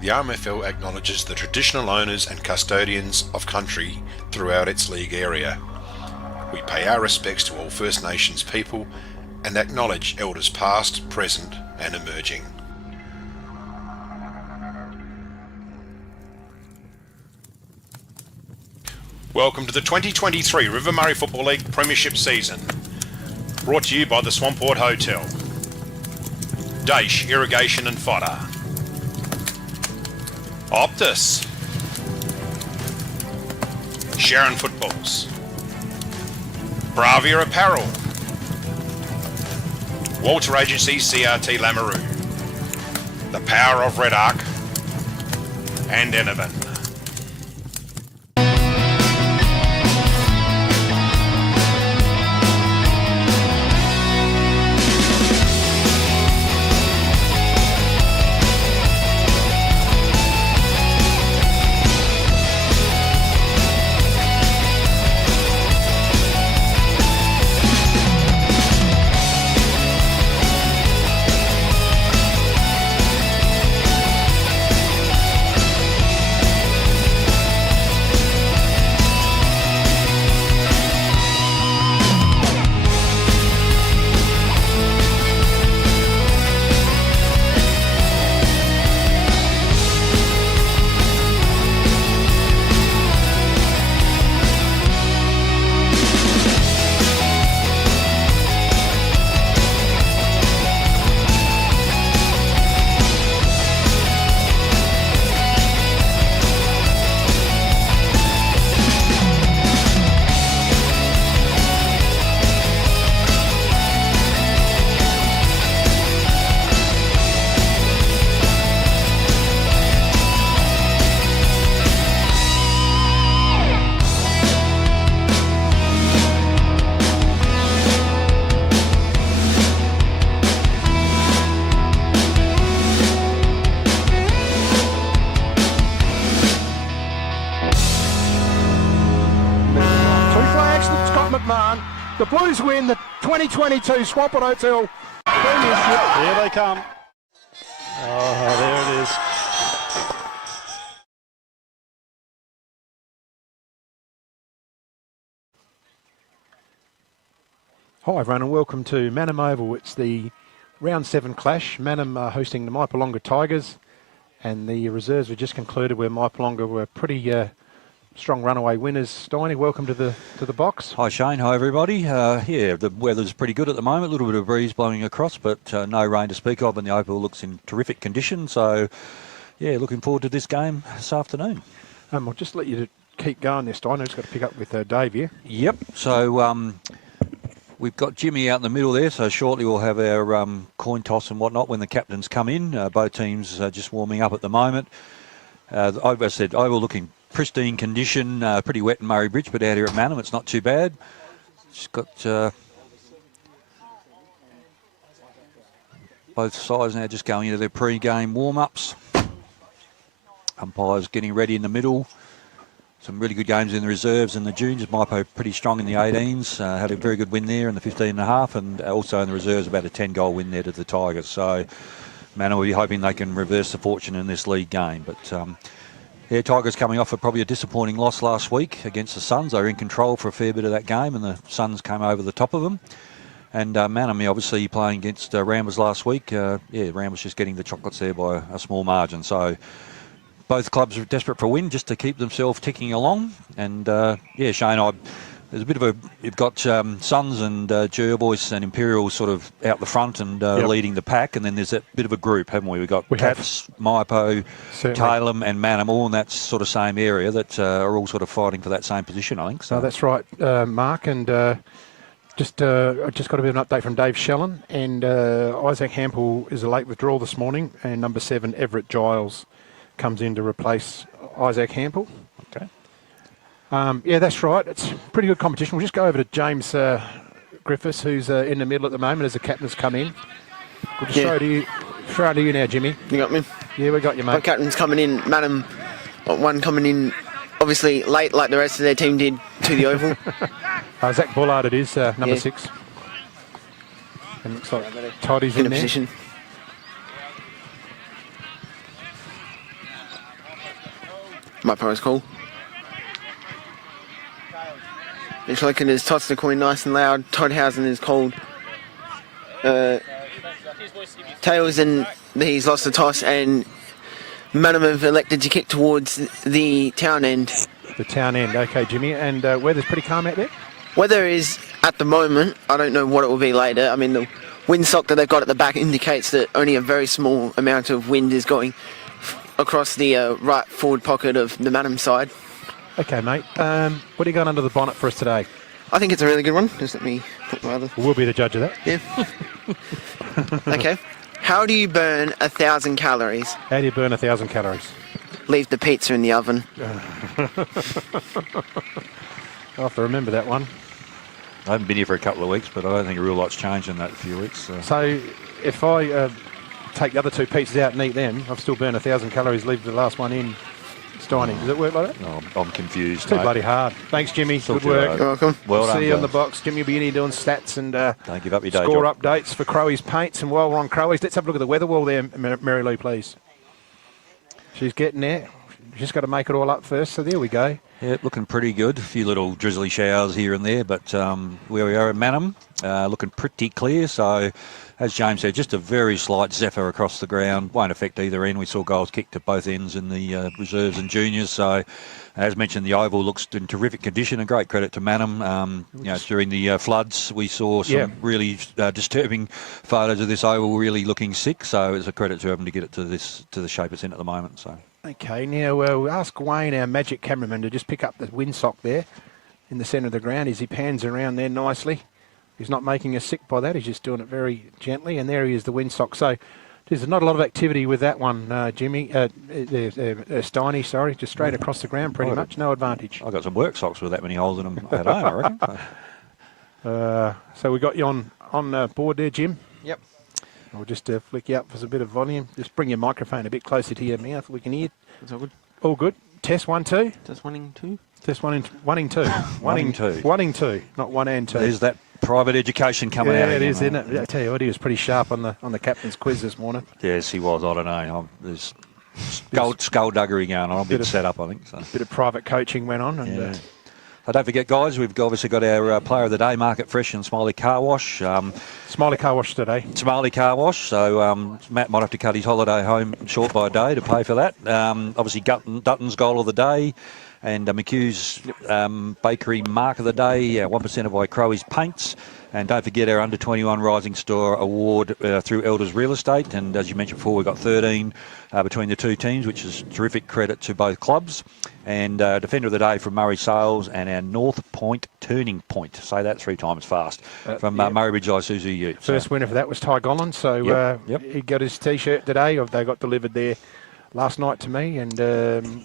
The RMFL acknowledges the traditional owners and custodians of country throughout its league area. We pay our respects to all First Nations people and acknowledge elders past, present and emerging. Welcome to the 2023 River Murray Football League Premiership season. Brought to you by the Swamport Hotel, Daish Irrigation and Fodder, Optus, Sharon Footballs, Bravia Apparel, Walter Agency CRT Lamoureux, The Power of Red Arc, and Enovan. The Blues win the 2022 Swamport Hotel Premiership. Here they come. Oh, there it is. Hi everyone and welcome to Mannum Oval. It's the round 7 clash. Mannum hosting the Maipolonga Tigers, and the reserves were just concluded where Maipolonga were pretty strong runaway winners. Steiny, welcome to the box. Hi Shane, hi everybody. Yeah, the weather's pretty good at the moment. A little bit of breeze blowing across, but no rain to speak of, and the Oval looks in terrific condition. So, yeah, looking forward to this game this afternoon. I'll just let you to keep going there, Steiny. I've just got to pick up with Dave here. Yep. So we've got Jimmy out in the middle there. So shortly we'll have our coin toss and whatnot when the captains come in. Both teams are just warming up at the moment. As I said, Oval looking pristine condition, pretty wet in Murray Bridge, but out here at Mannum it's not too bad. Just got both sides now just going into their pre-game warm-ups. Umpires getting ready in the middle. Some really good games in the reserves and the juniors. Maipo pretty strong in the 18s, had a very good win there in the 15.5, and also in the reserves about a 10-goal win there to the Tigers. So Mannum will be hoping they can reverse the fortune in this league game. But yeah, Tigers coming off probably a disappointing loss last week against the Suns. They were in control for a fair bit of that game, and the Suns came over the top of them. And Mannum, obviously playing against Ramblers last week. Yeah, Ramblers just getting the chocolates there by a small margin. So both clubs are desperate for a win just to keep themselves ticking along. And yeah, Shane, there's a bit of a, you've got Suns and Gerbois and Imperial sort of out the front and leading the pack, and then there's that bit of a group, haven't we? We've got Cats, Maipo, Tailem and Mannum, all in that sort of same area that are all sort of fighting for that same position, I think. So that's right, Mark, and I just got a bit of an update from Dave Shellen, and Isaac Hampel is a late withdrawal this morning, and number 7, Everett Giles, comes in to replace Isaac Hampel. Okay. Yeah, that's right. It's pretty good competition. We'll just go over to James Griffiths, who's in the middle at the moment as the captain's come in. We'll just throw to you now, Jimmy. You got me? Yeah, we got you, mate. My captain's coming in. Mannum, one coming in, obviously late like the rest of their team did to the Oval. Zach Bullard it is, number 6. And looks like Toddy's in a there. Position. My power's call. Schlecken has tossed the coin nice and loud. Toddhausen is called tails, and he's lost the toss, and Madam have elected to kick towards the town end. The town end, okay, Jimmy. And weather's pretty calm out there? Weather is, at the moment, I don't know what it will be later. I mean, the windsock that they've got at the back indicates that only a very small amount of wind is going across the right forward pocket of the Madam side. Okay, mate. What are you going under the bonnet for us today? I think it's a really good one. Just let me put my other... We'll be the judge of that. Yeah. Okay. How do you burn 1,000 calories? How do you burn 1,000 calories? Leave the pizza in the oven. I'll have to remember that one. I haven't been here for a couple of weeks, but I don't think a real lot's changed in that few weeks. So if I take the other 2 pizzas out and eat them, I've still burned 1,000 calories, leave the last one in. Dining. Does it work like that? Oh, I'm confused. Too bloody hard. Thanks, Jimmy. Good work. You're welcome. Well done. See you on the box. Jimmy will be in here doing stats and don't give up your day score job. updates for Crowies Paints. And while we're on Crowies, let's have a look at the weather wall there, Mary Lou, please. She's getting there. She's just got to make it all up first. So there we go. Yeah, looking pretty good. A few little drizzly showers here and there, but where we are at Manham, looking pretty clear. So, as James said, just a very slight zephyr across the ground. Won't affect either end. We saw goals kicked at both ends in the reserves and juniors. So, as mentioned, the oval looks in terrific condition. A great credit to Manham. During the floods, we saw some really disturbing photos of this oval really looking sick. So, it's a credit to having to get it to the shape it's in at the moment. So. Okay, now we'll ask Wayne, our magic cameraman, to just pick up the windsock there in the centre of the ground as he pans around there nicely. He's not making us sick by that. He's just doing it very gently. And there he is, the windsock. So there's not a lot of activity with that one, Jimmy. Steiny, sorry, just straight across the ground pretty much. No advantage. I've got some work socks with that many holes in them at home, I reckon. So we got you on board there, Jim. Yep. I'll just flick you up for a bit of volume. Just bring your microphone a bit closer to your mouth. We can hear. That's all good. All good. Test 1, 2. Just 1, 2. Test 1 and 2. 1 and 2. 1 and 2, not 1 and 2. There's that private education coming out. Yeah, it is, isn't it? I tell you what, he was pretty sharp on the captain's quiz this morning. Yes, he was. I don't know. There's skullduggery going on. I'm a bit set up, I think. So. A bit of private coaching went on. And, don't forget, guys, we've obviously got our Player of the Day, Market Fresh and Smiley Car Wash. Smiley Car Wash today. Smiley Car Wash. So Matt might have to cut his holiday home short by a day to pay for that. Obviously, Dutton's Goal of the Day and McHugh's Bakery Mark of the Day, 1% by Crowies Paints. And don't forget our Under-21 Rising Star Award through Elders Real Estate. And as you mentioned before, we've got 13 between the two teams, which is terrific credit to both clubs. And Defender of the Day from Murray Sales and our North Point Turning Point. Say that 3 times fast. From Murray Ridge Isuzu Ute. First winner for that was Ty Gollan. So he got his T-shirt today. They got delivered there last night to me, and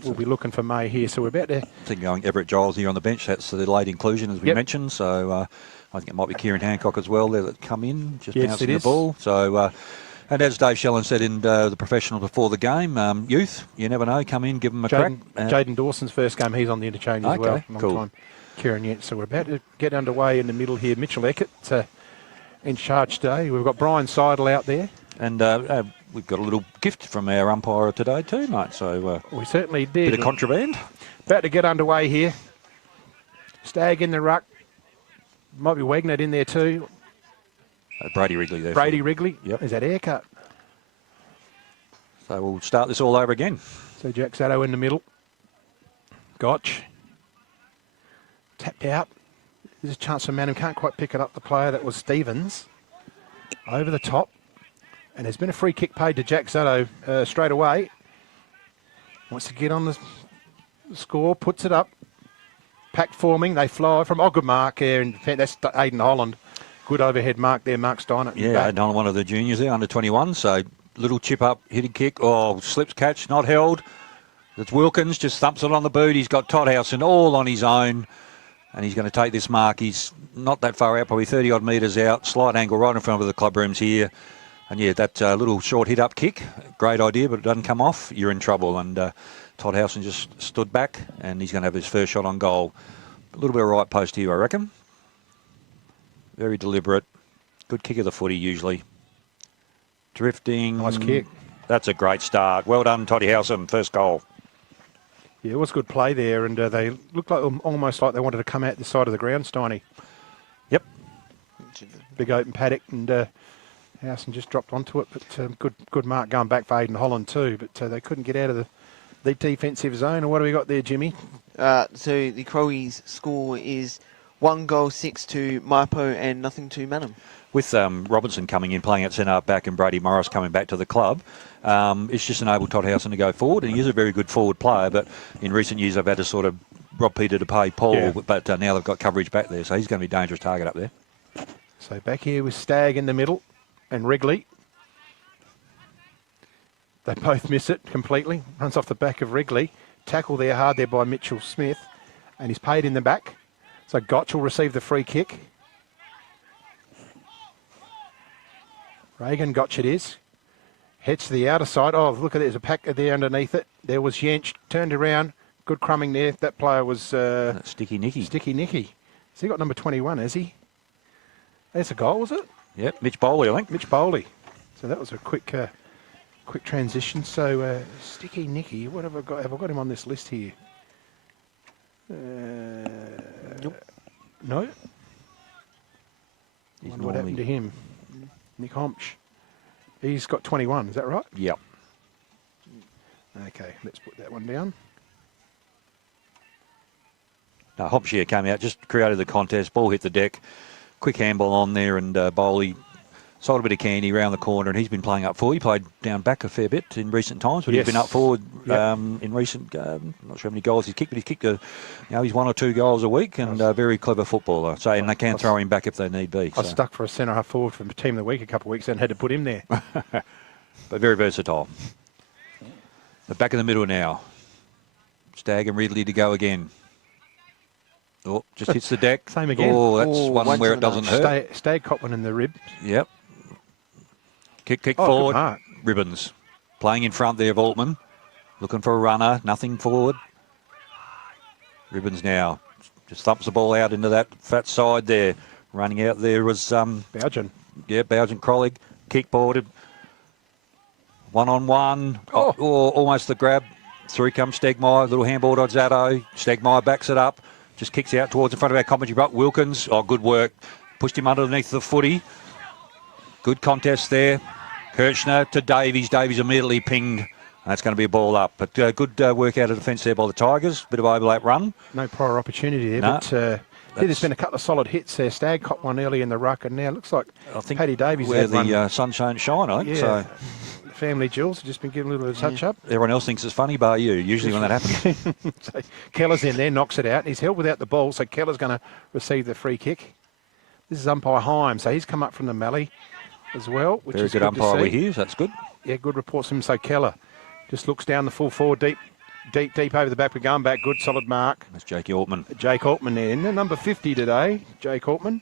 we'll be looking for May here. So we're about there. I think going Everett Giles here on the bench. That's the late inclusion, as we mentioned. So I think it might be Kieran Hancock as well there that come in, just bouncing the ball. So, and as Dave Shellan said in the professional before the game, youth, you never know, come in, give them a crack. Jaden Dawson's first game, he's on the interchange as well. Cool. Time. Kieran Yent. So we're about to get underway in the middle here. Mitchell Eckert in charge today. We've got Brian Seidel out there. And we've got a little gift from our umpire today too, mate. So we certainly did. Bit of contraband. About to get underway here. Stag in the ruck. Might be Wagner in there too. Brady Wrigley there. Brady Wrigley. Yep. Is that haircut? So we'll start this all over again. So Jack Zatto in the middle. Gotch. Tapped out. There's a chance for Manham. Can't quite pick it up. The player that was Stevens. Over the top. And there's been a free kick paid to Jack Zatto straight away. Wants to get on the score. Puts it up. Pack forming, they fly from good mark here, and that's Aidan Holland. Good overhead mark there, Mark Steiner. Yeah, Aidan Holland, one of the juniors there, under 21. So little chip up, hitting kick. Oh, slips catch, not held. It's Wilkins, just thumps it on the boot. He's got Toddhausen all on his own, and he's going to take this mark. He's not that far out, probably 30 odd metres out. Slight angle right in front of the club rooms here. And yeah, that little short hit up kick, great idea, but it doesn't come off. You're in trouble. And Toddhausen just stood back, and he's going to have his first shot on goal. A little bit of right post here, I reckon. Very deliberate. Good kick of the footy, usually. Drifting. Nice kick. That's a great start. Well done, Toddhausen. First goal. Yeah, it was good play there, and they looked like almost like they wanted to come out the side of the ground, Steiny. Yep. Big open paddock, and Howson just dropped onto it, but good mark going back for Aidan Holland too, but they couldn't get out of the defensive zone. And what do we got there, Jimmy? So the Crowies score is 1 goal 6 to Maipo and nothing to Manham. With Robinson coming in, playing at centre back, and Brady Morris coming back to the club, it's just enabled Todd Howson to go forward, and he is a very good forward player, but in recent years they've had to sort of rob Peter to pay Paul, Yeah. but now they've got coverage back there, so he's going to be a dangerous target up there. So back here with Stagg in the middle and Wrigley. They both miss it completely. Runs off the back of Wrigley. Tackle there hard there by Mitchell Smith, and he's paid in the back. So Gotch will receive the free kick. Reagan Gotch it is. Heads to the outer side. Oh, look at there's a pack there underneath it. There was Jench. Turned around. Good crumbing there. That player was... Sticky Nicky. Sticky Nicky. Has he got number 21, has he? There's a goal, was it? Yep, Mitch Bowley, I think. Mitch Bowley. So that was a quick transition. So Sticky Nicky, what have I got? Have I got him on this list here? Nope. No. He's Wonder what happened to him? Nick Homch. He's got 21, is that right? Yep. Okay, let's put that one down. No, Hampshire came out, just created the contest, ball hit the deck, quick handball on there, and Bowley sold a bit of candy round the corner, and he's been playing up forward. He played down back a fair bit in recent times, but Yes. he's been up forward Yep. in recent, not sure how many goals he's kicked, but he's kicked, he's 1 or 2 goals a week, and a very clever footballer. So, and they can throw him back if they need be. I was stuck for a centre half forward from Team of the Week a couple of weeks and had to put him there. But very versatile. But back in the middle now. Stagg and Ridley to go again. Oh, just hits the deck. Same again. Oh, that's Oh, one once where in it the doesn't hurt. Stagg caught one in the rib. Yep. Kick Oh, good forward. mark. Ribbons. Playing in front there of Altman. Looking for a runner. Nothing forward. Ribbons now. Just thumps the ball out into that fat side there. Running out there was Bougen. Bougen Crollig. Kick boarded. 1-on-1. Oh, almost the grab. Through comes Stegmeyer. Little handball to Zato. Stegmeyer backs it up. Just kicks out towards the front of our commentary block. Wilkins. Oh, good work. Pushed him underneath the footy. Good contest there. Kirchner to Davies. Davies immediately pinged. That's going to be a ball up. But good work out of defence there by the Tigers. Bit of overlap run. No prior opportunity there, No, but there's been a couple of solid hits there. Stagg caught one early in the ruck, and now it looks like I think Paddy Davies where had one. the sunshine shine, I think. Yeah. So The family jewels have just been given a little bit of touch-up. everyone else thinks it's funny, bar you, usually when that happens. So Keller's in there, knocks it out, and he's held without the ball, so Keller's going to receive the free kick. This is umpire Heim, so he's come up from the melee as well, which Very is good to umpire we see. hear, so that's good. Yeah, good reports from him. So Keller just looks down the full forward, deep over the back. We're going back. Good, solid mark. That's Jake Altman. Jake Altman there, in the number 50 today. Jake Altman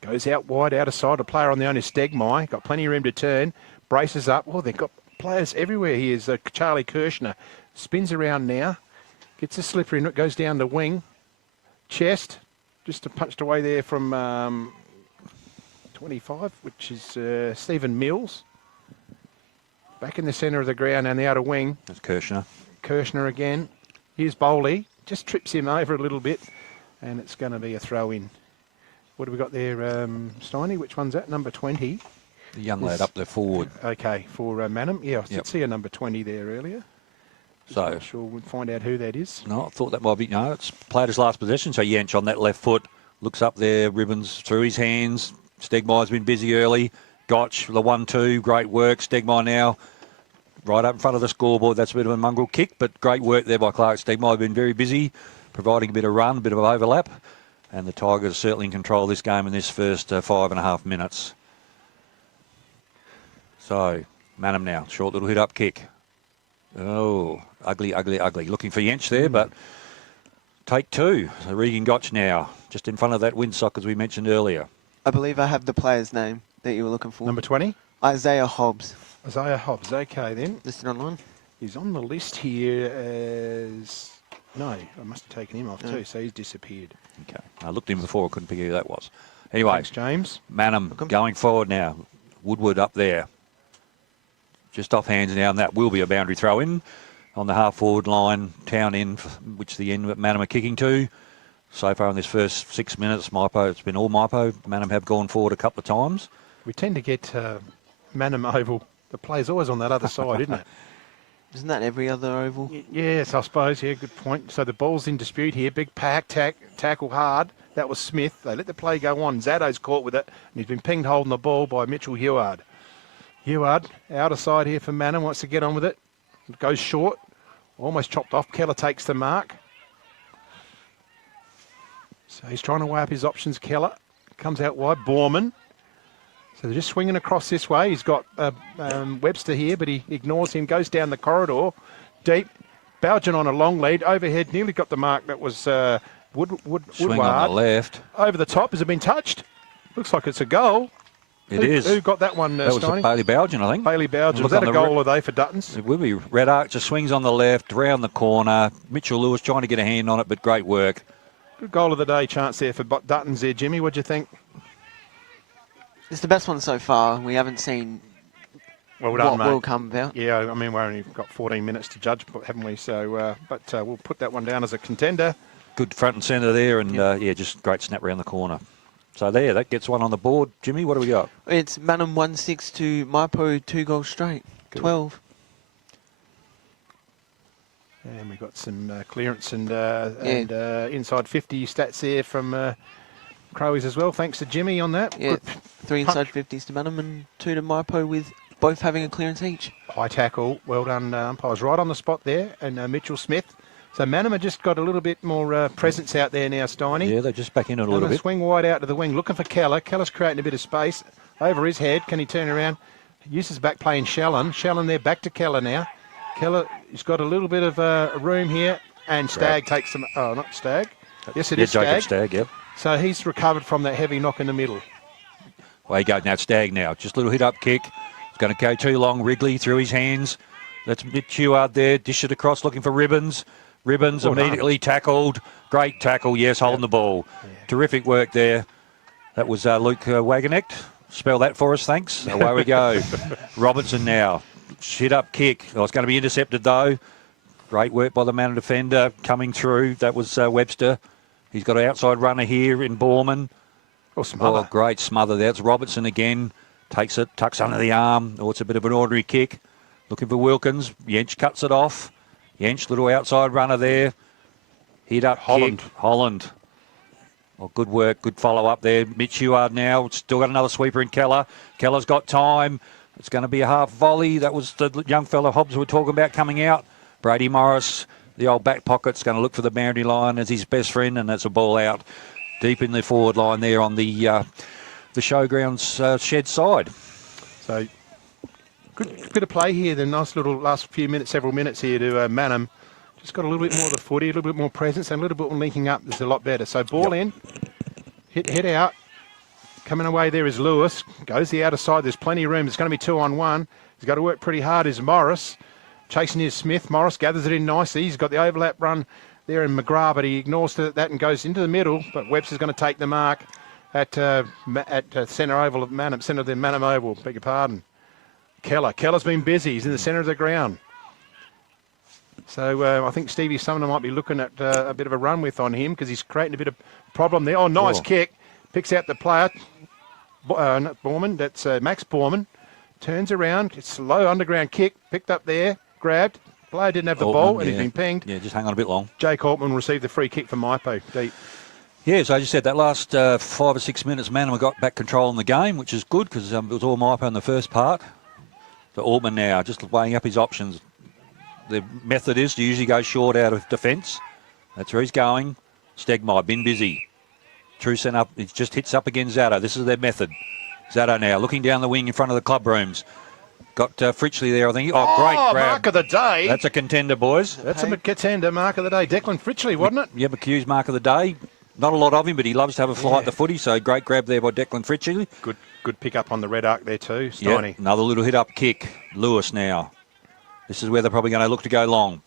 goes out wide, out of side. A player on the own is Stegmeyer. Got plenty of room to turn. Braces up. Well, they've got players everywhere. He is Charlie Kirshner. Spins around now. Gets a slipper in. It goes down the wing. Chest. Just punched away there from 25, which is Stephen Mills. Back in the centre of the ground and the outer wing. That's Kirshner. Kirshner again. Here's Bowley. Just trips him over a little bit. And it's going to be a throw in. What have we got there, Steiny? Which one's that? Number 20. The young lad up there forward. Okay, for Manham. Yeah, I did Yep. see a number 20 there earlier. So, Not sure we'll find out who that is. no, I thought that might be, no, it's played his last possession. So Yench on that left foot. Looks up there, Ribbons through his hands. Stegmeyer's been busy early. Gotch, the 1-2, great work. Stegmeyer now right up in front of the scoreboard. That's a bit of a mongrel kick, but great work there by Clark. Stegmeyer been very busy, providing a bit of run, a bit of overlap. And the Tigers certainly in control of this game in this first 5.5 minutes. So, Manham now, short little hit-up kick. Oh, ugly, ugly, ugly. Looking for Yench there, but take two. So Regan Gotch now, just in front of that windsock as we mentioned earlier. I believe I have the player's name that you were looking for. Number 20? Isaiah Hobbs. Isaiah Hobbs. Okay, then. Listed online. He's on the list here as... No, I must have taken him off too, so he's disappeared. Okay, I looked at him before, I couldn't figure who that was. Anyway, Thanks, James. Manham going forward now. Woodward up there. Just off hands now, and that will be a boundary throw in. on the half-forward line, Town end, which the end Manham are kicking to. So far in this first 6 minutes, Maipo, it's been all Maipo. Manham have gone forward a couple of times. We tend to get Manham Oval. The play's always on that other side, isn't it? Isn't that every other oval? Yes, I suppose. Yeah, good point. So the ball's in dispute here. Big pack, tackle hard. That was Smith. They let the play go on. Zaddo's caught with it, and he's been pinged holding the ball by Mitchell Heward. Heward, outer side here for Manham, wants to get on with it. It goes short. Almost chopped off. Keller takes the mark. So he's trying to weigh up his options. Keller comes out wide. Borman. So they're just swinging across this way. He's got Webster here, but he ignores him, goes down the corridor, deep. Bougen on a long lead, overhead, nearly got the mark. That was Woodward. Swing on the left. Over the top. Has it been touched? Looks like it's a goal. It is. Who got that one, That was Steiny? Bailey Bougen, I think. Bailey Bougen. Look Was that on a the goal or they for Duttons? It will be. Red Archer swings on the left, round the corner. Mitchell Lewis trying to get a hand on it, but great work. Good goal of the day chance there for Duttons there, Jimmy. What'd you think? It's the best one so far. We haven't seen Well done, what mate. will come about. Yeah, I mean, we've only got 14 minutes to judge, haven't we? So, but we'll put that one down as a contender. Good front and centre there, and yeah, just great snap round the corner. So there, that gets one on the board. Jimmy, what do we got? It's Manham 1-6 to Maipo 2 goals straight. Good. 12. And we've got some clearance and inside 50 stats there from Crowies as well. Thanks to Jimmy on that. Yeah, Good 3 punch. inside 50s to Manham and 2 to Maipo, with both having a clearance each. High tackle. Well done, umpires. Right on the spot there. And Mitchell Smith. So Manham have just got a little bit more presence out there now, Steiny. Yeah, they're just back in it a little bit. Swing wide out to the wing, looking for Keller. Keller's creating a bit of space over his head. Can he turn around? Uses back playing Shallon. Shallon there, back to Keller now. Keller, he's got a little bit of room here, and Stagg takes some. Oh, not Stagg. Yes, it is Jacob Stagg. Stagg, yep. So he's recovered from that heavy knock in the middle. Way go now, Stagg now. Just a little hit up kick. It's going to go too long. Wrigley through his hands. That's Mitch Heward there. Dish it across, looking for Ribbons. Ribbons immediately tackled. Great tackle, yes, holding the ball. Yeah. Terrific work there. That was Luke Wagonecht. Spell that for us, thanks. Away we go. Robertson now. Hit up kick. Oh, it's going to be intercepted though. Great work by the man defender coming through. That was Webster. He's got an outside runner here in Borman. Oh, smother. Oh, great smother there. It's Robertson again. Takes it, tucks under the arm. Oh, it's a bit of an ordinary kick. Looking for Wilkins. Yench cuts it off. Yench, little outside runner there. Hit up Holland. kick. Holland. Oh, good work. Good follow up there. Mitch Heward now. Still got another sweeper in Keller. Keller's got time. It's going to be a half volley. That was the young fella Hobbs we were talking about coming out. Brady Morris, the old back pocket's going to look for the boundary line as his best friend, and that's a ball out deep in the forward line there on the showgrounds shed side. So good bit of play here. The nice little last few minutes, several minutes here to Manham. Just got a little bit more of the footy, a little bit more presence, and a little bit more linking up. Is a lot better. So ball in, hit out. Coming away there is Lewis. Goes the outer side. There's plenty of room. It's going to be 2-on-1. He's got to work pretty hard. Is Morris. Chasing his Smith. Morris gathers it in nicely. He's got the overlap run there in McGrath, but he ignores that and goes into the middle. But Webster's going to take the mark at centre oval of Manham, centre of the Manham Oval. Beg your pardon. Keller's been busy. He's in the centre of the ground. So I think Stevie Sumner might be looking at a bit of a run with on him because he's creating a bit of problem there. Oh, nice kick. Picks out the player. Not Borman. That's Max Borman. Turns around. It's a low underground kick. Picked up there. Grabbed. Player didn't have the ball and he's been pinged. Yeah, just hang on a bit long. Jake Altman received the free kick from Maipo deep. Yeah, so as you said, that last 5 or 6 minutes, Manham got back control in the game, which is good because it was all Maipo in the first part. So Altman now just weighing up his options. The method is to usually go short out of defence. That's where he's going. Stegmaier, been busy. True sent up, it just hits up against Zatto. This is their method. Zatto now looking down the wing in front of the club rooms. Got Fritchley there, I think. Oh, great grab. Mark of the day. That's a contender, boys. That's a contender, mark of the day. Declan Fritchley, wasn't it? Yeah, McHugh's mark of the day. Not a lot of him, but he loves to have a fly at the footy, so great grab there by Declan Fritchley. Good pick up on the red arc there too, Steiny. Yep, another little hit up kick. Lewis now. This is where they're probably going to look to go long.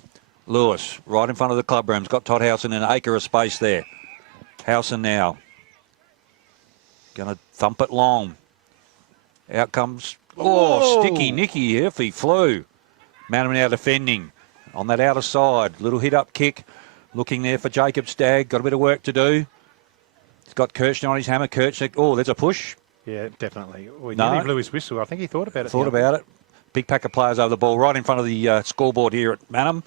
Lewis, right in front of the club rooms. Got Todd Howson in an acre of space there. Howson now. Going to thump it long. Out comes... Oh, sticky Nicky here if he flew. Manham now defending. on that outer side. Little hit-up kick. Looking there for Jacob Stagg. Got a bit of work to do. He's got Kirchner on his hammer. Kirchner, oh, there's a push. Yeah, definitely. Oh, he No. nearly blew his whistle. I think he thought about it. Thought about it. Big pack of players over the ball right in front of the scoreboard here at Manham.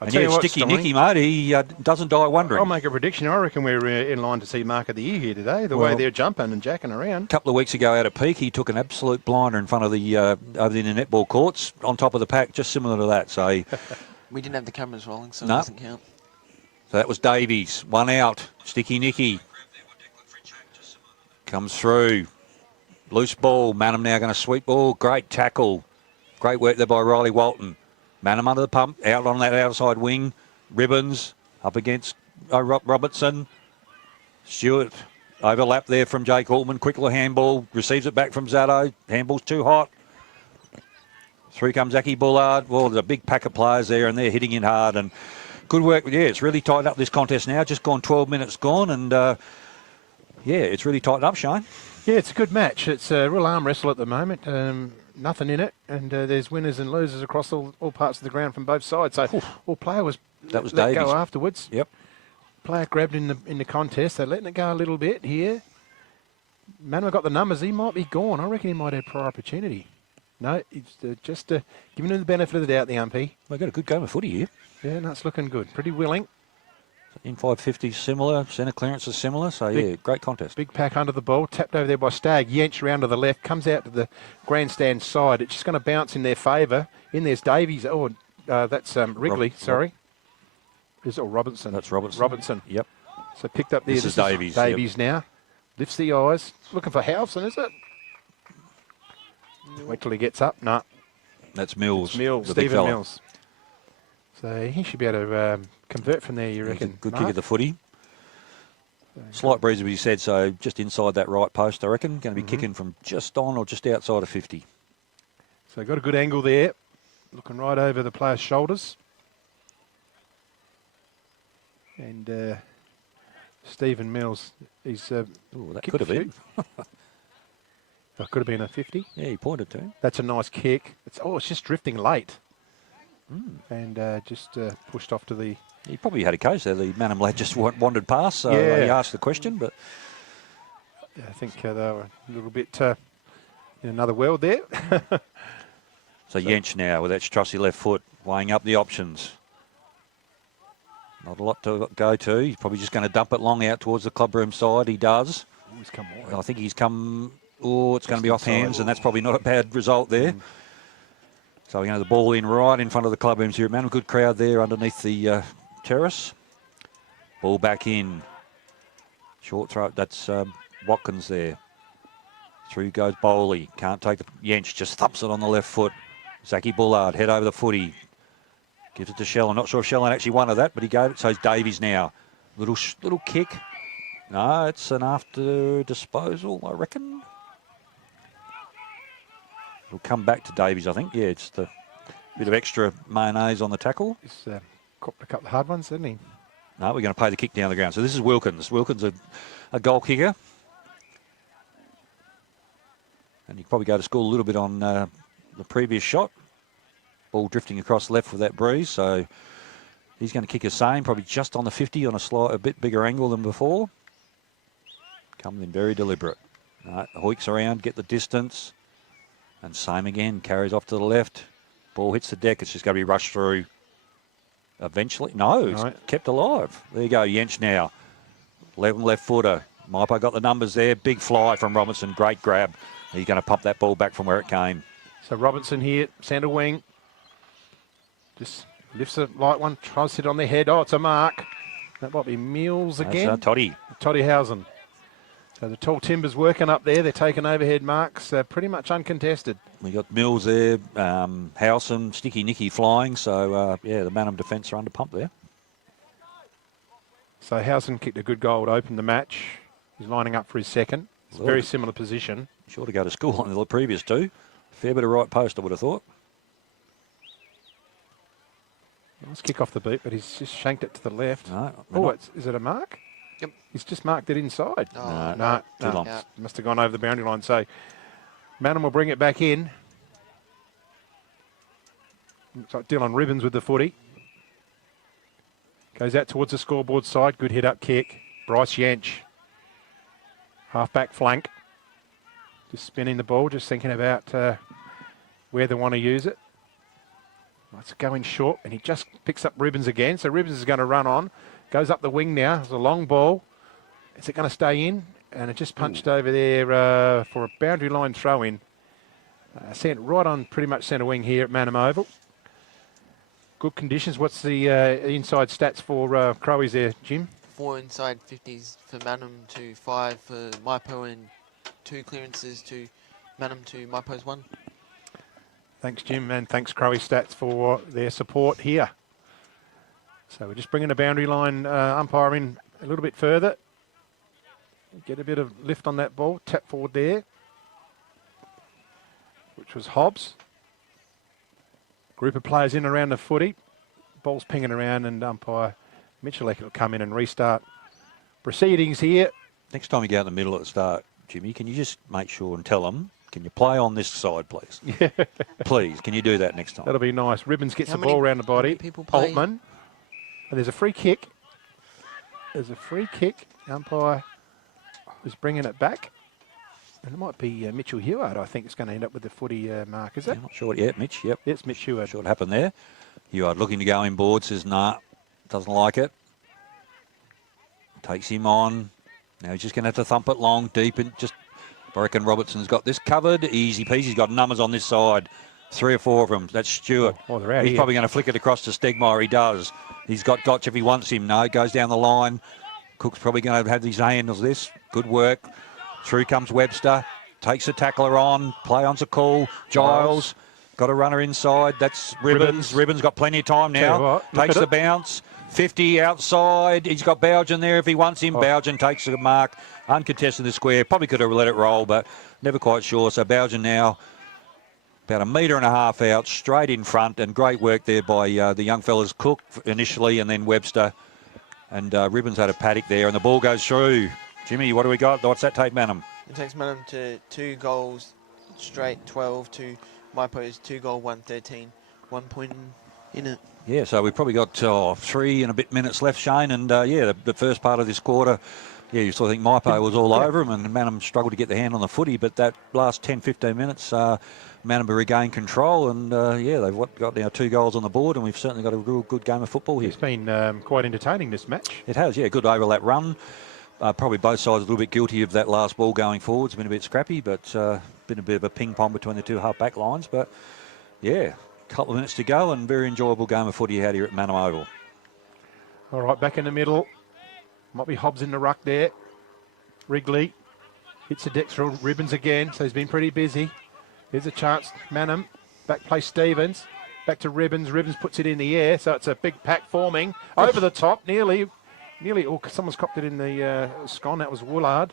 And tell yeah, you what, Sticky Stoney, Nicky, mate, he doesn't die wondering. I'll make a prediction. I reckon we're in line to see Mark of the Year here today, the way Well, they're jumping and jacking around. A couple of weeks ago out at Peak, he took an absolute blinder in front of the over in the netball courts on top of the pack, just similar to that. So, We didn't have the cameras rolling, so No. it doesn't count. so that was Davies. One out. Sticky Nicky comes through. Loose ball. Manham now going to sweep ball. Great tackle. Great work there by Riley Walton. Manham under the pump, out on that outside wing. Ribbons up against Robertson. Stewart overlap there from Jake Altman. Quick little handball. Receives it back from Zato. Handball's too hot. Through comes Aki Bullard. Well, there's a big pack of players there and they're hitting in hard. And good work. Yeah, it's really tightened up this contest now. Just gone 12 minutes gone. And, yeah, it's really tightened up, Shane. Yeah, it's a good match. It's a real arm wrestle at the moment. Nothing in it, and there's winners and losers across all parts of the ground from both sides. So, all player was That was let Davies. go afterwards. Yep. Player grabbed in the contest. They're letting it go a little bit here. Manuel got the numbers. He might be gone. I reckon he might have prior opportunity. No, it's just giving him the benefit of the doubt, the umpy. We've got a good game of footy here. Yeah, no, it's looking good. Pretty willing. In 550 similar, centre clearance is similar, so yeah, great contest. Big pack under the ball, tapped over there by Stagg. Yench round to the left, comes out to the grandstand side. It's just going to bounce in their favour. In there's Davies. Oh, that's Wrigley. Sorry, is it Robinson? That's Robertson. Robertson. Yep. So picked up there. This is Davies, yep. Davies now lifts the eyes, looking for Howson. Is it? Wait till he gets up. No, That's Mills. it's Mills. the big Stephen fella. Mills. So he should be able to convert from there. You He's a reckon? good Mark? kick at the footy. Slight breeze, as you said, so just inside that right post, I reckon. Going to be kicking from just on or just outside of 50. So got a good angle there, looking right over the player's shoulders. And Stephen Mills, he's Oh, that kicked could have a been. that could have been a 50. Yeah, he pointed to him. That's a nice kick. It's just drifting late, and just pushed off to the. He probably had a case there. The Manham lad just wandered past, so Yeah. he asked the question, but I think they were a little bit in another world there. so Yench now with that trusty left foot, weighing up the options. Not a lot to go to. He's probably just going to dump it long out towards the clubroom side. He does. He's come I think he's come. Oh, it's going to be off hands, and that's probably not a bad result there. So we're going to have the ball in right in front of the clubrooms here at Manham. Good crowd there underneath the terrace. Ball back in. Short throw. That's Watkins there. Through goes Bowley. Can't take the Yench. Just thumps it on the left foot. Zachy Bullard head over the footy. Gives it to Shell. I'm not sure if Shell actually wanted that, but he gave it. So it's Davies now. Little kick. No, it's an after disposal, I reckon. It'll come back to Davies, I think. Yeah, it's the bit of extra mayonnaise on the tackle. He's copped a couple of hard ones, didn't he? No, we're going to pay the kick down the ground. So this is Wilkins. Wilkins, a goal kicker. And you probably go to school a little bit on the previous shot. Ball drifting across left with that breeze. So he's going to kick the same, probably just on the 50 on a bit bigger angle than before. Comes in very deliberate. Hoiks around, get the distance. And same again, carries off to the left. Ball hits the deck. It's just going to be rushed through. Eventually, no, it's kept alive. There you go, Yench now. Left footer. Maipo got the numbers there. Big fly from Robinson. Great grab. He's going to pump that ball back from where it came. So Robinson here, centre wing. Just lifts a light one, tries to hit on their head. Oh, it's a mark. That might be Mills again. That's Toddy. Toddyhausen. So the tall timbers working up there. They're taking overhead marks, pretty much uncontested. We got Mills there, Howson, Sticky Nicky flying. So, yeah, the Manham defence are under pump there. So Howson kicked a good goal to open the match. He's lining up for his second. It's a very similar position. Sure to go to school on the previous two. Fair bit of right post, I would have thought. Nice kick off the boot, but he's just shanked it to the left. No, is it a mark? Yep. He's just marked it inside. Oh, No, too long. Yeah. must have gone over the boundary line. So Manham will bring it back in. Looks like Dylan Ribbons with the footy. Goes out towards the scoreboard side. Good hit up kick. Bryce Yench. Half-back flank. Just spinning the ball, just thinking about where they want to use it. It's going short, and he just picks up Ribbons again. So Ribbons is going to run on. Goes up the wing now. It's a long ball. Is it going to stay in? And it just punched over there for a boundary line throw-in. Sent right on pretty much centre wing here at Manham Oval. Good conditions. What's the inside stats for Crowies there, Jim? 4 inside 50s for Manham to 5 for Maipo, and 2 clearances to Manham to Maipo's 1. Thanks, Jim, and thanks, Crowie Stats, for their support here. So we're just bringing the boundary line umpire in a little bit further. Get a bit of lift on that ball. Tap forward there, which was Hobbs. Group of players in around the footy. Ball's pinging around, and umpire Mitchell will come in and restart proceedings here. Next time you go out in the middle at the start, Jimmy, can you just make sure and tell them, can you play on this side, please? Yeah. Please, can you do that next time? That'll be nice. Ribbons gets How the many- ball around the how many body. people play? Altman. And there's a free kick. There's a free kick. Umpire is bringing it back. And it might be Mitchell Heward, I think, is going to end up with the footy mark, is it? I'm not sure. Yeah, Mitch, yep. Yes, Mitch Heward. Not sure what happened there. Heward looking to go in board, says nah, doesn't like it. Takes him on. Now he's just going to have to thump it long, deep, and just, I reckon Robertson's got this covered. Easy peasy. He's got numbers on this side. 3 or 4 of them. That's Stewart. Oh, they're out He's here. probably going to flick it across to Stegmaier. He does. He's got Gotch if he wants him. No, goes down the line. Cook's probably going to have his handles this. Good work. Through comes Webster. Takes the tackler on. Play on's a call. Giles. Got a runner inside. That's Ribbons. Ribbons got plenty of time Tell you now. what, look Takes at the it. bounce. 50 outside. He's got Bougen there if he wants him. Bougen takes the mark. Uncontested the square. Probably could have let it roll, but never quite sure. So Bougen now about 1.5 metres out, straight in front, and great work there by the young fellas. Cook initially, and then Webster. And Ribbons had a paddock there, and the ball goes through. Jimmy, what do we got? What's that take, Manham? It takes Manham to 2 goals straight, 12 to Maipo's 2 goal, 113. 1 point in it. Yeah, so we've probably got 3 and a bit minutes left, Shane. And yeah, the first part of this quarter, yeah, you sort of think Maipo was all over him, and Manham struggled to get the hand on the footy. But that last 10, 15 minutes, Manham regained control, and yeah, they've got now 2 goals on the board, and we've certainly got a real good game of football here. It's been quite entertaining, this match. It has, yeah, good overlap run. Probably both sides a little bit guilty of that last ball going forward. It's been a bit scrappy, but been a bit of a ping-pong between the 2 half-back lines. But yeah, a couple of minutes to go, and very enjoyable game of footy out here at Manham Oval. All right, back in the middle. Might be Hobbs in the ruck there. Wrigley hits the deck through Ribbons again, so he's been pretty busy. Here's a chance. Manham, back play Stevens. Back to Ribbons. Ribbons puts it in the air, so it's a big pack forming. Over the top, nearly, oh, someone's copped it in the scone. That was Woolard.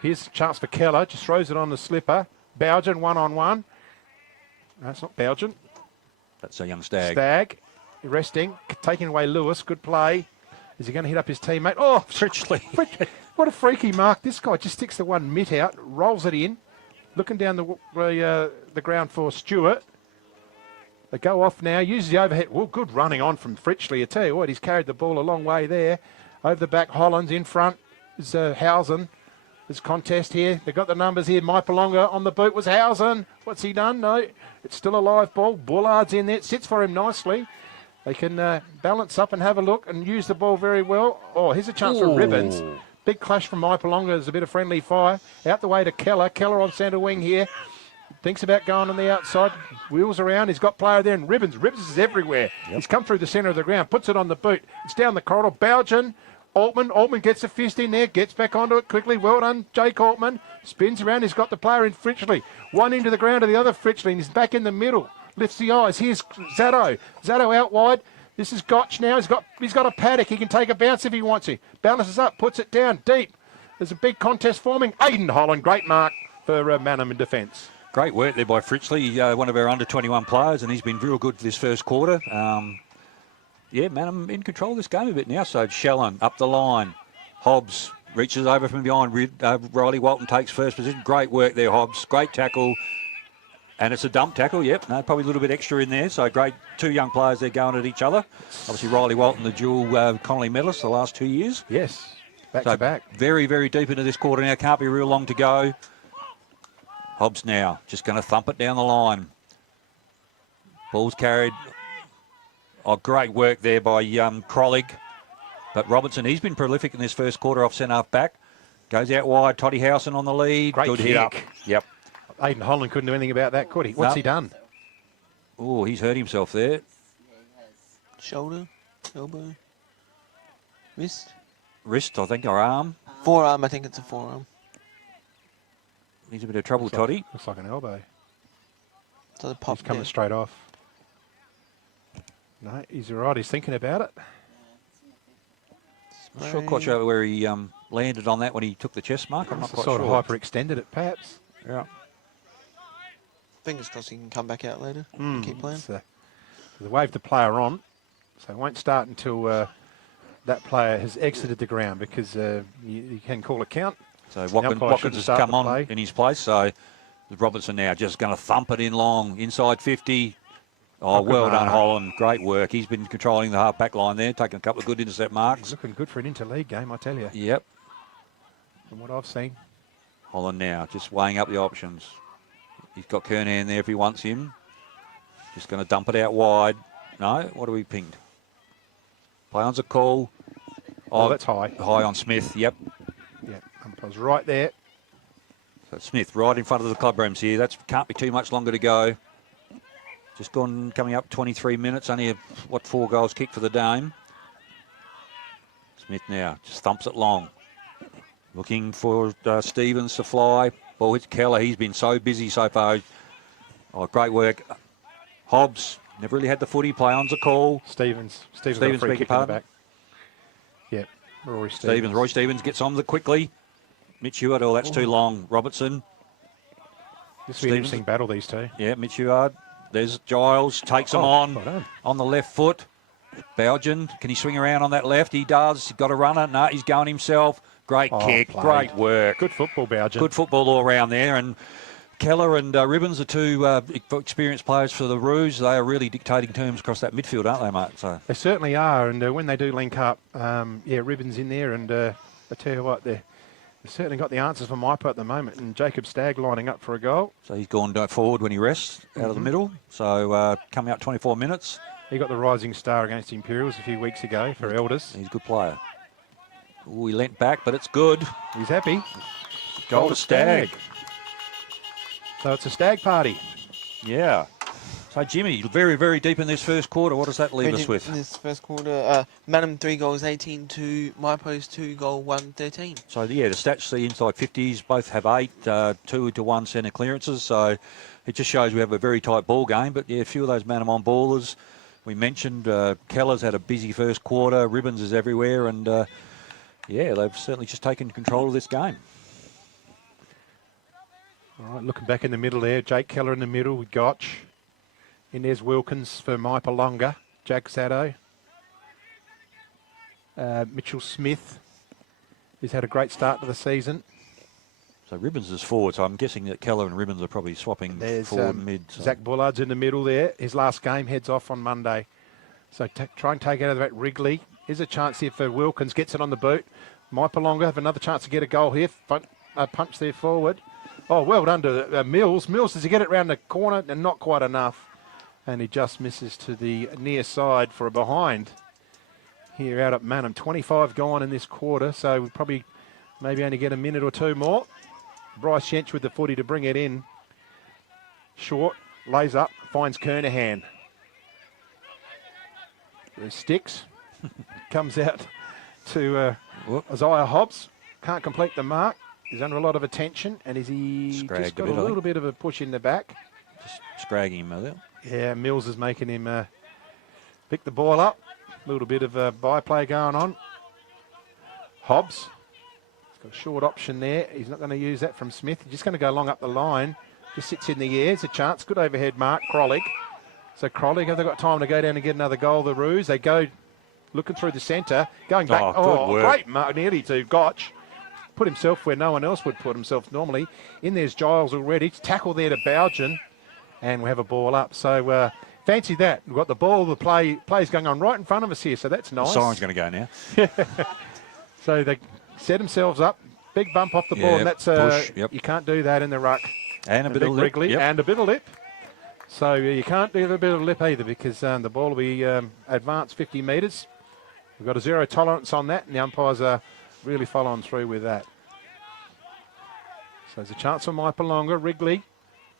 Here's a chance for Keller. Just throws it on the slipper. Bougen, 1-on-1. No, it's not Bougen. That's a young Stag. Stag, resting, taking away Lewis. Good play. Is he going to hit up his teammate? Oh, Fritchley. What a freaky mark. This guy just sticks the one mitt out, rolls it in, looking down the ground for Stewart. They go off now, uses the overhead. Well, good running on from Fritchley. I tell you what, he's carried the ball a long way there. Over the back, Hollands in front is Housen. There's contest here. They've got the numbers here. Maipalonga on the boot was Housen. What's he done? No, it's still a live ball. Bullard's in there. It sits for him nicely. They can balance up and have a look and use the ball very well. Oh, here's a chance for Ribbons. Big clash from Maipalonga. There's a bit of friendly fire. Out the way to Keller. Keller on centre wing here. Thinks about going on the outside. Wheels around. He's got player there. And Ribbons. Ribbons is everywhere. Yep. He's come through the centre of the ground. Puts it on the boot. It's down the corridor. Bougen. Altman gets a fist in there. Gets back onto it quickly. Well done, Jake Altman. Spins around. He's got the player in Fritchley. One into the ground to the other Fritchley. And he's back in the middle. Lifts the eyes. Here's Zatto. Zatto out wide. This is Gotch now. He's got a paddock. He can take a bounce if he wants to. Balances up. Puts it down deep. There's a big contest forming. Aidan Holland. Great mark for Manham in defence. Great work there by Fritchley, one of our under-21 players, and he's been real good this first quarter. Yeah, Manham in control of this game a bit now. So Shellen up the line. Hobbs reaches over from behind. Riley Walton takes first position. Great work there, Hobbs. Great tackle. And it's a dump tackle, yep. No, probably a little bit extra in there. So great, 2 young players there going at each other. Obviously, Riley Walton, the dual Connolly medalist the last 2 years. Yes, back So to back. very, very deep into this quarter now. Can't be real long to go. Hobbs now just going to thump it down the line. Ball's carried. Oh, great work there by Krolig. But Robertson, he's been prolific in this first quarter off centre half back. Goes out wide. Toddy Howson on the lead. Great Good kick. hit up. Yep. Aidan Holland couldn't do anything about that, could he? What's No. he done? Oh, he's hurt himself there. Shoulder, elbow, wrist. Wrist, I think, or arm. Forearm, I think it's a forearm. He's a bit of trouble, Toddy. Looks like an elbow. So the pop He's coming there. straight off. No, he's all right. He's thinking about it. Not sure quite sure where he landed on that when he took the chest mark. I'm not quite Sort sure. of hyperextended it, perhaps. Yeah. Fingers crossed he can come back out later. Keep playing. They waved the player on, so it won't start until that player has exited the ground, because you can call a count. So The umpire Watkins shouldn't has start come the on play. in his place. So Robertson now just going to thump it in long, inside 50. Oh, good well done, mark. Holland. Great work. He's been controlling the half-back line there, taking a couple of good intercept marks. He's looking good for an interleague game, I tell you, Yep. from what I've seen. Holland now just weighing up the options. He's got Kernahan there if he wants him. Just going to dump it out wide. No, what do we pinged? Play on's a call. Oh, that's high. High on Smith, yep. Yeah, umpire's right there. So Smith right in front of the club rooms here. That can't be too much longer to go. Just coming up 23 minutes. Only, 4 goals kicked for the Dame. Smith now just thumps it long. Looking for Stevens to fly. Ball hits Keller. He's been so busy so far. Oh, great work. Hobbs never really had the footy. Play on's a call. Stevens got a free beg your kick in the pardon? back. Yeah, Roy Roy Stevens gets on the quickly. Mitch Heward, oh, that's too long. Robertson. This will be an interesting battle, these two. Yeah, Mitch Heward. There's Giles, takes him well done. on the left foot. Bougen, can he swing around on that left? He does. He's got a runner. No, he's going himself. Great kick, played. great work. Good football, Bougen. Good football all around there. And Keller and Ribbons are 2 experienced players for the Roos. They are really dictating terms across that midfield, aren't they, mate? So They certainly are, and when they do link up, Ribbon's in there, and I tell you what, they've certainly got the answers for Maipo at the moment, and Jacob Stagg lining up for a goal. So he's gone forward when he rests out of the middle. So coming up 24 minutes. He got the rising star against Imperials a few weeks ago for Elders. He's a good player. Ooh, he leant back, but it's good. He's happy. Goal to Stagg. So it's a Stagg party. Yeah. So, Jimmy, very, very deep in this first quarter. What does that leave us with? In this first quarter, Manham 3 goals 18 to Maipo's 2 goal 1 13. So, yeah, the stats see inside 50s. Both have 8, 2 to 1 centre clearances. So, it just shows we have a very tight ball game. But, yeah, a few of those Manham on ballers. We mentioned Keller's had a busy first quarter. Ribbons is everywhere. And, yeah, they've certainly just taken control of this game. All right, looking back in the middle there, Jake Keller in the middle with Gotch. In there's Wilkins for Maipalonga, Jack Sado. Mitchell Smith has had a great start to the season. So Ribbons is forward, so I'm guessing that Keller and Ribbons are probably swapping There's forward and mid. So. Zach Bullard's in the middle there. His last game heads off on Monday. So try and take out of that Wrigley. Here's a chance here for Wilkins, gets it on the boot. Maipalonga have another chance to get a goal here. Punch there forward. Oh, well done to Mills. Mills, does he get it round the corner? And not quite enough. And he just misses to the near side for a behind here out at Manham. 25 gone in this quarter, so we'll probably maybe only get a minute or 2 more. Bryce Yench with the footy to bring it in. Short, lays up, finds Kernahan. The sticks. Comes out to Isaiah Hobbs. Can't complete the mark. He's under a lot of attention, and he just got a little bit of a push in the back. Just scragging him with it. Yeah, Mills is making him pick the ball up. A little bit of a byplay going on. Hobbs. He's got a short option there. He's not going to use that from Smith. He's just going to go long up the line. Just sits in the air. It's a chance. Good overhead mark. Krolig. So Krolig, have they got time to go down and get another goal? The Roos. They go looking through the centre. Going back. Oh, great mark. Nearly to Gotch. Put himself where no one else would put himself normally. In there's Giles already. Tackle there to Bougen. and we have a ball up. So fancy that. We've got the ball, the play's going on right in front of us here, so that's nice. The siren's going to go now. So they set themselves up, big bump off the ball, and that's push, yep. You can't do that in the ruck. And a bit of lip. Wrigley, Yep. and a bit of lip. So you can't do a bit of lip either, because the ball will be advanced 50 metres. We've got a zero tolerance on that, and the umpires are really following through with that. So there's a chance for Maipalonga. Wrigley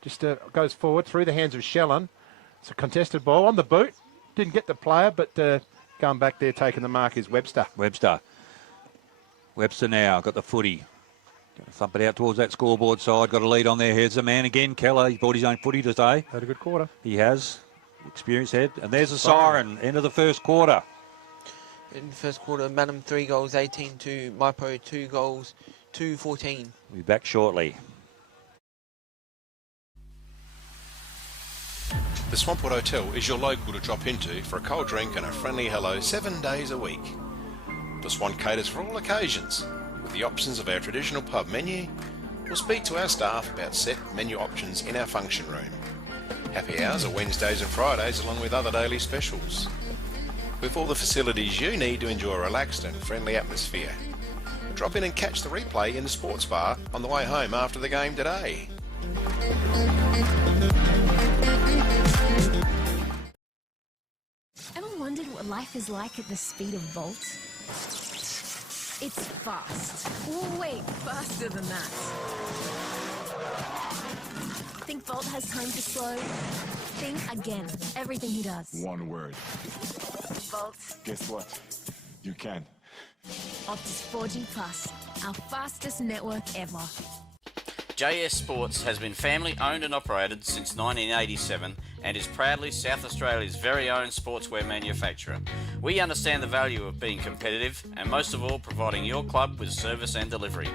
just goes forward through the hands of Shellen. It's a contested ball on the boot. Didn't get the player, but going back there, taking the mark is Webster. Webster now got the footy. Going to thump it out towards that scoreboard side. Got a lead on their heads. The man again, Keller. He bought his own footy today. Had a good quarter. He has. Experienced head. And there's a siren. End of the first quarter. In the first quarter, Manham 3 goals, 18-2. Maipo 2 goals, 2-14. We'll be back shortly. The Swampwood Hotel is your local to drop into for a cold drink and a friendly hello 7 days a week. The Swan caters for all occasions, with the options of our traditional pub menu. We'll speak to our staff about set menu options in our function room. Happy hours are Wednesdays and Fridays, along with other daily specials. With all the facilities you need to enjoy a relaxed and friendly atmosphere. Drop in and catch the replay in the sports bar on the way home after the game today. Ever wondered what life is like at the speed of Volt? It's fast. Wait, faster than that. Think Volt has time to slow? Think again. Everything he does. One word. Volt. Guess what? You can. Optus 4G Plus, our fastest network ever. JS Sports has been family owned and operated since 1987 and is proudly South Australia's very own sportswear manufacturer. We understand the value of being competitive and most of all providing your club with service and delivery.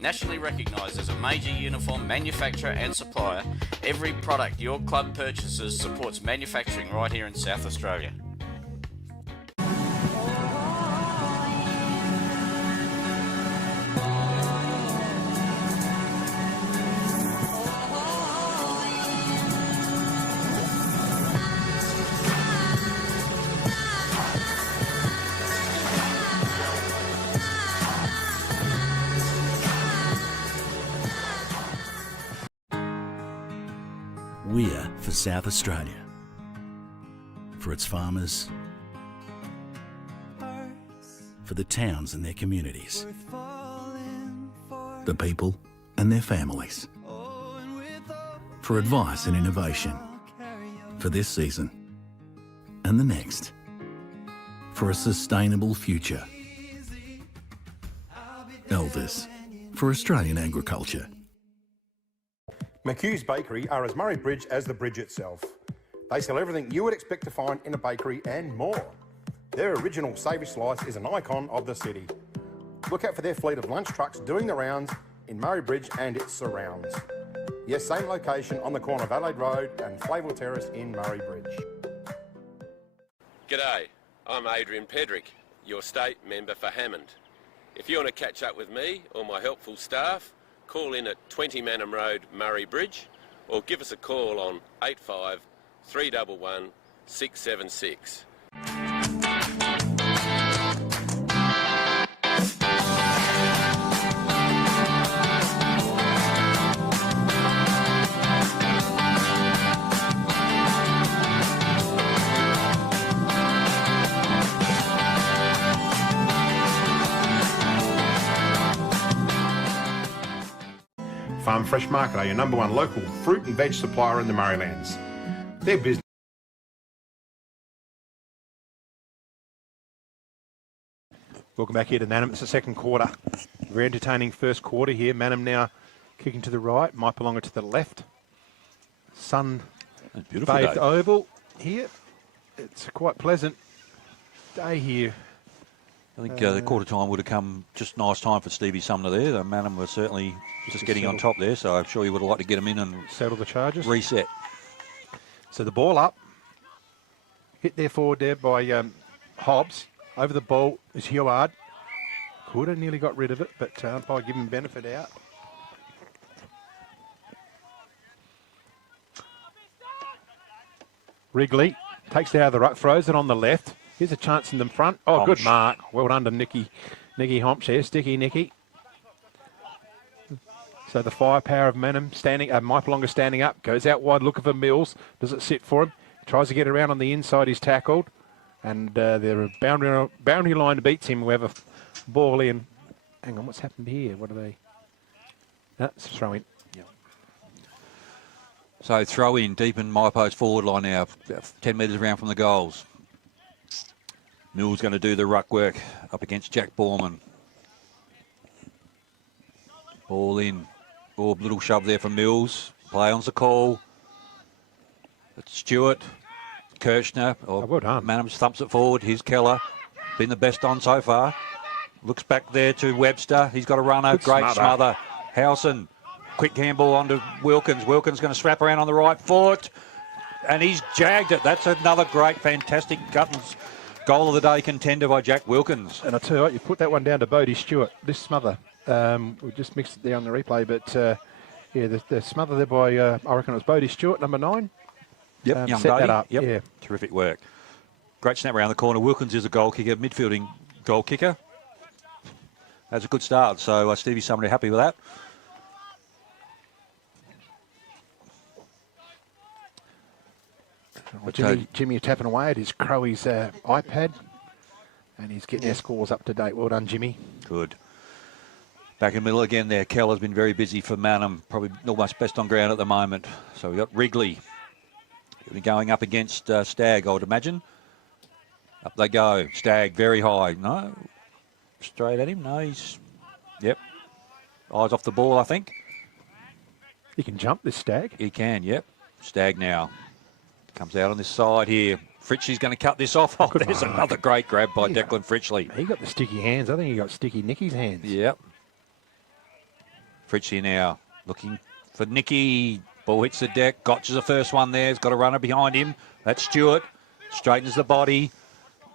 Nationally recognised as a major uniform manufacturer and supplier, every product your club purchases supports manufacturing right here in South Australia. We're for South Australia, for its farmers, for the towns and their communities, the people and their families, for advice and innovation, for this season and the next, for a sustainable future. Elders, for Australian agriculture. McHugh's Bakery are as Murray Bridge as the bridge itself. They sell everything you would expect to find in a bakery and more. Their original savoury slice is an icon of the city. Look out for their fleet of lunch trucks doing the rounds in Murray Bridge and its surrounds. Yes, same location on the corner of Adelaide Road and Flavell Terrace in Murray Bridge. G'day, I'm Adrian Pedrick, your state member for Hammond. If you want to catch up with me or my helpful staff, call in at 20 Manham Road, Murray Bridge, or give us a call on 85 311 676. Farm Fresh Market are your number one local fruit and veg supplier in the Murraylands. Their business. Welcome back here to Manham. It's the second quarter. Very entertaining first quarter here. Manham now kicking to the right, Maipalonga to the left. Sun bathed oval here. It's a quite pleasant day here. I think the quarter time would have come just nice time for Stevie Sumner there. The Manham was certainly just getting on top there, so I'm sure he would have liked to get him in and settle the charges. Reset. So the ball up. Hit there forward there by Hobbs. Over the ball is Heward. Could have nearly got rid of it, but umpire give him benefit out. Wrigley takes it out of the ruck, throws it on the left. Here's a chance in the front. Oh, good mark. Well done to Nicky Homch there. Sticky Nicky. So the firepower of Manham standing, Maipolonga standing up, goes out wide looking for Mills. Does it sit for him? Tries to get around on the inside. He's tackled. And they're a boundary line beats him. We have a ball in. Hang on, what's happened here? What are they? That's a throw in. Yep. So throw in deep in Maipo's forward line now, 10 metres around from the goals. Mills going to do the ruck work up against Jack Borman. Ball in. Oh, little shove there from Mills. Play on's the call. It's Stewart. Kirshner. Well done. Manham thumps it forward. Here's Keller. Been the best on so far. Looks back there to Webster. He's got a runner. Great smother. Howson. Quick handball onto Wilkins. Wilkins going to strap around on the right foot. And he's jagged it. That's another great, fantastic Guttons goal of the day contender by Jack Wilkins. And I tell you what, you put that one down to Bodie Stewart. This smother. We just mixed it there on the replay, but yeah, the smother there by, I reckon it was Bodie Stewart, number 9. Yep, young set Bodie. that up. Yep. Yeah. Terrific work. Great snap around the corner. Wilkins is a goal kicker, midfielding goal kicker. That's a good start. So Stevie Sumner happy with that. Well, Jimmy tapping away at his Crowy's iPad, and he's getting their scores up to date. Well done, Jimmy. Good. Back in the middle again there. Keller's been very busy for Manham. Probably almost best on ground at the moment. So we've got Wrigley. He'll be going up against Stagg, I would imagine. Up they go. Stagg very high. No. Straight at him. No, he's... Yep. Eyes off the ball, I think. He can jump, this Stagg. He can, yep. Stagg now. Comes out on this side here. Fritchley's going to cut this off. Oh, there's another great grab by Declan Fritchley. He got the sticky hands. I think he got sticky Nicky's hands. Yep. Fritchley now looking for Nicky. Ball hits the deck. Gotch is the first one there. He's got a runner behind him. That's Stewart. Straightens the body.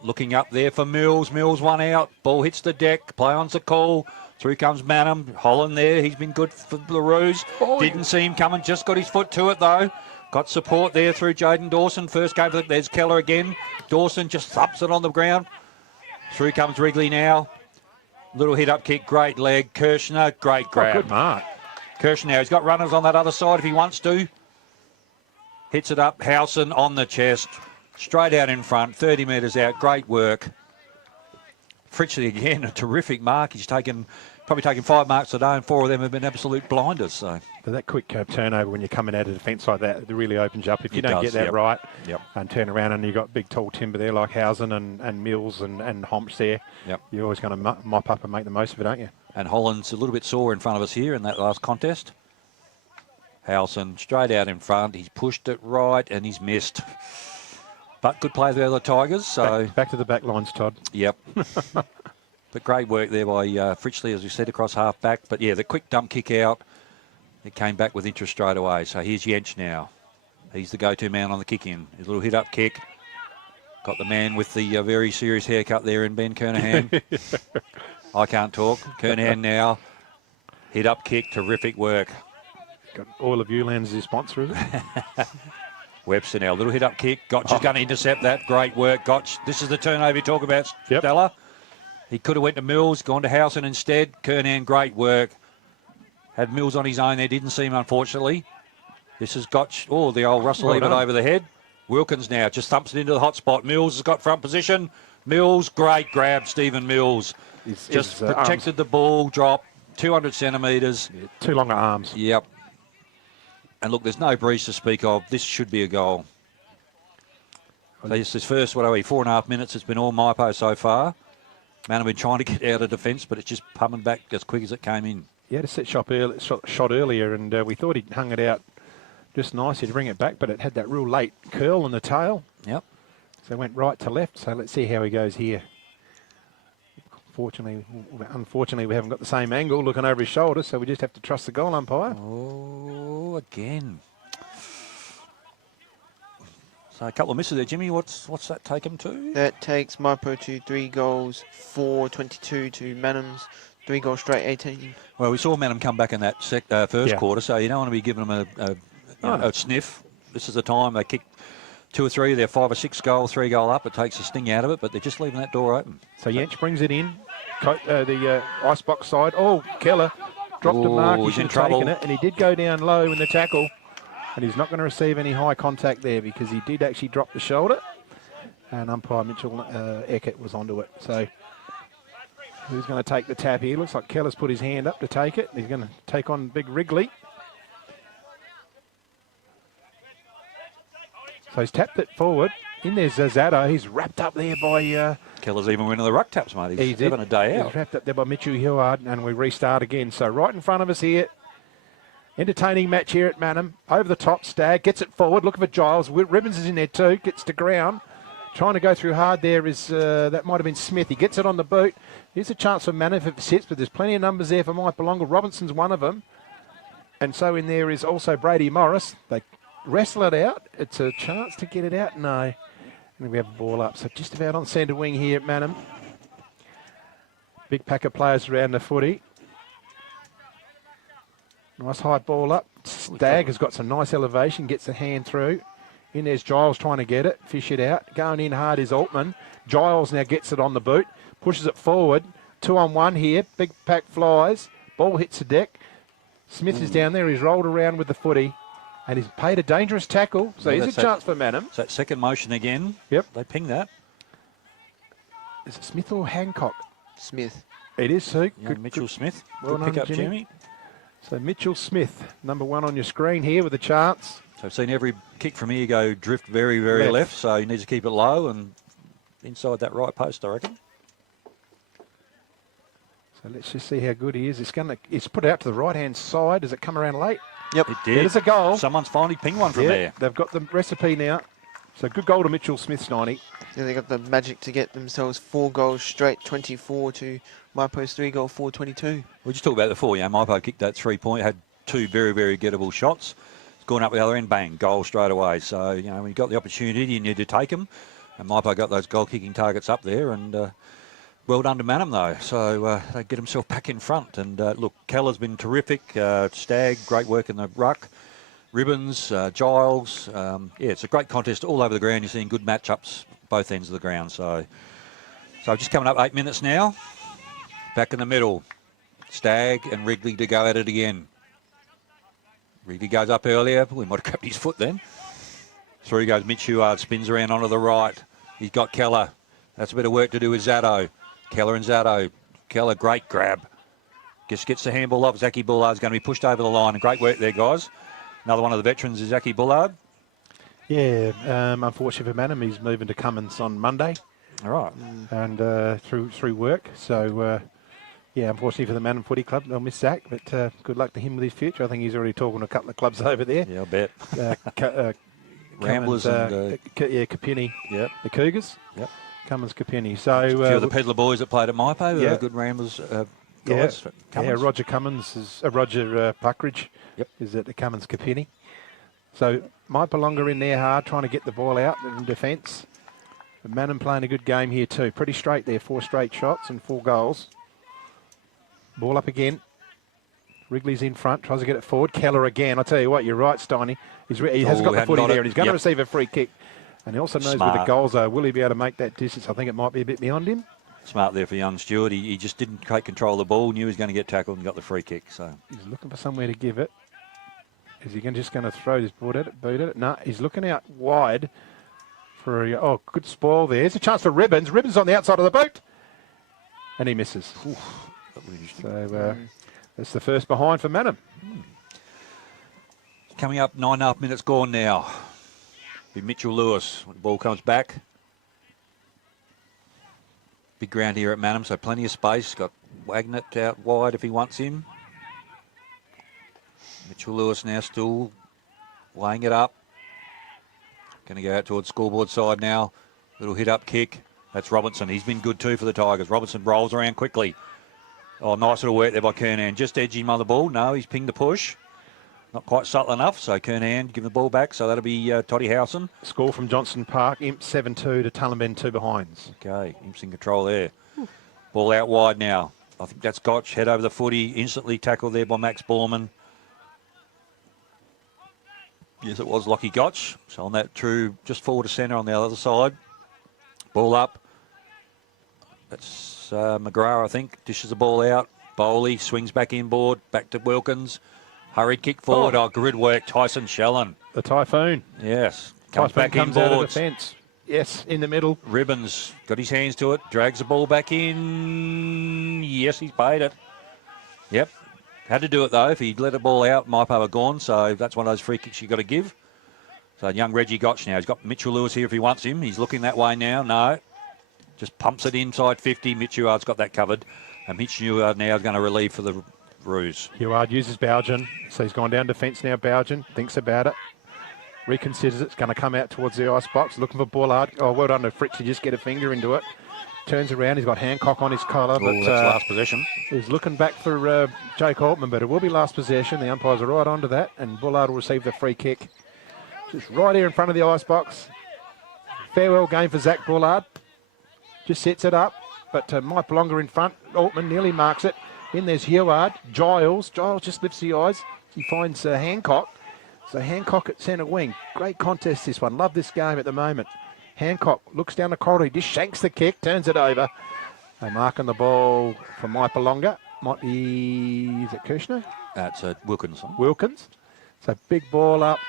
Looking up there for Mills. Mills one out. Ball hits the deck. Play on's the call. Through comes Manham. Holland there. He's been good for the Roos. Didn't see him coming. Just got his foot to it though. Got support there through Jaden Dawson. First game, there's Keller again. Dawson just thumps it on the ground. Through comes Wrigley now. Little hit up kick, great leg. Kirshner, great grab. Good mark. Kirshner, he's got runners on that other side if he wants to. Hits it up. Howson on the chest. Straight out in front, 30 metres out. Great work. Fritchley again, a terrific mark. He's probably taken 5 marks today, and 4 of them have been absolute blinders. So that quick turnover when you're coming out of defence like that, it really opens you up. If you don't get that right and turn around and you've got big tall timber there like Housen and Mills and Homch there, you're always going to mop up and make the most of it, aren't you? And Holland's a little bit sore in front of us here in that last contest. Howson straight out in front. He's pushed it right and he's missed. But good play there, the Tigers. So back to the back lines, Todd. Yep. But great work there by Fritchley, as we said, across half back. But yeah, the quick dump kick out, it came back with interest straight away. So here's Jench now. He's the go-to man on the kick in. His little hit-up kick. Got the man with the very serious haircut there in Ben Kernahan. I can't talk. Kernahan now. Hit-up kick, terrific work. Got Oil of Ulan as his sponsor, is it? Webster now, little hit-up kick. Gotch is going to intercept that. Great work, Gotch. This is the turnover you talk about, Stella. He could have went to Mills, gone to Howson instead. Kernan, great work. Had Mills on his own there, didn't see him, unfortunately. This is Gotch. Oh, the old Russell Ebert over the head. Wilkins now just thumps it into the hot spot. Mills has got front position. Mills, great grab, Stephen Mills. Just protected the ball, drop, 200 centimetres. Yeah, too long arms. Yep. And look, there's no breeze to speak of. This should be a goal. So this is first, 4.5 minutes. It's been all Maipo so far. Man have been trying to get out of defence, but it's just pumping back as quick as it came in. He had a set shot earlier, and we thought he'd hung it out just nicely to bring it back, but it had that real late curl in the tail. Yep. So it went right to left. So let's see how he goes here. Unfortunately, we haven't got the same angle looking over his shoulder, so we just have to trust the goal umpire. Oh, again. So a couple of misses there, Jimmy. What's that take him to? That takes Maipo to 3 goals, 4-22 to Manham's 3 goals straight, 18. Well, we saw Manham come back in that first quarter, so you don't want to be giving them a sniff. This is the time they kick 2 or 3, they're 5 or 6 goal, 3 goal up. It takes the sting out of it, but they're just leaving that door open. So Yench brings it in. The icebox side. Oh, Keller dropped a mark. He He's should in have trouble. taken it, and he did go down low in the tackle. And he's not going to receive any high contact there because he did actually drop the shoulder. And umpire Mitchell Eckert was onto it. So who's going to take the tap here? Looks like Keller's put his hand up to take it. He's going to take on Big Wrigley. So he's tapped it forward. In there's Zato. He's wrapped up there by... Keller's even winning the ruck taps, mate. He's having a day out. He's wrapped up there by Mitchell Hillard, and we restart again. So right in front of us here. Entertaining match here at Manham. Over the top, Stagg gets it forward. Looking for Giles. Ribbons is in there too. Gets to ground. Trying to go through hard there is, that might have been Smith. He gets it on the boot. Here's a chance for Manham if it sits, but there's plenty of numbers there for Mike Belonga. Robinson's one of them. And so in there is also Brady Morris. They wrestle it out. It's a chance to get it out. No. And we have a ball up. So just about on centre wing here at Manham. Big pack of players around the footy. Nice high ball up. Stagg has got some nice elevation, gets the hand through. In there's Giles trying to get it, fish it out. Going in hard is Altman. Giles now gets it on the boot, pushes it forward. 2-on-1 here. Big pack flies. Ball hits the deck. Smith is down there. He's rolled around with the footy. And he's paid a dangerous tackle. So here's a chance for Manham. It's that second motion again. Yep. They ping that. Is it Smith or Hancock? Smith. It is, Sue. Good Mitchell Smith. Well Good pick done, up, Jimmy. Jimmy. So Mitchell Smith, number 1 on your screen here with a chance. So I've seen every kick from here go drift very, very left. So he needs to keep it low and inside that right post, I reckon. So let's just see how good he is. It's put out to the right-hand side. Does it come around late? Yep, it did. There's a goal. Someone's finally pinged one from there. They've got the recipe now. So good goal to Mitchell Smith's 90. Yeah, they got the magic to get themselves 4 goals straight, 24 to Maipo's 3 goal, 4-22. We'll just talk about the 4. Maipo kicked that 3-point, had 2 very, very gettable shots. It's gone up the other end, bang, goal straight away. So, when you got the opportunity, you need to take them. And Maipo got those goal-kicking targets up there. And well done to Manham, though. So they get himself back in front. And look, Keller's been terrific. Stagg, great work in the ruck. Ribbons, Giles. It's a great contest all over the ground. You're seeing good matchups both ends of the ground. So just coming up 8 minutes now. Back in the middle. Stagg and Wrigley to go at it again. Wrigley goes up earlier. We might have grabbed his foot then. Through goes Mitch Huard, spins around onto the right. He's got Keller. That's a bit of work to do with Zato. Keller and Zato. Keller, great grab. Just gets the handball off. Zachy Bullard's going to be pushed over the line. Great work there, guys. Another one of the veterans is Zachy Bullard. Yeah, unfortunately for Manham, he's moving to Cummins on Monday. All right. And through work. So, unfortunately for the Manham Footy Club, they'll miss Zach. But good luck to him with his future. I think he's already talking to a couple of clubs over there. Yeah, I bet. Ramblers and... Kapini. Yep. The Cougars. Yep. Cummins Kapini. So, a few of the Pedlar boys that played at Maipo, good Ramblers guys. Yeah, Roger Cummins is Roger Puckridge is at the Cummins Kapini. So Maipolonga in there hard, trying to get the ball out in defence. Manham playing a good game here too. Pretty straight there, 4 straight shots and 4 goals. Ball up again. Wrigley's in front, tries to get it forward. Keller again. I tell you what, you're right, Steiny. He has got the footy there, and he's going to receive a free kick. And he also knows where the goals are. Will he be able to make that distance? I think it might be a bit beyond him. Smart there for young Stewart. He just didn't take control of the ball, knew he was going to get tackled and got the free kick. So he's looking for somewhere to give it. Is he just going to throw this boot at it? No, he's looking out wide for a good spoil there. There's a chance for Ribbons. Ribbons on the outside of the boot. And he misses. So that's the first behind for Manham. Coming up, 9.5 minutes gone now. Be Mitchell Lewis when the ball comes back. Big ground here at Manham, so plenty of space. Got Wagner out wide if he wants him. Mitchell Lewis now still laying it up. Going to go out towards scoreboard side now. Little hit-up kick. That's Robinson. He's been good too for the Tigers. Robinson rolls around quickly. Oh, nice little work there by Kernan. Just edging him on the ball. No, he's pinged the push. Not quite subtle enough, so Kernan give the ball back. So that'll be Toddy Howson. Score from Johnston Park. Imp 7-2 to Tullumben 2 behinds. Okay, Imp's in control there. Ball out wide now. I think that's Gotch. Head over the footy. Instantly tackled there by Max Borman. Yes, it was Lockie Gotch. So on that true, just forward to centre on the other side. Ball up. That's McGrath, I think. Dishes the ball out. Bowley swings back inboard. Back to Wilkins. Hurried kick forward. Oh, good work. Tyson Shellen. The Typhoon. Yes. Typhoon comes out of defence. Yes, in the middle. Ribbons got his hands to it. Drags the ball back in. Yes, he's paid it. Yep. Had to do it, though. If he'd let the ball out, Maipo were gone. So that's one of those free kicks you've got to give. So young Reggie Gotch now. He's got Mitchell Lewis here if he wants him. He's looking that way now. No. Just pumps it inside 50. Mitch Huard's got that covered. And Mitch Huard now is going to relieve for the Roos. Huard uses Bougen. So he's gone down defence now. Bougen thinks about it. Reconsiders it. It's going to come out towards the ice box. Looking for Bullard. Oh, well done to Fritz to just get a finger into it. Turns around. He's got Hancock on his collar. Oh, but that's last possession. He's looking back for Jake Altman, but it will be last possession. The umpires are right onto that, and Bullard will receive the free kick. Just right here in front of the ice box. Farewell game for Zach Bullard. Just sets it up, but Mike Palonga in front. Altman nearly marks it. In there's Huard. Giles. Giles just lifts the eyes. He finds Hancock. So Hancock at centre wing. Great contest, this one. Love this game at the moment. Hancock looks down the corridor. He just shanks the kick, turns it over. They're marking the ball from Mike Palonga. Might be, is it Kirshner? That's Wilkinson. Wilkins. So big ball up.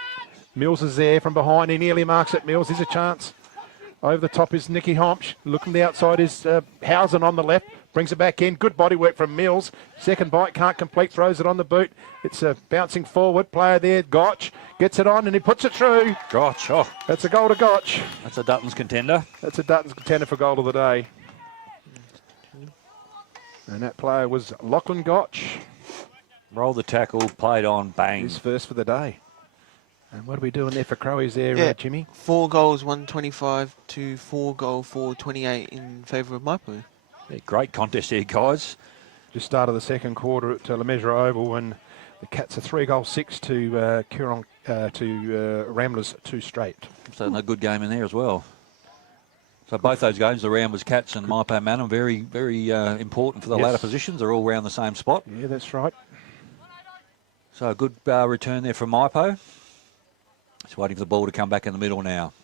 Mills is there from behind. He nearly marks it. Mills, there's a chance. Over the top is Nicky Homsch. Looking the outside is Housen on the left. Brings it back in. Good body work from Mills. Second bite, can't complete. Throws it on the boot. It's bouncing forward. Player there, Gotch. Gets it on and he puts it through. Gotch, oh. That's a goal to Gotch. That's a Dutton's contender. That's a Dutton's contender for goal of the day. And that player was Lachlan Gotch. Rolled the tackle, played on, bang. His first for the day. And what are we doing there for Crowies there, Jimmy? 4 goals, 125 to 4 goal, 428 in favour of Maipo. Yeah, great contest here, guys. Just started the second quarter at La Measure Oval, and the Cats are 3-6 to Ramblers 2 straight. So a good game in there as well. So both those games, the Ramblers Cats and Maipo Manum, very, very important for the ladder positions. They're all around the same spot. Yeah, that's right. So a good return there from Maipo. Just waiting for the ball to come back in the middle now.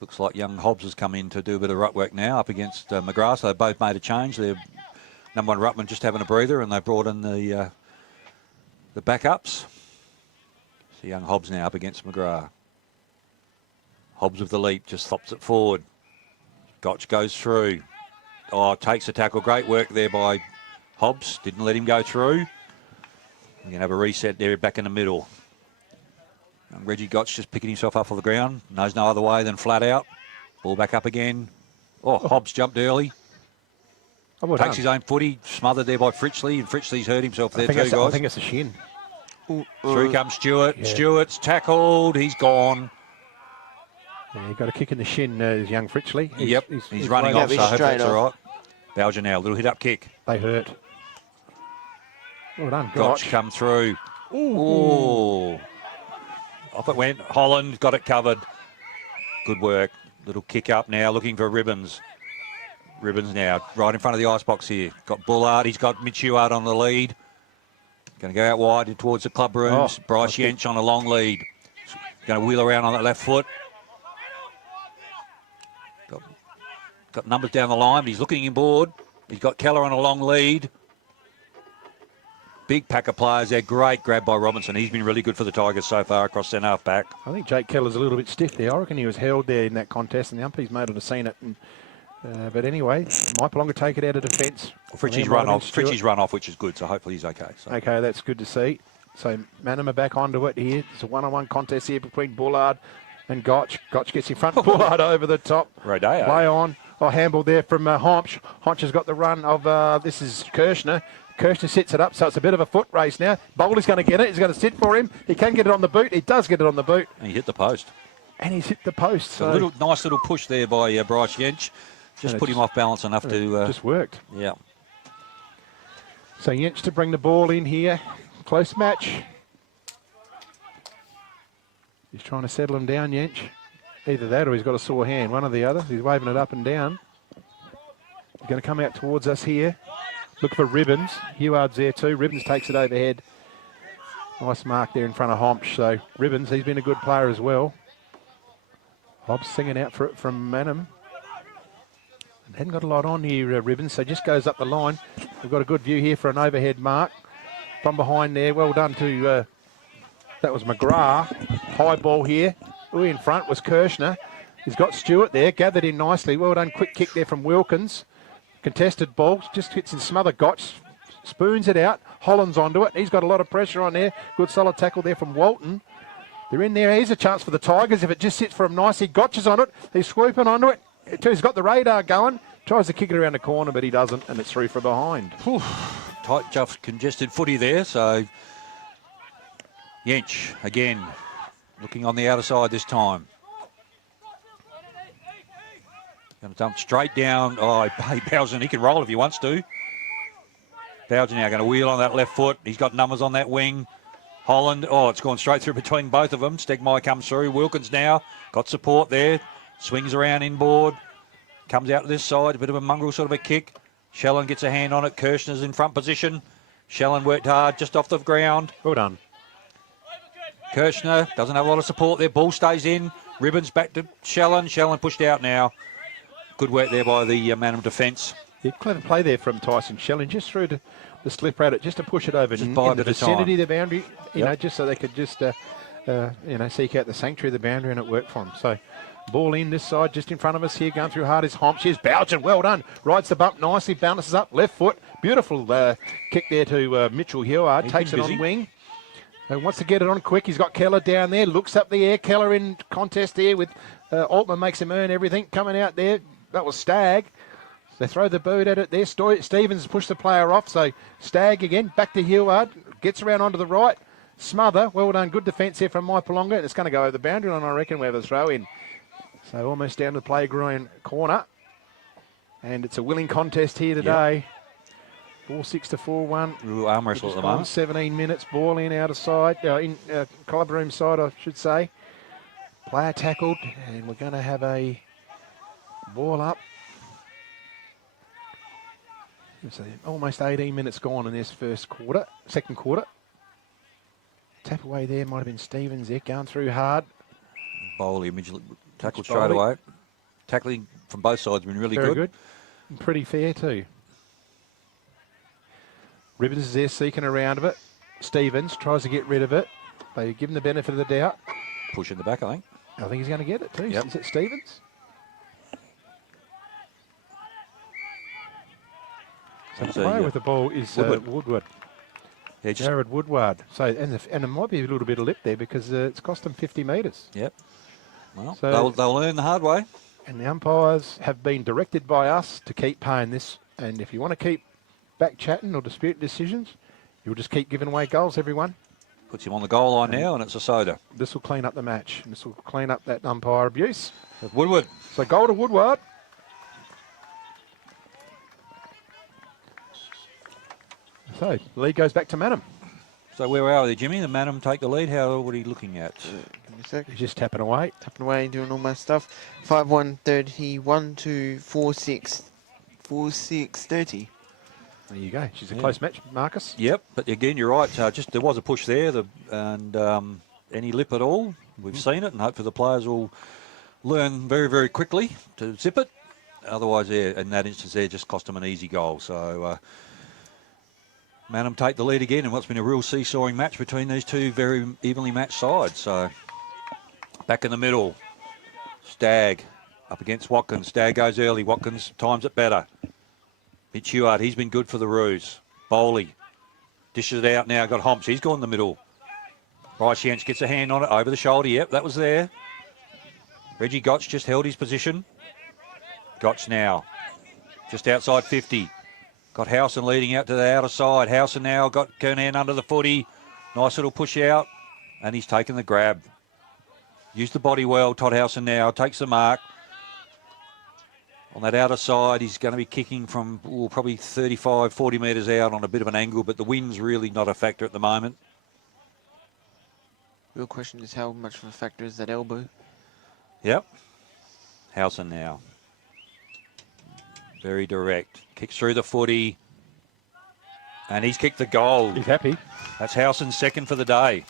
Looks like young Hobbs has come in to do a bit of ruck work now up against McGrath. So they both made a change. Their number 1 ruckman just having a breather, and they brought in the backups. So young Hobbs now up against McGrath. Hobbs with the leap, just flops it forward. Gotch goes through. Oh, takes the tackle. Great work there by Hobbs. Didn't let him go through. We're going to have a reset there back in the middle. And Reggie Gotch just picking himself up off the ground. Knows no other way than flat out. Ball back up again. Oh, Hobbs jumped early. Oh, well Takes his own footy. Smothered there by Fritchley. And Fritchley's hurt himself there too, guys. I think it's a shin. Through comes Stewart. Yeah. Stewart's tackled. He's gone. Yeah, he got a kick in the shin, young Fritchley. He's running off, so I hope that's all right. Bouger now, little hit-up kick. They hurt. Well done, Gotch come through. Ooh. Off it went. Holland got it covered. Good work. Little kick up now, looking for Ribbons. Ribbons now, right in front of the icebox here. Got Bullard. He's got Mitch Huard on the lead. Going to go out wide towards the club rooms. Bryce Yench on a long lead. Going to wheel around on that left foot. Got numbers down the line, but he's looking inboard. He's got Keller on a long lead. Big pack of players there. Great grab by Robinson. He's been really good for the Tigers so far across centre half back. I think Jake Keller's a little bit stiff there. I reckon he was held there in that contest, and the umpires may have seen it. And, but anyway, Mike Palonga take it out of defence. Fritchie's run off. Fritchie's run off, which is good. So hopefully he's okay. So. Okay, that's good to see. So Manama back onto it here. It's a one-on-one contest here between Bullard and Gotch. Gotch gets in front. Bullard over the top. Rodeo. Play on. Oh, handball there from Homsch. Homsch has got the run of, this is Kirshner. Kirshner sets it up, so it's a bit of a foot race now. Bowley's going to get it. He's going to sit for him. He can get it on the boot. He does get it on the boot. And he hit the post. And he's hit the post. So a nice little push there by Bryce Yench. Just put him off balance enough to... just worked. Yeah. So Yench to bring the ball in here. Close match. He's trying to settle him down, Yench. Either that or he's got a sore hand, one or the other. He's waving it up and down. He's going to come out towards us here. Look for Ribbons. Huard's there too. Ribbons takes it overhead. Nice mark there in front of Homch. So Ribbons, he's been a good player as well. Hobbs singing out for it from Manham. And hadn't got a lot on here, Ribbons, so just goes up the line. We've got a good view here for an overhead mark. From behind there, well done to, that was McGrath. High ball here. Ooh, in front was Kirshner. He's got Stewart there, gathered in nicely. Well done, quick kick there from Wilkins. Contested ball, just hits in smother Gotch. Spoons it out. Holland's onto it. He's got a lot of pressure on there. Good solid tackle there from Walton. They're in there. Here's a chance for the Tigers. If it just sits for him nicely, Gotch is on it. He's swooping onto it. He's got the radar going. Tries to kick it around the corner, but he doesn't, and it's through from behind. Whew. Tight, tough, congested footy there. So Yench again looking on the outer side this time. Going to dump straight down. Oh, hey, Bowden, he can roll if he wants to. Bowden now going to wheel on that left foot. He's got numbers on that wing. Holland, oh, it's gone straight through between both of them. Stegmaier comes through. Wilkins now got support there. Swings around inboard. Comes out to this side. A bit of a mongrel sort of a kick. Shellen gets a hand on it. Kirshner's in front position. Shellen worked hard just off the ground. Well done. Kirshner doesn't have a lot of support there. Ball stays in. Ribbons back to Shellen. Shellen pushed out now. Good work there by the Manham defence. Yeah, clever play there from Tyson Shellen, just through to the slip route, just to push it over in the vicinity of the boundary, you know, just so they could just, seek out the sanctuary of the boundary, and it worked for them. So, ball in this side, just in front of us here, going through hard is Homch. Here's Bowden, well done. Rides the bump nicely, bounces up, left foot. Beautiful kick there to Mitchell Heward, takes it on wing. And wants to get it on quick. He's got Keller down there, looks up the air. Keller in contest there with Altman, makes him earn everything. Coming out there, that was Stagg. They throw the boot at it there. Stevens pushed the player off. So Stagg again, back to Heward. Gets around onto the right. Smother, well done. Good defence here from Maipolonga. And it's going to go over the boundary line, I reckon, we have a throw in. So almost down to the playground corner. And it's a willing contest here today. 4-6 to 4-1. Arm wrestle at the moment. 17 minutes. Ball in outer side. In club room side, I should say. Player tackled. And we're going to have a ball up. So almost 18 minutes gone in this second quarter. Tap away there, might have been Stevens there, going through hard. Bowley immediately tackled straight away. Tackling from both sides been really Very good. And pretty fair too. Ribbons is there seeking a round of it. Stevens tries to get rid of it. They give him the benefit of the doubt. Push in the back, I think. I think he's going to get it too. Yep. Is it Stevens? So the player with the ball is Woodward. Yeah, Jared Woodward. So and there might be a little bit of lip there because it's cost them 50 metres. Yep. Well, so they'll learn the hard way. And the umpires have been directed by us to keep paying this. And if you want to keep back chatting or dispute decisions, you'll just keep giving away goals, everyone. Puts him on the goal line now, and it's a soda. This will clean up the match. This will clean up that umpire abuse. Woodward. So goal to Woodward. So, the lead goes back to Manham. So where are they, Jimmy? The Manham take the lead. How are you looking at? Give me a sec. He's just tapping away. Tapping away, doing all my stuff. 5-1, 31 to 4-6. 4-6, 30. There you go. She's a close match, Marcus. Yep, but again, you're right. Just there was a push there, and any lip at all. We've seen it, and hopefully the players will learn very, very quickly to zip it. Otherwise, in that instance, there just cost them an easy goal. So Manham take the lead again in what's been a real seesawing match between these two very evenly matched sides. So back in the middle, Stagg up against Watkins. Stagg goes early. Watkins times it better. Mitch Heward, he's been good for the Roos. Bowley dishes it out now. Got Homps. He's gone in the middle. Bryce Yench gets a hand on it over the shoulder. Yep, that was there. Reggie Gotch just held his position. Gotch now just outside 50. Got Howson leading out to the outer side. Howson now got Kernan under the footy. Nice little push out. And he's taken the grab. Used the body well. Todd Howson now takes the mark. On that outer side, he's going to be kicking from probably 35, 40 metres out on a bit of an angle, but the wind's really not a factor at the moment. Real question is how much of a factor is that elbow? Yep. Howson now. Very direct. Kicks through the footy. And he's kicked the goal. He's happy. That's Howson's second for the day.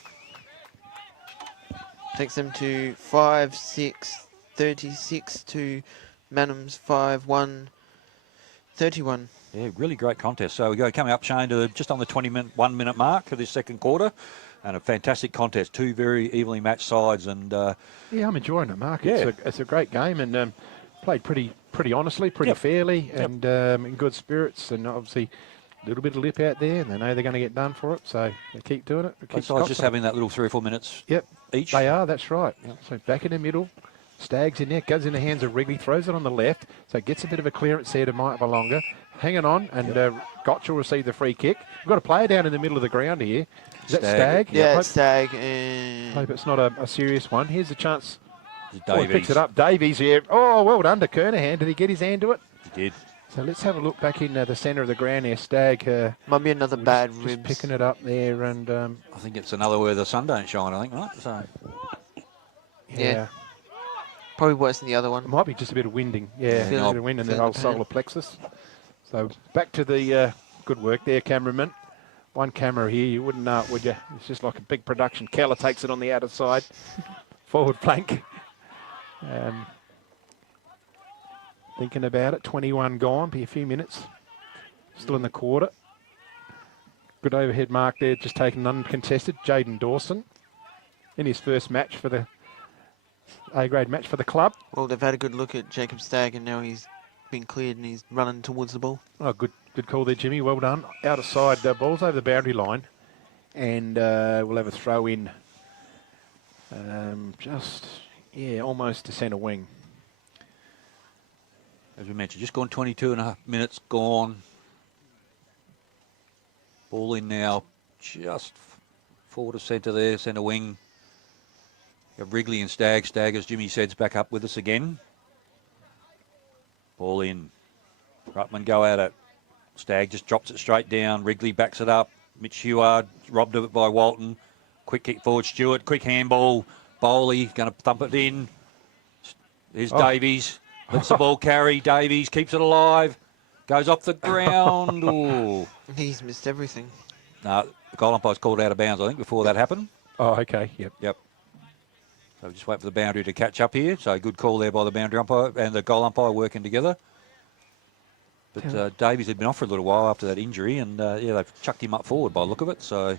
Takes them to 5-6-36 to Manham's 5-1-31. Yeah, really great contest. So we go coming up, Shane, to just on the 1 minute mark for this second quarter. And a fantastic contest. Two very evenly matched sides. And yeah, I'm enjoying it, Mark. Yeah. It's a great game and played pretty honestly, pretty fairly, and in good spirits. And obviously, a little bit of lip out there, and they know they're going to get done for it, so they keep doing it. both sides just having that little 3 or 4 minutes each. They are, that's right. Yep. So back in the middle, Stag's in there, goes in the hands of Wrigley, throws it on the left, so it gets a bit of a clearance there to Mike Malonga. Hanging on, and Gotcha will receive the free kick. We've got a player down in the middle of the ground here. Is that Stag? Yeah, it's Stag. And hope it's not a serious one. Here's a chance. Davies. He picks it up. Davies here. Oh, well done to Kernahan. Did he get his hand to it? He did. So let's have a look back in the centre of the ground there. Stag. Might be another bad just ribs. picking it up there. And I think it's another where the sun don't shine, I think, right? So yeah. Probably worse than the other one. It might be just a bit of winding. Yeah, a bit of wind in the old solar plexus. So back to the good work there, cameraman. One camera here, you wouldn't know it, would you? It's just like a big production. Keller takes it on the outer side. Forward flank. Thinking about it, 21 gone, be a few minutes. Still in the quarter. Good overhead mark there, just taken uncontested. Jaden Dawson in his first match for the A-grade match for the club. Well, they've had a good look at Jacob Stagg, and now he's been cleared and he's running towards the ball. Oh, good call there, Jimmy. Well done. Out of side, ball's over the boundary line, and we'll have a throw in. Almost to centre wing. as we mentioned, just gone 22.5 minutes gone. Ball in now, just forward of centre there, centre wing. Got Wrigley and Stagg. Stagg, as Jimmy said's back up with us again. Ball in. Ruttman go at it. Stagg just drops it straight down. Wrigley backs it up. Mitch Heward robbed of it by Walton. Quick kick forward, Stewart. Quick handball. Bowley going to thump it in. Here's Davies. Lets the ball carry. Davies keeps it alive. Goes off the ground. Ooh. He's missed everything. No, the goal umpire's called out of bounds, I think, before that happened. Oh, okay. Yep. So just wait for the boundary to catch up here. So good call there by the boundary umpire and the goal umpire working together. But Davies had been off for a little while after that injury, and they've chucked him up forward by the look of it. So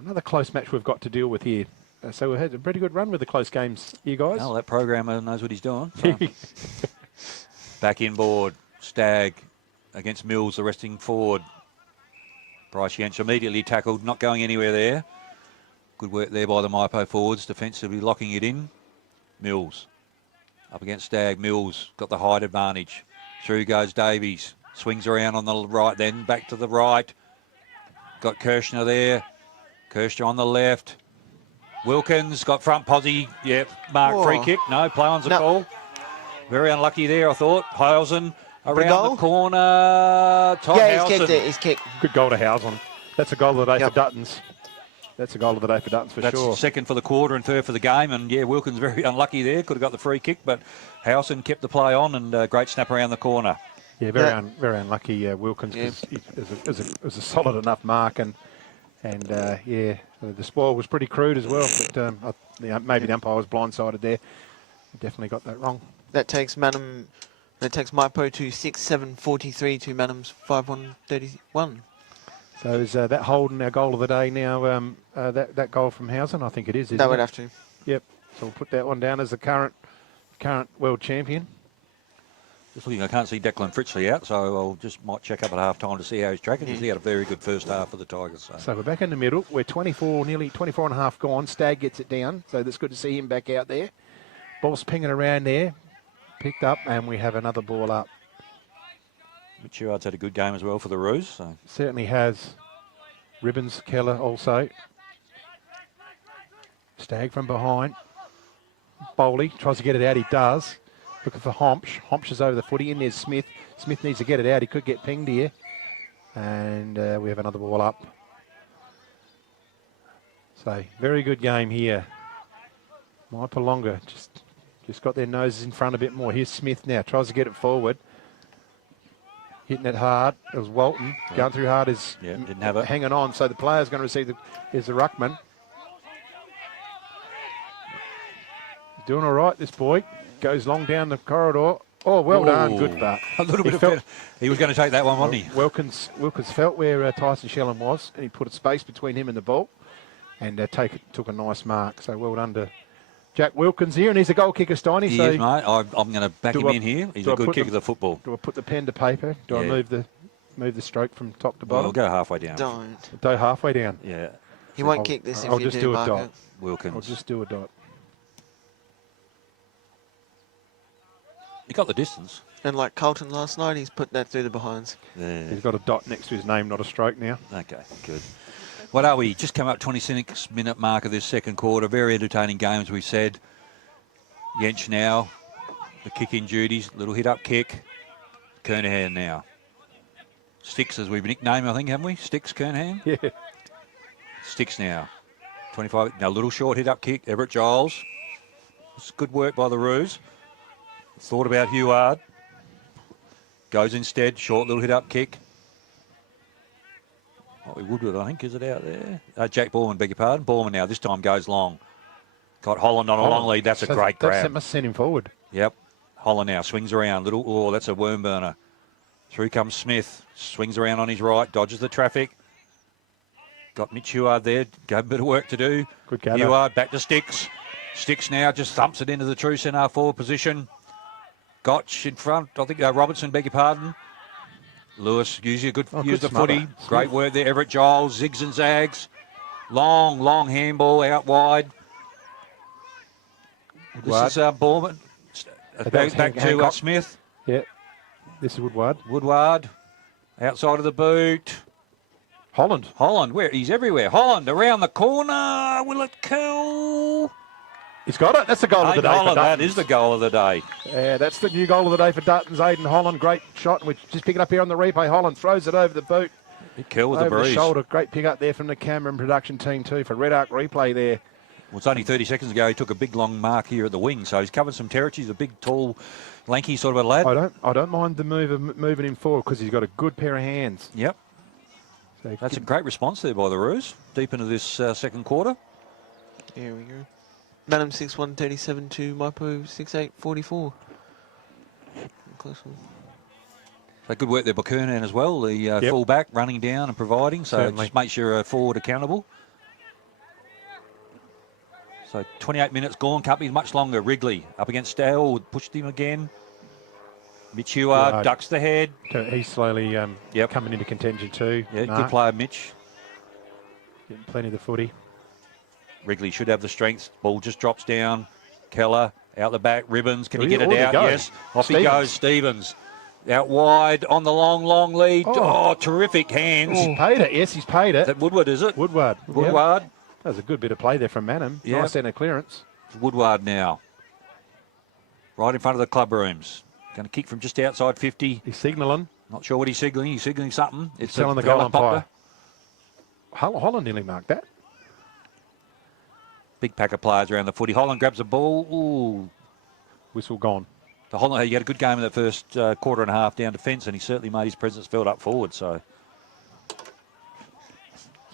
another close match we've got to deal with here. So we've had a pretty good run with the close games, you guys. Well, that programmer knows what he's doing. So. Back inboard, Stagg against Mills, the resting forward. Bryce Yench immediately tackled, not going anywhere there. Good work there by the Maipo forwards, defensively locking it in. Mills up against Stagg. Mills got the height advantage. Through goes Davies. Swings around on the right, then back to the right. Got Kirshner there. Kirshner on the left. Wilkins got front posse. Yep. Mark free kick. No, play on's a call. Very unlucky there, I thought. Housen around the corner. Todd Housen. He's kicked it. He's kicked. Good goal to Housen. That's a goal of the day for Duttons. That's a goal of the day for Duttons for sure. That's second for the quarter and third for the game. And yeah, Wilkins very unlucky there. Could have got the free kick, but Housen kept the play on and great snap around the corner. Yeah, very unlucky Wilkins because it was a solid enough mark and the spoil was pretty crude as well. But maybe the umpire was blindsided there. Definitely got that wrong. That takes Maipo to 6-7-43 to Manham's 5-1-31. So is that Holden our goal of the day now? That goal from Housen, I think it is. That would have to. Yep. So we'll put that one down as the current world champion. Just looking, I can't see Declan Fritzley out, so I'll might check up at half time to see how he's tracking. He had a very good first half for the Tigers. So we're back in the middle. We're nearly 24 and a half gone. Stagg gets it down, so that's good to see him back out there. Ball's pinging around there. Picked up, and we have another ball up. Mitch Heward's had a good game as well for the Roos. So. Certainly has. Ribbons, Keller also. Stagg from behind. Bowley tries to get it out. He does. Looking for Homsch. Homsch is over the footy. In there's Smith. Smith needs to get it out. He could get pinged here. And we have another ball up. So, very good game here. Maipalonga just got their noses in front a bit more. Here's Smith now. Tries to get it forward. hitting it hard. It was Walton. Going through hard is didn't have it. hanging on. So the player's going to receive here's the ruckman. He's doing all right, this boy. Goes long down the corridor. Oh, well done. Good but. A little bit of better. He was going to take that one, wasn't he? Wilkins felt where Tyson Shellen was, and he put a space between him and the ball, and took a nice mark. So well done to Jack Wilkins here, and he's a goal kicker, Steiny. He so is, mate. I'm going to back him in here. He's a good kicker of the football. Do I put the pen to paper? Do I move the stroke from top to bottom? Well, go halfway down. Don't. Go halfway down. Yeah. He won't kick this if I'll you just do a mark dot. it. Wilkins. I'll just do a dot. He got the distance. And like Carlton last night, he's put that through the behinds. Yeah. He's got a dot next to his name, not a stroke now. Okay, good. What are we? Just come up 26-minute mark of this second quarter. Very entertaining game, as we said. Yench now, the kicking duties. Little hit-up kick. Kernahan now. Sticks, as we've nicknamed, I think, haven't we? Sticks, Kernahan? Yeah. Sticks now. 25. Now, little short hit-up kick. Everett Giles. It's good work by the Roos. Thought about Huard. Goes instead. Short little hit-up kick. Woodward, I think, is it out there? Jack Borman, beg your pardon. Borman now, this time goes long. Got Holland on a long lead. That's a great grab. That must send him forward. Yep. Holland now swings around. That's a worm burner. Through comes Smith. Swings around on his right. Dodges the traffic. Got Mitch Huard there. Got a bit of work to do. Good gather. Huard back to Sticks. Sticks now just thumps it into the true centre forward position. Gotch in front. I think Robertson, beg your pardon. Lewis use the footy. Great work there. Everett Giles zigs and zags. Long handball out wide. This is Borman. Back to Smith. Yeah. This is Woodward. Woodward. Outside of the boot. Holland. Where? He's everywhere. Holland around the corner. Will it kill? He's got it. That's the goal of the day. Holland, that is the goal of the day. Yeah, that's the new goal of the day for Dutton's. Aiden Holland, great shot. We just pick it up here on the replay. Holland throws it over the boot. Big kill with over the breeze. The shoulder. Great pick up there from the camera and production team too for Red Arc replay there. Well, it's only 30 seconds ago he took a big long mark here at the wing, so he's covered some territory. He's a big, tall, lanky sort of a lad. I don't mind the move of moving him forward because he's got a good pair of hands. Yep. So that's a great response there by the Roos, deep into this second quarter. There we go. Madam 6-1-37 to Maipo 6-8-44. Close one. So good work there by Kernan as well, the full-back running down and providing, so it just makes your forward accountable. So 28 minutes gone, can't be much longer. Wrigley up against Dale, pushed him again. Mitch Huard ducks the head. He's slowly coming into contention too. Yeah, good player, Mitch. Getting plenty of the footy. Wrigley should have the strength. Ball just drops down. Keller out the back. Ribbons, can he get it out? Yes. Off he goes, Stevens. Out wide on the long lead. Oh, terrific hands. He's paid it. Yes, he's paid it. Is that Woodward, is it? Woodward. Woodward. Yep. That was a good bit of play there from Manham. Yep. Nice centre clearance. It's Woodward now. Right in front of the club rooms. Going to kick from just outside 50. He's signalling. Not sure what he's signalling. He's signalling something. It's telling the goal umpire. Holland nearly marked that. Big pack of players around the footy. Holland grabs the ball. Ooh. Whistle gone. The Holland, he had a good game in that first quarter and a half down defence, and he certainly made his presence felt up forward. So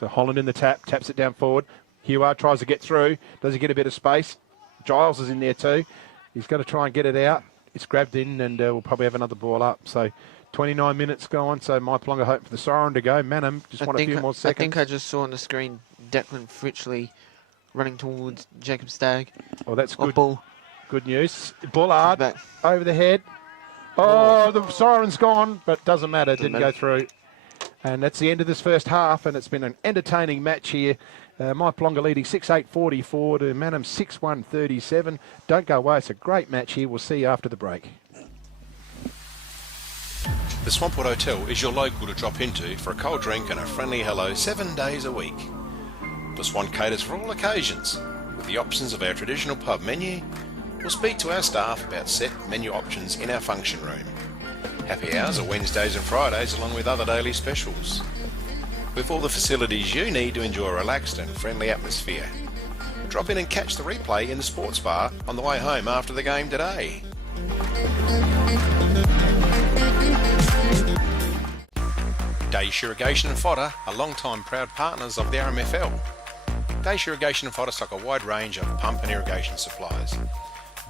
Holland in the taps it down forward. Huard tries to get through. Does he get a bit of space? Giles is in there too. He's going to try and get it out. It's grabbed in, and we'll probably have another ball up. So 29 minutes gone. So Maipa hoping for the siren to go. Manham just want a few more seconds. I think I just saw on the screen Declan Fritchley running towards Jacob Stagg. Oh, that's good. Ball. Good news. Bullard over the head. Oh, the siren's gone, but doesn't matter. Didn't go through. And that's the end of this first half, and it's been an entertaining match here. Maipa leading 6-8-44 to Manham 6-1-37. Don't go away. It's a great match here. We'll see you after the break. The Swampwood Hotel is your local to drop into for a cold drink and a friendly hello 7 days a week. The Swan caters for all occasions, with the options of our traditional pub menu. We'll speak to our staff about set menu options in our function room. Happy hours are Wednesdays and Fridays along with other daily specials. With all the facilities you need to enjoy a relaxed and friendly atmosphere. Drop in and catch the replay in the sports bar on the way home after the game today. Daesh Irrigation and Fodder are long-time proud partners of the RMFL. Daesh Irrigation and Fodder stock a wide range of pump and irrigation supplies.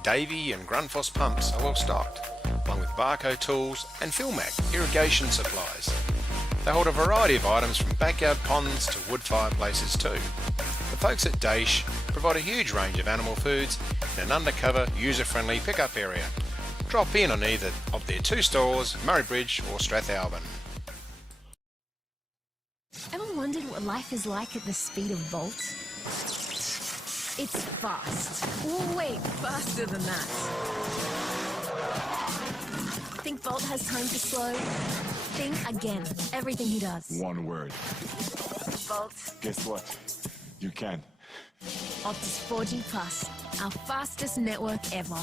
Davey and Grundfos pumps are well stocked, along with Barco tools and Philmac irrigation supplies. They hold a variety of items from backyard ponds to wood fireplaces too. The folks at Daesh provide a huge range of animal foods in an undercover, user-friendly pickup area. Drop in on either of their two stores, Murray Bridge or Strathalbyn. Ever wondered what life is like at the speed of Bolt? It's fast. Wait, faster than that. Think Bolt has time to slow? Think again. Everything he does. One word. Bolt. Guess what? You can. Optus 4G Plus, our fastest network ever.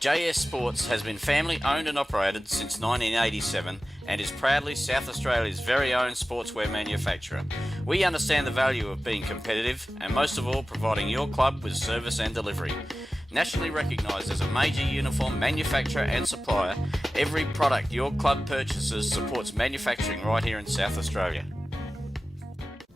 JS Sports has been family owned and operated since 1987 and is proudly South Australia's very own sportswear manufacturer. We understand the value of being competitive and most of all providing your club with service and delivery. Nationally recognised as a major uniform manufacturer and supplier, every product your club purchases supports manufacturing right here in South Australia.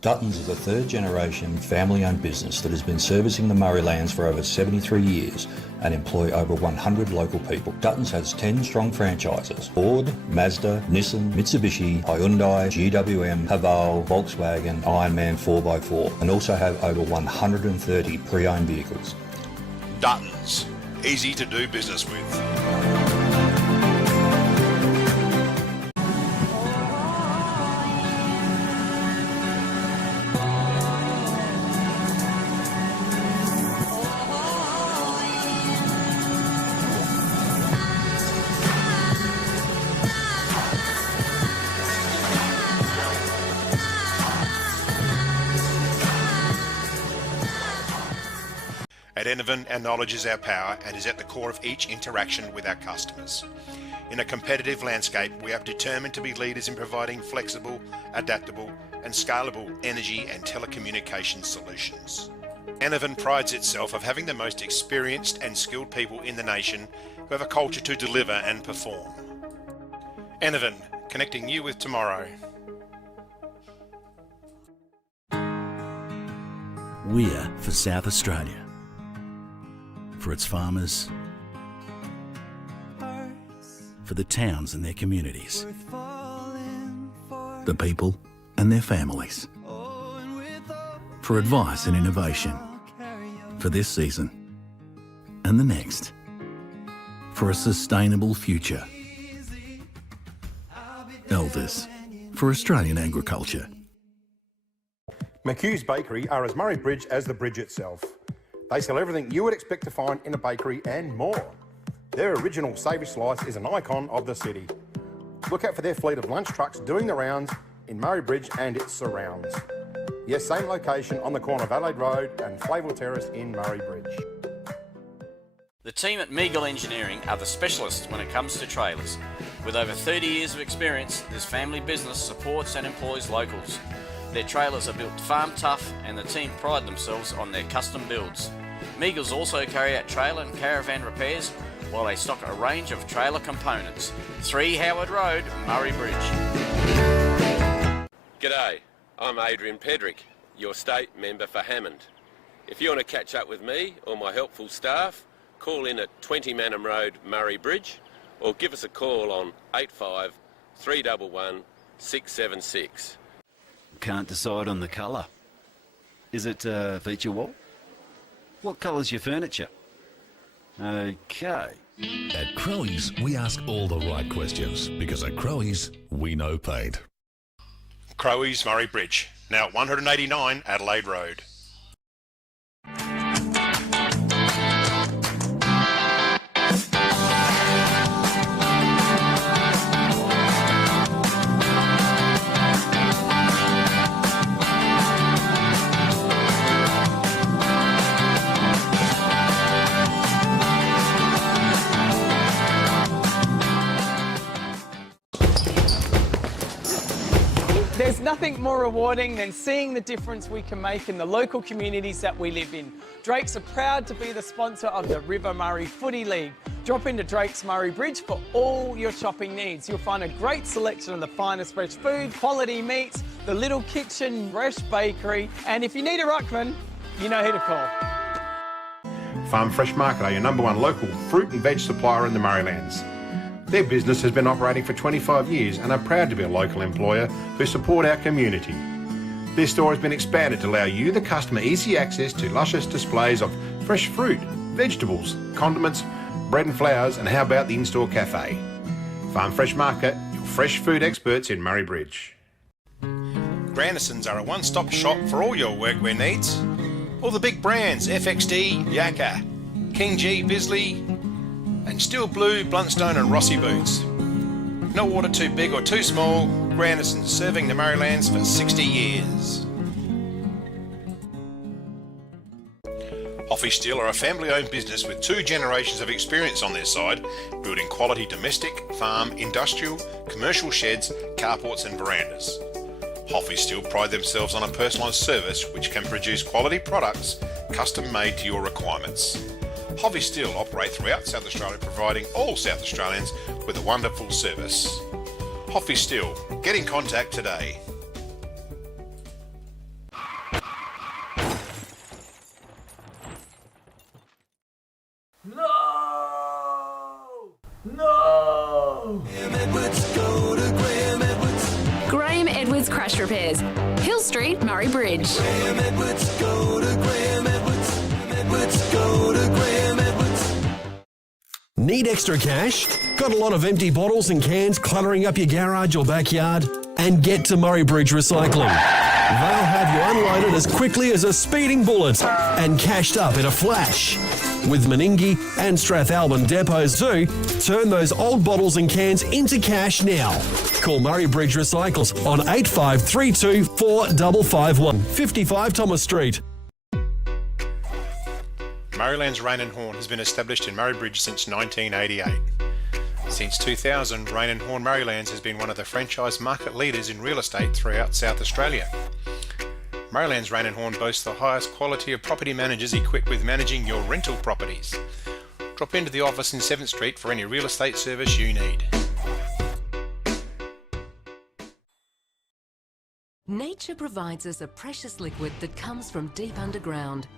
Duttons is a third-generation family-owned business that has been servicing the Murraylands for over 73 years and employ over 100 local people. Duttons has 10 strong franchises: Ford, Mazda, Nissan, Mitsubishi, Hyundai, GWM, Haval, Volkswagen, Ironman 4x4, and also have over 130 pre-owned vehicles. Duttons, easy to do business with. At Enervin, our knowledge is our power and is at the core of each interaction with our customers. In a competitive landscape, we are determined to be leaders in providing flexible, adaptable and scalable energy and telecommunications solutions. Enervin prides itself of having the most experienced and skilled people in the nation who have a culture to deliver and perform. Enervin, connecting you with tomorrow. We're for South Australia. For its farmers, for the towns and their communities, the people and their families, for advice and innovation, for this season and the next, for a sustainable future. Elders, for Australian agriculture. McHugh's Bakery are as Murray Bridge as the bridge itself. They sell everything you would expect to find in a bakery and more. Their original savoury slice is an icon of the city. Look out for their fleet of lunch trucks doing the rounds in Murray Bridge and its surrounds. Yes, same location on the corner of Adelaide Road and Flavell Terrace in Murray Bridge. The team at Meagle Engineering are the specialists when it comes to trailers. With over 30 years of experience, this family business supports and employs locals. Their trailers are built farm tough and the team pride themselves on their custom builds. Meagles also carry out trailer and caravan repairs while they stock a range of trailer components. 3 Howard Road, Murray Bridge. G'day, I'm Adrian Pedrick, your state member for Hammond. If you want to catch up with me or my helpful staff, call in at 20 Manham Road, Murray Bridge, or give us a call on 85 311 676. Can't decide on the colour. Is it feature wall? What colour's your furniture? Okay. At Crowe's, we ask all the right questions because at Crowe's, we know paint. Crowe's Murray Bridge, now at 189 Adelaide Road. nothing more rewarding than seeing the difference we can make in the local communities that we live in. Drakes are proud to be the sponsor of the River Murray Footy League. Drop into Drake's Murray Bridge for all your shopping needs. You'll find a great selection of the finest fresh food, quality meats, the little kitchen, fresh bakery, and if you need a ruckman, you know who to call. Farm Fresh Market are your #1 local fruit and veg supplier in the Murraylands. Their business has been operating for 25 years and are proud to be a local employer who support our community. Their store has been expanded to allow you, the customer, easy access to luscious displays of fresh fruit, vegetables, condiments, bread and flowers, and how about the in-store cafe? Farm Fresh Market, your fresh food experts in Murray Bridge. Grandisons are a one-stop shop for all your workwear needs. All the big brands, FXD, Yakka, King G, Bisley, and Steel Blue, Bluntstone and Rossi boots. No order too big or too small, Grandisons serving the Murraylands for 60 years. Hoffy Steel are a family-owned business with 2 generations of experience on their side, building quality domestic, farm, industrial, commercial sheds, carports and verandas. Hoffy Steel pride themselves on a personalised service which can produce quality products custom made to your requirements. Hoffy Steel operate throughout South Australia, providing all South Australians with a wonderful service. Hoffy Steel, get in contact today. Graham Edwards Crash Repairs, Hill Street, Murray Bridge. Graham Edwards, go to Graham Edwards. Edwards, go to Graham Edwards. Need extra cash? Got a lot of empty bottles and cans cluttering up your garage or backyard? And get to Murray Bridge Recycling. They'll have you unloaded as quickly as a speeding bullet and cashed up in a flash. With Meningie and Strathalbyn depots too, turn those old bottles and cans into cash now. Call Murray Bridge Recycles on 8532 4551, 55 Thomas Street. Murraylands Rain and Horn has been established in Murray Bridge since 1988. Since 2000, Rain and Horn Murraylands has been one of the franchise market leaders in real estate throughout South Australia. Murraylands Rain and Horn boasts the highest quality of property managers equipped with managing your rental properties. Drop into the office in 7th Street for any real estate service you need. Nature provides us a precious liquid that comes from deep underground.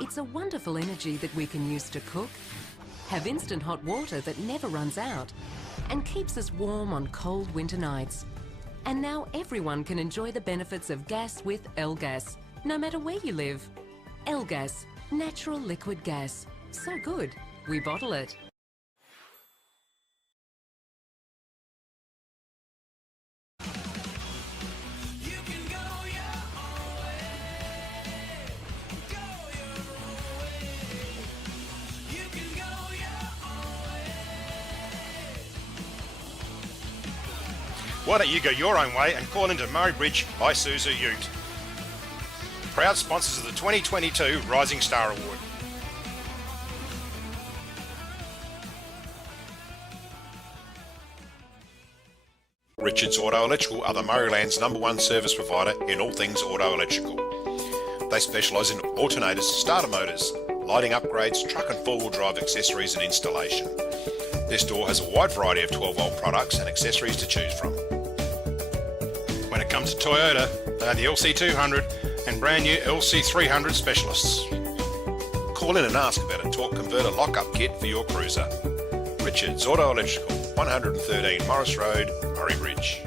It's a wonderful energy that we can use to cook, have instant hot water that never runs out, and keeps us warm on cold winter nights. And now everyone can enjoy the benefits of gas with L-Gas, no matter where you live. L-Gas, natural liquid gas. So good, we bottle it. Why don't you go your own way and call into Murray Bridge Isuzu Ute. Proud sponsors of the 2022 Rising Star Award. Richards Auto Electrical are the Murraylands #1 service provider in all things auto electrical. They specialise in alternators, starter motors, lighting upgrades, truck and four-wheel drive accessories and installation. This store has a wide variety of 12-volt products and accessories to choose from. When it comes to Toyota, they are the LC200 and brand new LC300 specialists. Call in and ask about a torque converter lock-up kit for your cruiser. Richards Auto Electrical, 113 Morris Road, Murray Bridge.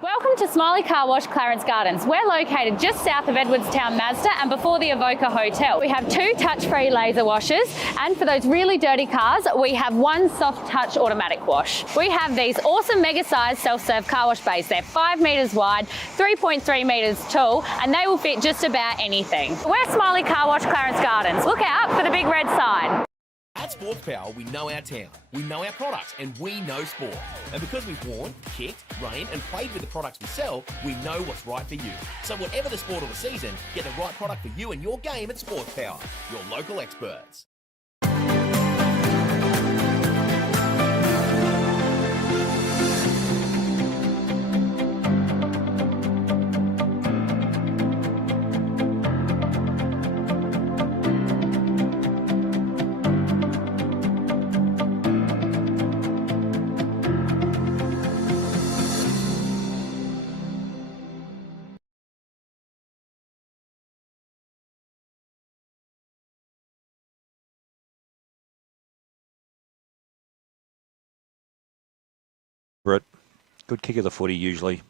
Welcome to Smiley Car Wash, Clarence Gardens. We're located just south of Edwardstown Mazda and before the Evoca Hotel. We have 2 touch-free laser washers, and for those really dirty cars, we have 1 soft touch automatic wash. We have these awesome mega-sized self-serve car wash bays. They're 5 metres wide, 3.3 metres tall, and they will fit just about anything. We're Smiley Car Wash, Clarence Gardens. Look out for the big red sign. At Sports Power, we know our town, we know our products, and we know sport. And because we've worn, kicked, reigned, and played with the products we sell, we know what's right for you. So whatever the sport or the season, get the right product for you and your game at Sports Power, your local experts. Good kick of the footy usually.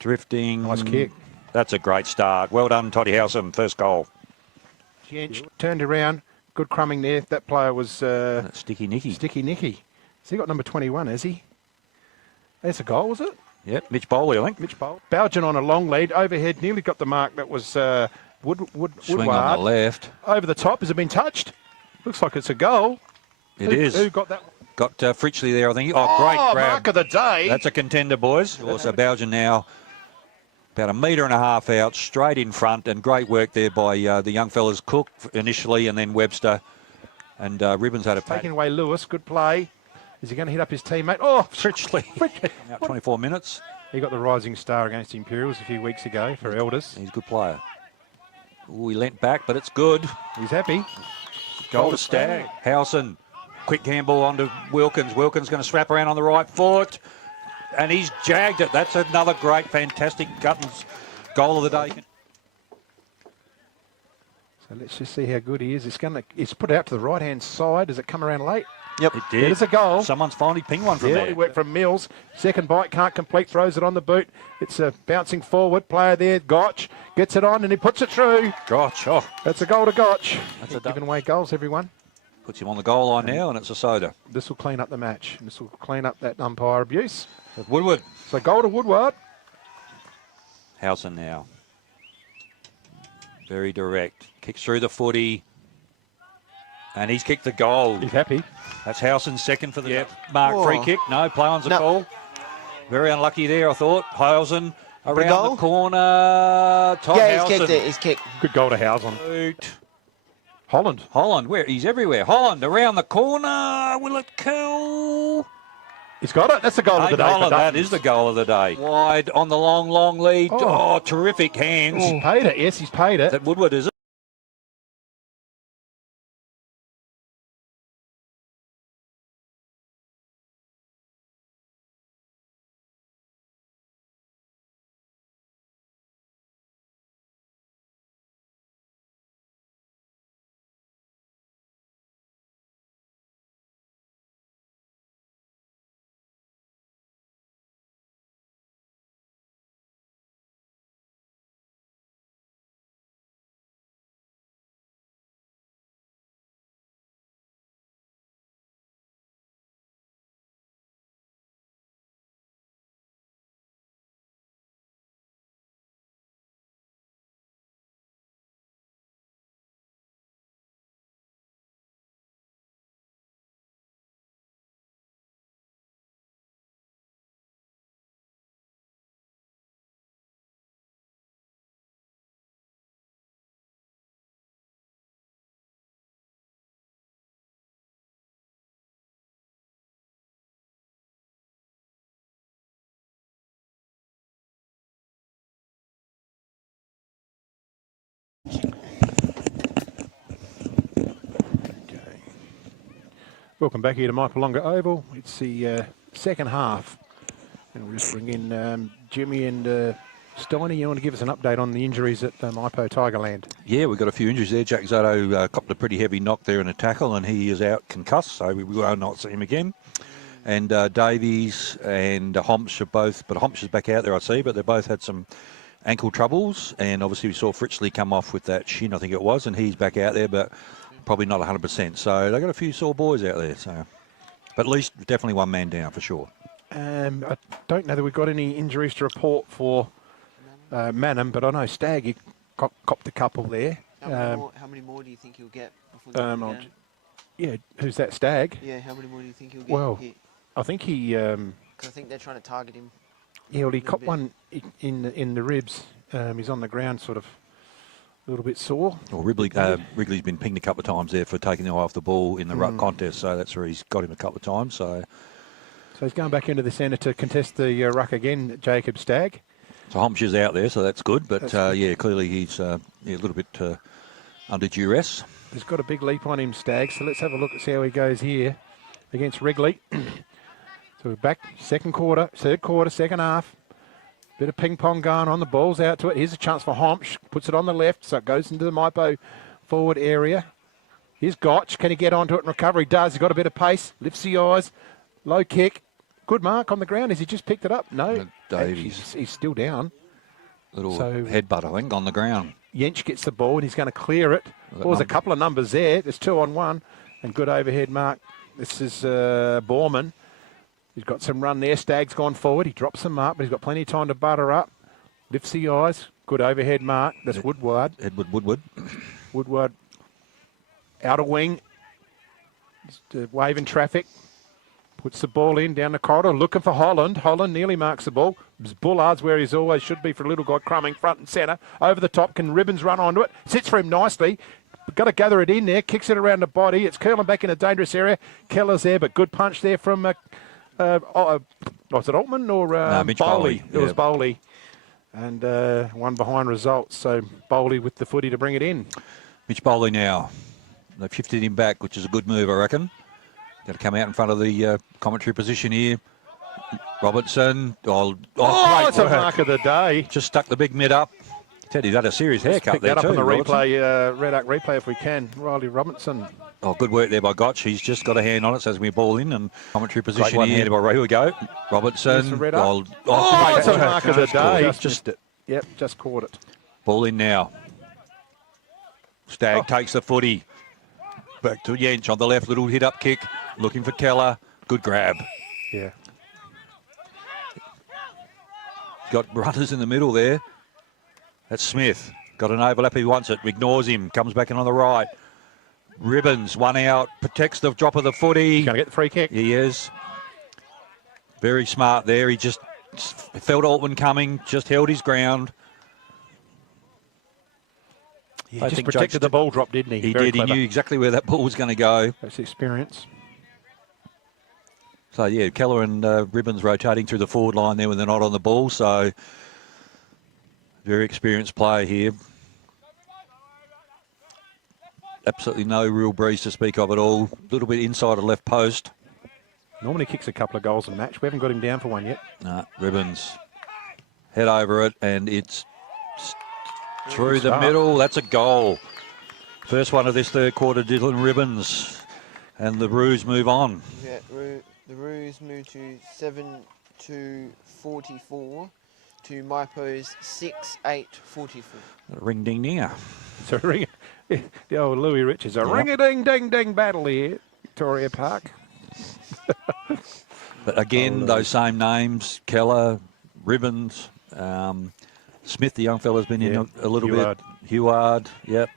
Drifting. Nice kick. That's a great start. Well done, Toddy Howson. First goal. Jench turned around. Good crumbing there. That player was... Sticky Nicky. Sticky Nicky. Has he got number 21, has he? That's a goal, was it? Yep, Mitch Bowley, I think. Mitch Bowley. Belgian on a long lead. Overhead, nearly got the mark. That was Swing Woodward. on the left. Over the top. Has it been touched? Looks like it's a goal. It is. Who got that? Got Fritchley there, I think. Oh, great grab. Mark of the day. That's a contender, boys. Also, Belgian now about 1.5 metre out, straight in front, and great work there by the young fellas, Cook initially, and then Webster. And Ribbons had a pat. Taking away Lewis. Good play. Is he going to hit up his teammate? Oh, Fritchley. Out 24 minutes. He got the rising star against Imperials a few weeks ago for Elders. He's a good player. Ooh, he leant back, but it's good. He's happy. Goal to Stagg. Howson. Quick handball onto Wilkins. Wilkins going to strap around on the right foot. And he's jagged it. That's another great, fantastic Guttons goal of the day. So let's just see how good he is. It's put out to the right-hand side. Does it come around late? Yep, it did. There's a goal. Someone's finally pinged one from there. It worked from Mills. Second bite, can't complete, throws it on the boot. It's a bouncing forward player there. Gotch gets it on and he puts it through. Gotch, oh. That's a goal to Gotch. That's giving away goals, everyone. Puts him on the goal line now, and it's a soda. This will clean up the match. This will clean up that umpire abuse. Woodward. So goal to Woodward. Howson now. Very direct. Kicks through the footy. And he's kicked the goal. He's happy. That's Howson's second for the mark. Free kick. No, play on's a call. Very unlucky there, I thought. Howson around the corner. Tom yeah, Howson. he's kicked it. He's kicked. Good goal to Howson. Holland. Where? He's everywhere. Holland around the corner. Will it kill? He's got it. That's the goal of the day. Holland, that is the goal of the day. Wide on the long lead. Oh, terrific hands. He's paid it. Yes, he's paid it. Is that Woodward, is it? Welcome back here to my Palonga Oval. It's the second half. And we'll just bring in Jimmy and Steiny. You want to give us an update on the injuries at Maipo Tigerland? Yeah, we've got a few injuries there. Jack Zotto copped a pretty heavy knock there in a tackle, and he is out concussed, so we will not see him again. And Davies and Homsch are both, but Homsch is back out there, I see, but they both had some ankle troubles. And obviously we saw Fritchley come off with that shin, I think it was, and he's back out there, but probably not 100%. So they got a few sore boys out there. So, but at least definitely one man down for sure. I don't know that we've got any injuries to report for Manham, but I know Stagg, he copped a couple there. How many more do you think he'll get before the game? Yeah, who's that, Stagg? Yeah, how many more do you think he'll get? Well, I think he... Because I think they're trying to target him. Yeah, well, he copped one in the ribs. He's on the ground sort of a little bit sore. Well, Wrigley's been pinged a couple of times there for taking the eye off the ball in the ruck contest, so that's where he's got him a couple of times. So he's going back into the centre to contest the ruck again, Jacob Stagg. So Homsch is out there, so that's good. But yeah, clearly he's a little bit under duress. He's got a big leap on him, Stagg. So let's have a look and see how he goes here against Wrigley. So we're back third quarter, second half. Bit of ping pong going on. The ball's out to it. Here's a chance for Homsch. Puts it on the left, so it goes into the Maipo forward area. Here's Gotch. Can he get onto it and recover? He does. He's got a bit of pace. Lifts the eyes. Low kick. Good mark on the ground. Has he just picked it up? No. Davies. He's still down. Little So- headbutt, I think, on the ground. Yench gets the ball and he's going to clear it. Well, there's a couple of numbers there. There's 2 on 1 and good overhead mark. This is Borman. He's got some run there. Stagg's gone forward. He drops some mark, but he's got plenty of time to butter up. Lifts the eyes. Good overhead mark. That's Woodward. Woodward. Woodward. Outer wing. Just, waving traffic. Puts the ball in down the corridor, looking for Holland. Holland nearly marks the ball. Bullard's where he's always should be for a little guy, Crumming front and centre. Over the top, can Ribbons run onto it? Sits for him nicely. Got to gather it in there, kicks it around the body. It's curling back in a dangerous area. Keller's there, but good punch there from, was it Altman or Mitch Bowley? Bowley. It was Bowley. And one behind results. So Bowley with the footy to bring it in. Mitch Bowley now. They've shifted him back, which is a good move, I reckon. Got to come out in front of the commentary position here. Robertson. Oh, great it's a work. mark of the day. Just stuck the big mid up. Teddy, that a serious haircut Pick there that up too. on the Robertson. replay, Red Arc replay if we can. Riley Robinson. Oh, good work there by Gotch. He's just got a hand on it, so as we ball in and commentary position one here. Here we go. Here's Robertson. the Red Arc. Great it's a work. mark of the day. Just Yep, just caught it. ball in now. Stagg takes the footy. Back to Yench on the left, little hit up kick. Looking for Keller. Good grab. Yeah. Got runners in the middle there. That's Smith. Got an overlap. He wants it. Ignores him. Comes back in on the right. Ribbons, one out. Protects the drop of the footy. Going to get the free kick. He is. Very smart there. He just felt Altman coming. Just held his ground. He I just think protected Judge the ball drop, didn't he? He Very did. clever. He knew exactly where that ball was going to go. That's experience. So, yeah, Keller and Ribbons rotating through the forward line there when they're not on the ball. So, very experienced player here. Absolutely no real breeze to speak of at all. A little bit inside of left post. Normally kicks a couple of goals a match. We haven't got him down for one yet. No, Ribbons. Head over it, and it's through the Start. middle. That's a goal. First one of this third quarter, Dylan Ribbons. And the Roos move on. Yeah, the Roos move to 7-2-44 to Maipo's 6-8-44. Ring ding dinger. So ring, the old Louis Richards, a ring-a-ding-ding-ding battle here, Victoria Park. But again, those same names, Keller, Ribbons, Smith, the young fella's been in a little Huard. bit. Huard, yep.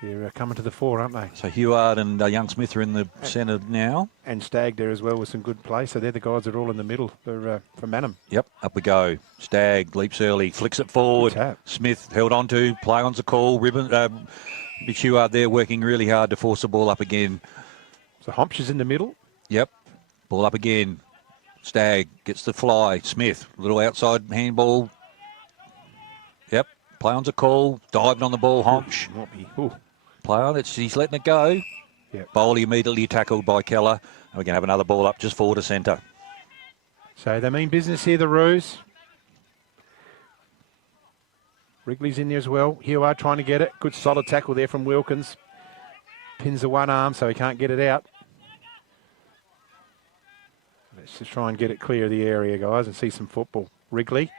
They're coming to the fore, aren't they? So Huard and young Smith are in the centre now. And Stagg there as well with some good play. So they're the guys that are all in the middle for Manham. Yep, up we go. Stagg leaps early, flicks it forward. Smith held on to, play on's a call. Mitch Huard there working really hard to force the ball up again. So Hompsch is in the middle. Yep, ball up again. Stagg gets the fly. Smith, little outside handball. Yep, play on's a call. Diving on the ball, Hompsch. Play on, he's letting it go. Yep. Bowley immediately tackled by Keller. And we're going to have another ball up just forward to centre. So they mean business here, the Roos. Wrigley's in there as well. Huard trying to get it. Good solid tackle there from Wilkins. Pins the one arm so he can't get it out. Let's just try and get it clear of the area, guys, and see some football. Wrigley,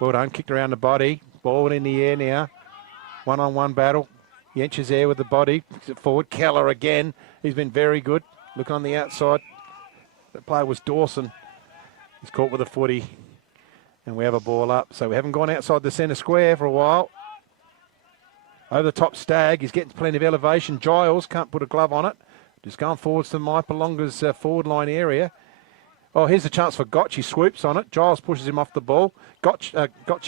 well done, kicked around the body. Ball in the air now. One-on-one battle. Yench is there with the body. Kicks it forward. Keller again. He's been very good. Looking on the outside. The player was Dawson. He's caught with a footy. And we have a ball up. So we haven't gone outside the centre square for a while. Over the top, Stagg. He's getting plenty of elevation. Giles can't put a glove on it. Just going forwards to Maipalonga's forward line area. Oh, here's a chance for Gotch. He swoops on it. Giles pushes him off the ball. Gotch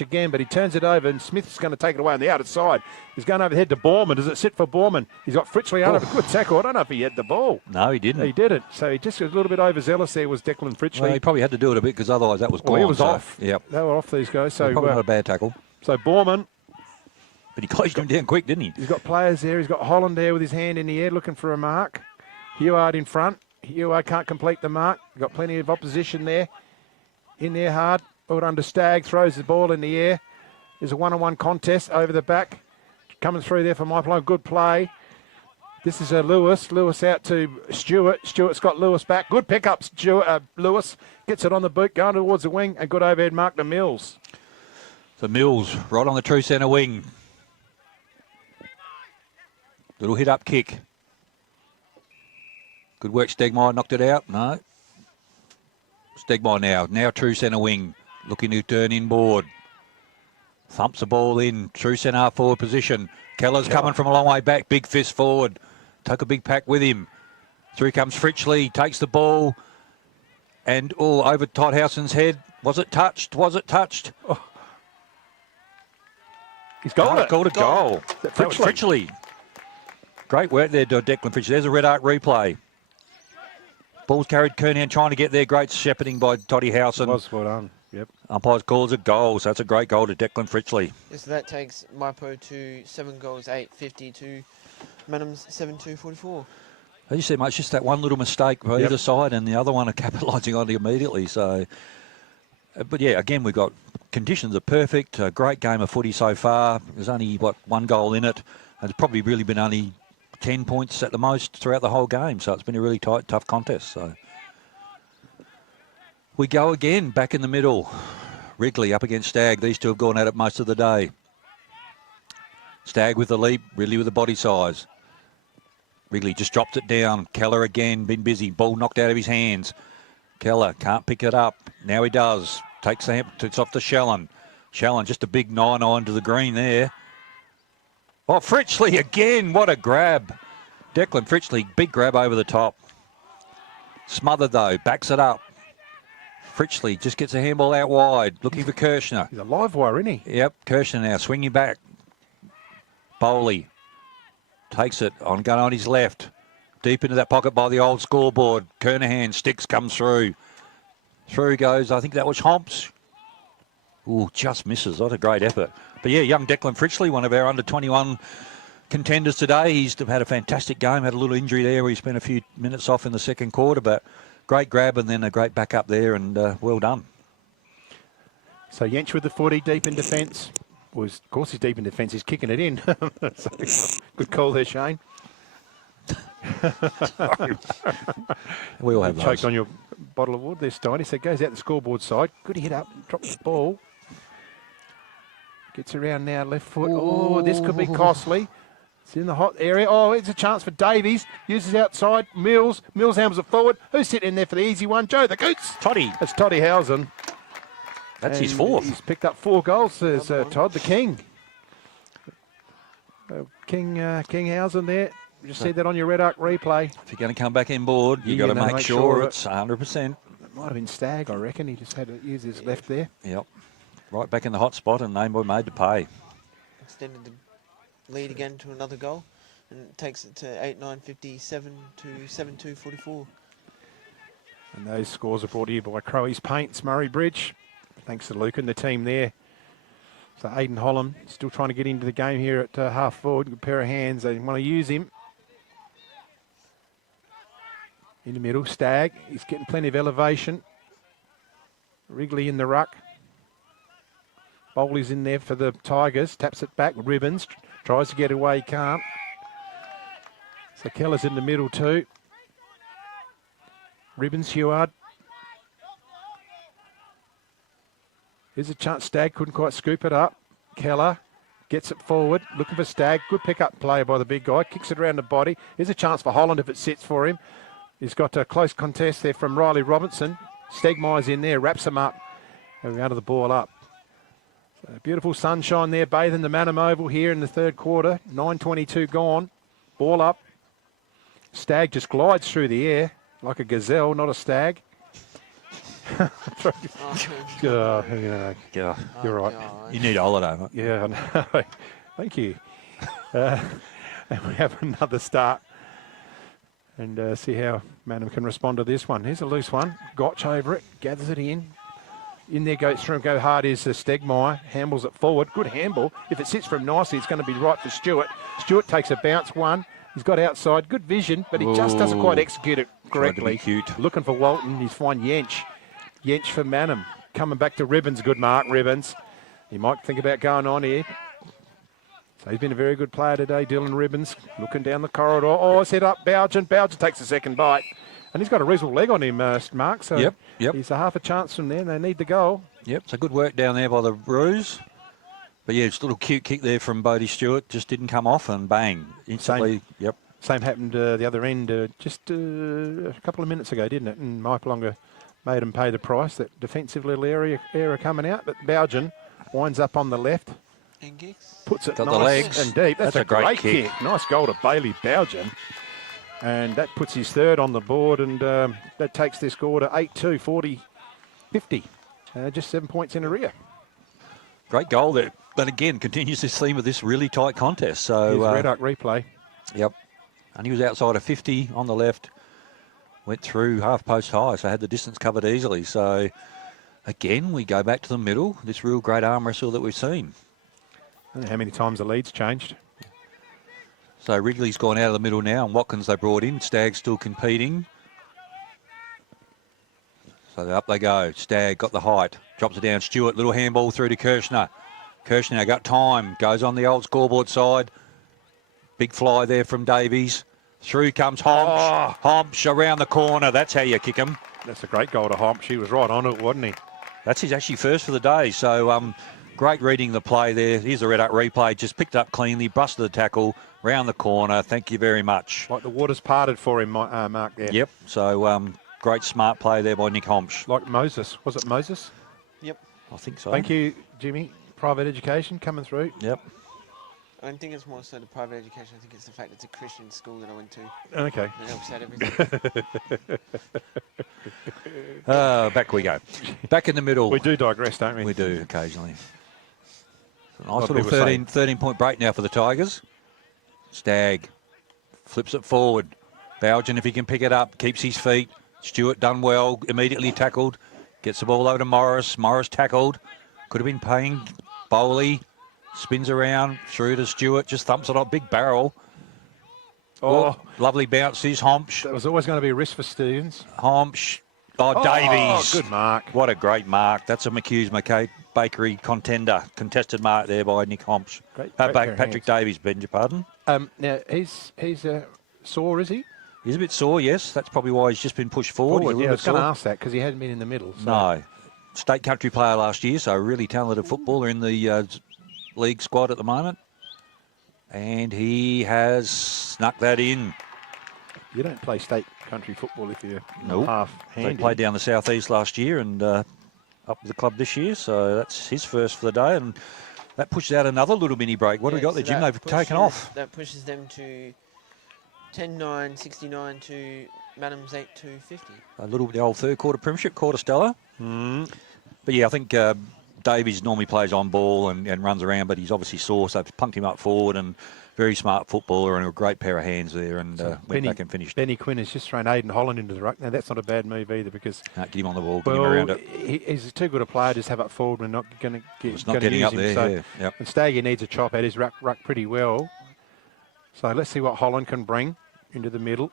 again, but he turns it over, and Smith's going to take it away on the outer side. He's going over the head to Borman. Does it sit for Borman? He's got Fritchley under. Good tackle. I don't know if he had the ball. No, he didn't. He didn't. So he just was a little bit overzealous there, was Declan Fritchley. Well, he probably had to do it a bit because otherwise that was gone. He was so, off. Yep. They were off, these guys. So Probably not a bad tackle. So Borman. But he closed him down quick, didn't he? He's got players there. He's got Holland there with his hand in the air looking for a mark. Huard in front. Huard can't complete the mark. Got plenty of opposition there. In there hard. Out under Stagg. Throws the ball in the air. There's a one-on-one contest over the back. Coming through there for Maipalonga. Good play. This is Lewis. Lewis out to Stewart. Stewart's got Lewis back. Good pickup, Lewis. Gets it on the boot, going towards the wing. A good overhead mark to Mills. So Mills, right on the true centre wing. Little hit-up kick. Good work, Stegmeyer. Knocked it out. No. Stegmeyer now true centre wing. Looking to turn inboard. Thumps the ball in. True centre half forward position. Keller's coming from a long way back. Big fist forward. Took a big pack with him. Through comes Fritchley. Takes the ball. And over Todhausen's head. Was it touched? Was it touched? Oh. He's got it. Called a goal. That was Fritchley. Great work there, Declan Fritchley. There's a red arc replay. Ball's carried Kernahan trying to get there. Great shepherding by Todhausen. Was well done. Yep. Umpires calls a goal, so that's a great goal to Declan Fritchley. So that takes Maipo to 7 goals, 8.50 to Manham's 7.244. As you said, mate, it's just that one little mistake by either side, and the other one are capitalising on it immediately. So, but yeah, again, we've got conditions are perfect. A great game of footy so far. There's only one goal in it, and it's probably really been only 10 points at the most throughout the whole game. So it's been a really tight, tough contest. So we go again back in the middle. Wrigley up against Stagg. These two have gone at it most of the day. Stagg with the leap, Ridley with the body size. Wrigley just dropped it down. Keller again, been busy. Ball knocked out of his hands. Keller can't pick it up. Now he does. Takes the it's off to Shallon. Shallon just a big 9-9 to the green there. Oh, Fritchley again. What a grab. Declan Fritchley, big grab over the top. Smothered though, backs it up. Fritchley just gets a handball out wide, looking for Kirshner. He's a live wire, isn't he? Yep, Kirshner now swinging back. Bowley takes it going on his left. Deep into that pocket by the old scoreboard. Kernahan, Sticks comes through. Through goes, I think that was Homps. Ooh, just misses. What a great effort. But yeah, young Declan Fritchley, one of our under-21 contenders today. He's had a fantastic game, had a little injury there where he spent a few minutes off in the second quarter, but great grab and then a great back up there, and well done. So Yench with the footy, deep in defence. Of course he's deep in defence, he's kicking it in. So, good call there, Shane. We all have those. Choked on your bottle of water there, Steiny. So it goes out the scoreboard side. Good hit up, drops the ball. Gets around now, left foot. Oh, this could be costly. It's in the hot area. Oh, it's a chance for Davies. Uses outside. Mills. Mills hammers it forward. Who's sitting in there for the easy one? Joe the Goots. Toddy. That's Todhausen. That's his fourth. He's picked up 4 goals, says Todd, the King. Kinghausen there. Just see that on your red arc replay. If you're going to come back in board, you've got to make sure it's 100%. It might have been Stagg, I reckon. He just had to use his left there. Yep. Right back in the hot spot, and Nameboy made to pay. Extended the lead again to another goal, and it takes it to 8.957 to 7.244. And those scores are brought to you by Crowy's Paints, Murray Bridge. Thanks to Luke and the team there. So Aidan Holland still trying to get into the game here at half forward. Good pair of hands. They want to use him. In the middle, Stagg. He's getting plenty of elevation. Wrigley in the ruck. Bowley's in there for the Tigers. Taps it back. Ribbons. Tries to get away. Can't. So Keller's in the middle too. Ribbons, Heward. Here's a chance. Stagg couldn't quite scoop it up. Keller gets it forward. Looking for Stagg. Good pick-up play by the big guy. Kicks it around the body. Here's a chance for Holland if it sits for him. He's got a close contest there from Riley Robinson. Stegmeyer's in there. Wraps him up. And out of the ball up. So beautiful sunshine there. Bathing the Manham Oval here in the third quarter. 9:22 gone. Ball up. Stagg just glides through the air like a gazelle, not a stag. You're right. You need a holiday, mate. Yeah, I know. Thank you. And we have another start. And see how Manham can respond to this one. Here's a loose one. Gotch over it. Gathers it in. In there goes through and go hard is Stegmeyer. Handballs it forward. Good handball. If it sits for him nicely, it's going to be right for Stewart. Stewart takes a bounce one. He's got outside. Good vision, but he just doesn't quite execute it correctly. Cute. Looking for Walton. He's fine. Yench. Yench for Manham. Coming back to Ribbons. Good mark, Ribbons. He might think about going on here. So he's been a very good player today, Dylan Ribbons, looking down the corridor. Oh, set up Bougen. Bougen takes the second bite. And he's got a reasonable leg on him, Mark. So Yep. he's a half a chance from there, and they need the goal. Yep, so good work down there by the Roos. But yeah, just a little cute kick there from Bodie Stewart. Just didn't come off, and bang, instantly. Same happened the other end just a couple of minutes ago, didn't it? And Maipalonga made him pay the price. That defensive little error coming out. But Bougen winds up on the left. And kicks. Puts it Got nice the legs. and deep. That's a great kick. Nice goal to Bailey Bougen. And that puts his third on the board, and that takes their score to 8-2, 40-50. Just 7 points in arrear. Great goal there. But again, continues this theme of this really tight contest. So Here's Red Duck replay. Yep. And he was outside of 50 on the left. Went through half post high, so had the distance covered easily. So again, we go back to the middle. This real great arm wrestle that we've seen. I don't know how many times the lead's changed. So Wrigley's gone out of the middle now, and Watkins they brought in. Stagg still competing. So up they go. Stagg got the height. Drops it down. Stewart, little handball through to Kirshner. Kirshner got time. Goes on the old scoreboard side. Big fly there from Davies. Through comes Homsch. Homsch around the corner. That's how you kick him. That's a great goal to Homsch. He was right on it, wasn't he? That's his actually first for the day. So great reading the play there. Here's the red up replay. Just picked up cleanly, busted the tackle, round the corner. Thank you very much. Like the water's parted for him, Mark, there. Yep. So great smart play there by Nick Homsch. Like Moses. Was it Moses? Yep. I think so. Thank you, Jimmy. Private education coming through. Yep. I don't think it's more so the private education. I think it's the fact it's a Christian school that I went to. Okay. That helps out everything. Back we go. Back in the middle. We do digress, don't we? We do occasionally. A lot nice of little people 13-point break now for the Tigers. Stagg flips it forward. Bougen, if he can pick it up, keeps his feet. Stewart done well, immediately tackled. Gets the ball over to Morris. Morris tackled. Could have been paying. Bowley spins around through to Stewart. Just thumps it up. Big barrel. Oh, lovely bounces. Homsch. That was always going to be a risk for Stevens. Homsch. Oh, Davies. Good mark. What a great mark. That's a McHughes McKay Bakery contender. Contested mark there by Nick Homsch. Great pair of Patrick Davies, beg your pardon. Now, he's sore, is he? He's a bit sore, yes. That's probably why he's just been pushed forward. Yeah, I was going to ask that because he hadn't been in the middle. So. No. State country player last year, so a really talented footballer in the league squad at the moment. And he has snuck that in. You don't play state country football if you're Nope. half-handed. They played down the southeast last year and up with the club this year, so that's his first for the day. And that pushes out another little mini break. What do we got there, Jim? They've taken off. That pushes them to 10-9, 69 to Madam's 8-2, 50. The old third quarter premiership, quarter stellar. But yeah, I think Davies normally plays on ball and runs around, but he's obviously sore, so they've punked him up forward, and very smart footballer and a great pair of hands there, and went back and finished. Benny Quinn has just thrown Aidan Holland into the ruck. Now, that's not a bad move either because... Get him on the ball, get him around it. He's too good a player, just have it forward. We're not going to get It's not getting up there, yeah. Yep. And Stagger needs a chop at his ruck pretty well. So let's see what Holland can bring into the middle.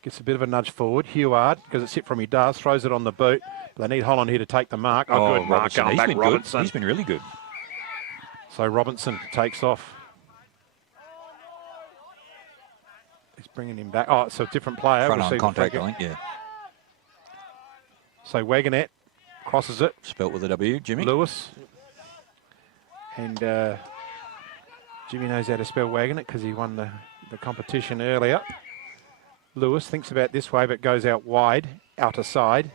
Gets a bit of a nudge forward. Heward, because it's hit from he does, throws it on the boot. But they need Holland here to take the mark. Oh, good mark. Robinson. He's been good. He's been really good. So Robinson takes off. He's bringing him back. Oh, it's a different player. Front on contact, I think, yeah. So Wagonette crosses it. Spelt with a W, Jimmy. Lewis. And Jimmy knows how to spell Wagonette because he won the competition earlier. Lewis thinks about this way but goes out wide, outer side.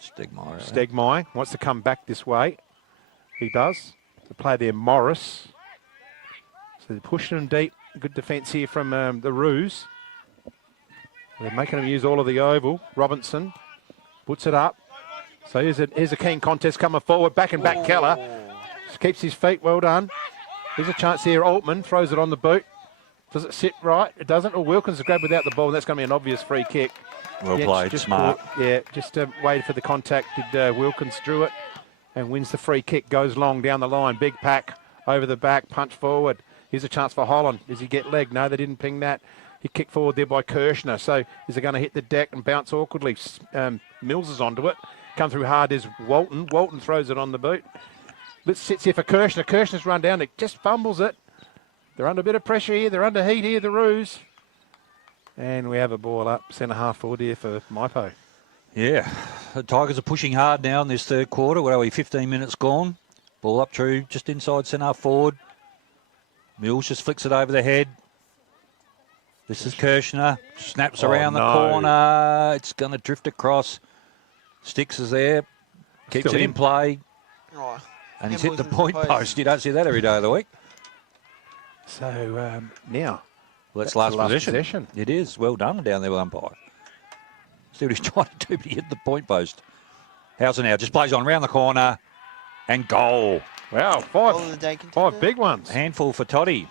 Stegmaier wants to come back this way. He does. The player there, Morris. So they're pushing him deep. Good defence here from the Roos. They're making him use all of the oval. Robinson puts it up. So here's a keen contest coming forward. Back and back Keller. Keeps his feet. Well done. There's a chance here. Altman throws it on the boot. Does it sit right? It doesn't. Or Wilkins has grabbed without the ball, and that's going to be an obvious free kick. Well played, smart. Just waited for the contact. Did Wilkins drew it and wins the free kick. Goes long down the line. Big pack over the back. Punch forward. Here's a chance for Holland. Does he get leg? No, they didn't ping that. He kicked forward there by Kirshner. So is it going to hit the deck and bounce awkwardly? Mills is onto it. Come through hard is Walton. Walton throws it on the boot. Sits here for Kirshner. Kirshner's run down. It just fumbles it. They're under a bit of pressure here. They're under heat here, the Roos. And we have a ball up, centre half forward here for Maipo. Yeah, the Tigers are pushing hard now in this third quarter. What are we, 15 minutes gone? Ball up true, just inside centre half forward. Mills just flicks it over the head. This is Kirshner. Snaps around the corner. It's going to drift across. Sticks is there. Keeps Still it in play. Oh, And he's hit the point post. You don't see that every day of the week. So now. Well, that's last possession. It is. Well done down there with umpire. See what he's trying to do, but he hit the point post. Hauser now just plays on round the corner and goal. Wow, five big ones. Handful for Toddy.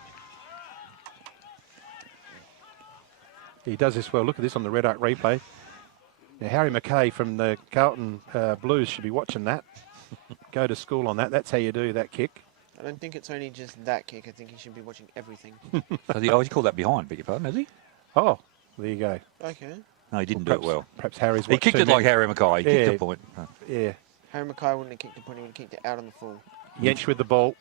He does this well. Look at this on the Red Arc replay. Now, Harry McKay from the Carlton Blues should be watching that. Go to school on that. That's how you do that kick. I don't think it's only just that kick. I think he should be watching everything. He called that behind, beg your pardon, has he? Oh, there you go. Okay. No, he didn't do it well. Perhaps Harry's He kicked it like Harry McKay. He kicked the point. Yeah. Harry McKay wouldn't have kicked the point. He would have kicked it out on the full. Yench with the ball.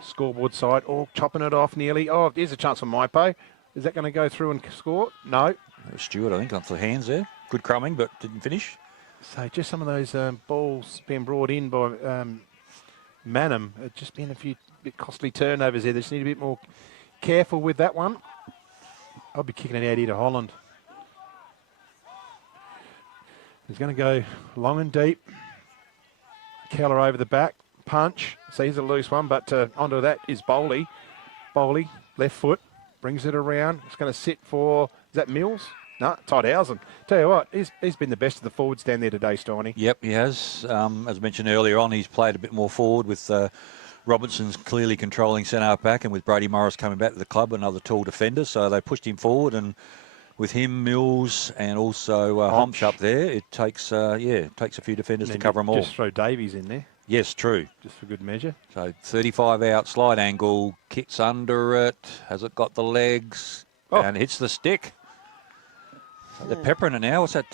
Scoreboard side. Oh, chopping it off nearly. Oh, here's a chance for Maipo. Is that going to go through and score? No. Stewart, I think, on the hands there. Good crumbing, but didn't finish. So just some of those balls being brought in by Manham. Just been a few bit costly turnovers there. They just need a bit more careful with that one. I'll be kicking it out here to Holland. He's going to go long and deep. Keller over the back. Punch. So he's a loose one, but onto that is Bowley. Bowley, left foot. Brings it around. It's going to sit for, is that Mills? No, Toddhausen. Tell you what, he's been the best of the forwards down there today, Steiny. Yep, he has. As mentioned earlier on, he's played a bit more forward with Robinson's clearly controlling centre back, and with Brady Morris coming back to the club, another tall defender. So they pushed him forward, and with him, Mills, and also Homch up there, it takes a few defenders to cover them all. Just throw Davies in there. Yes, true. Just for good measure. So 35 out, slide angle, kicks under it. Has it got the legs? And hits the stick. So they're peppering it now. What's that?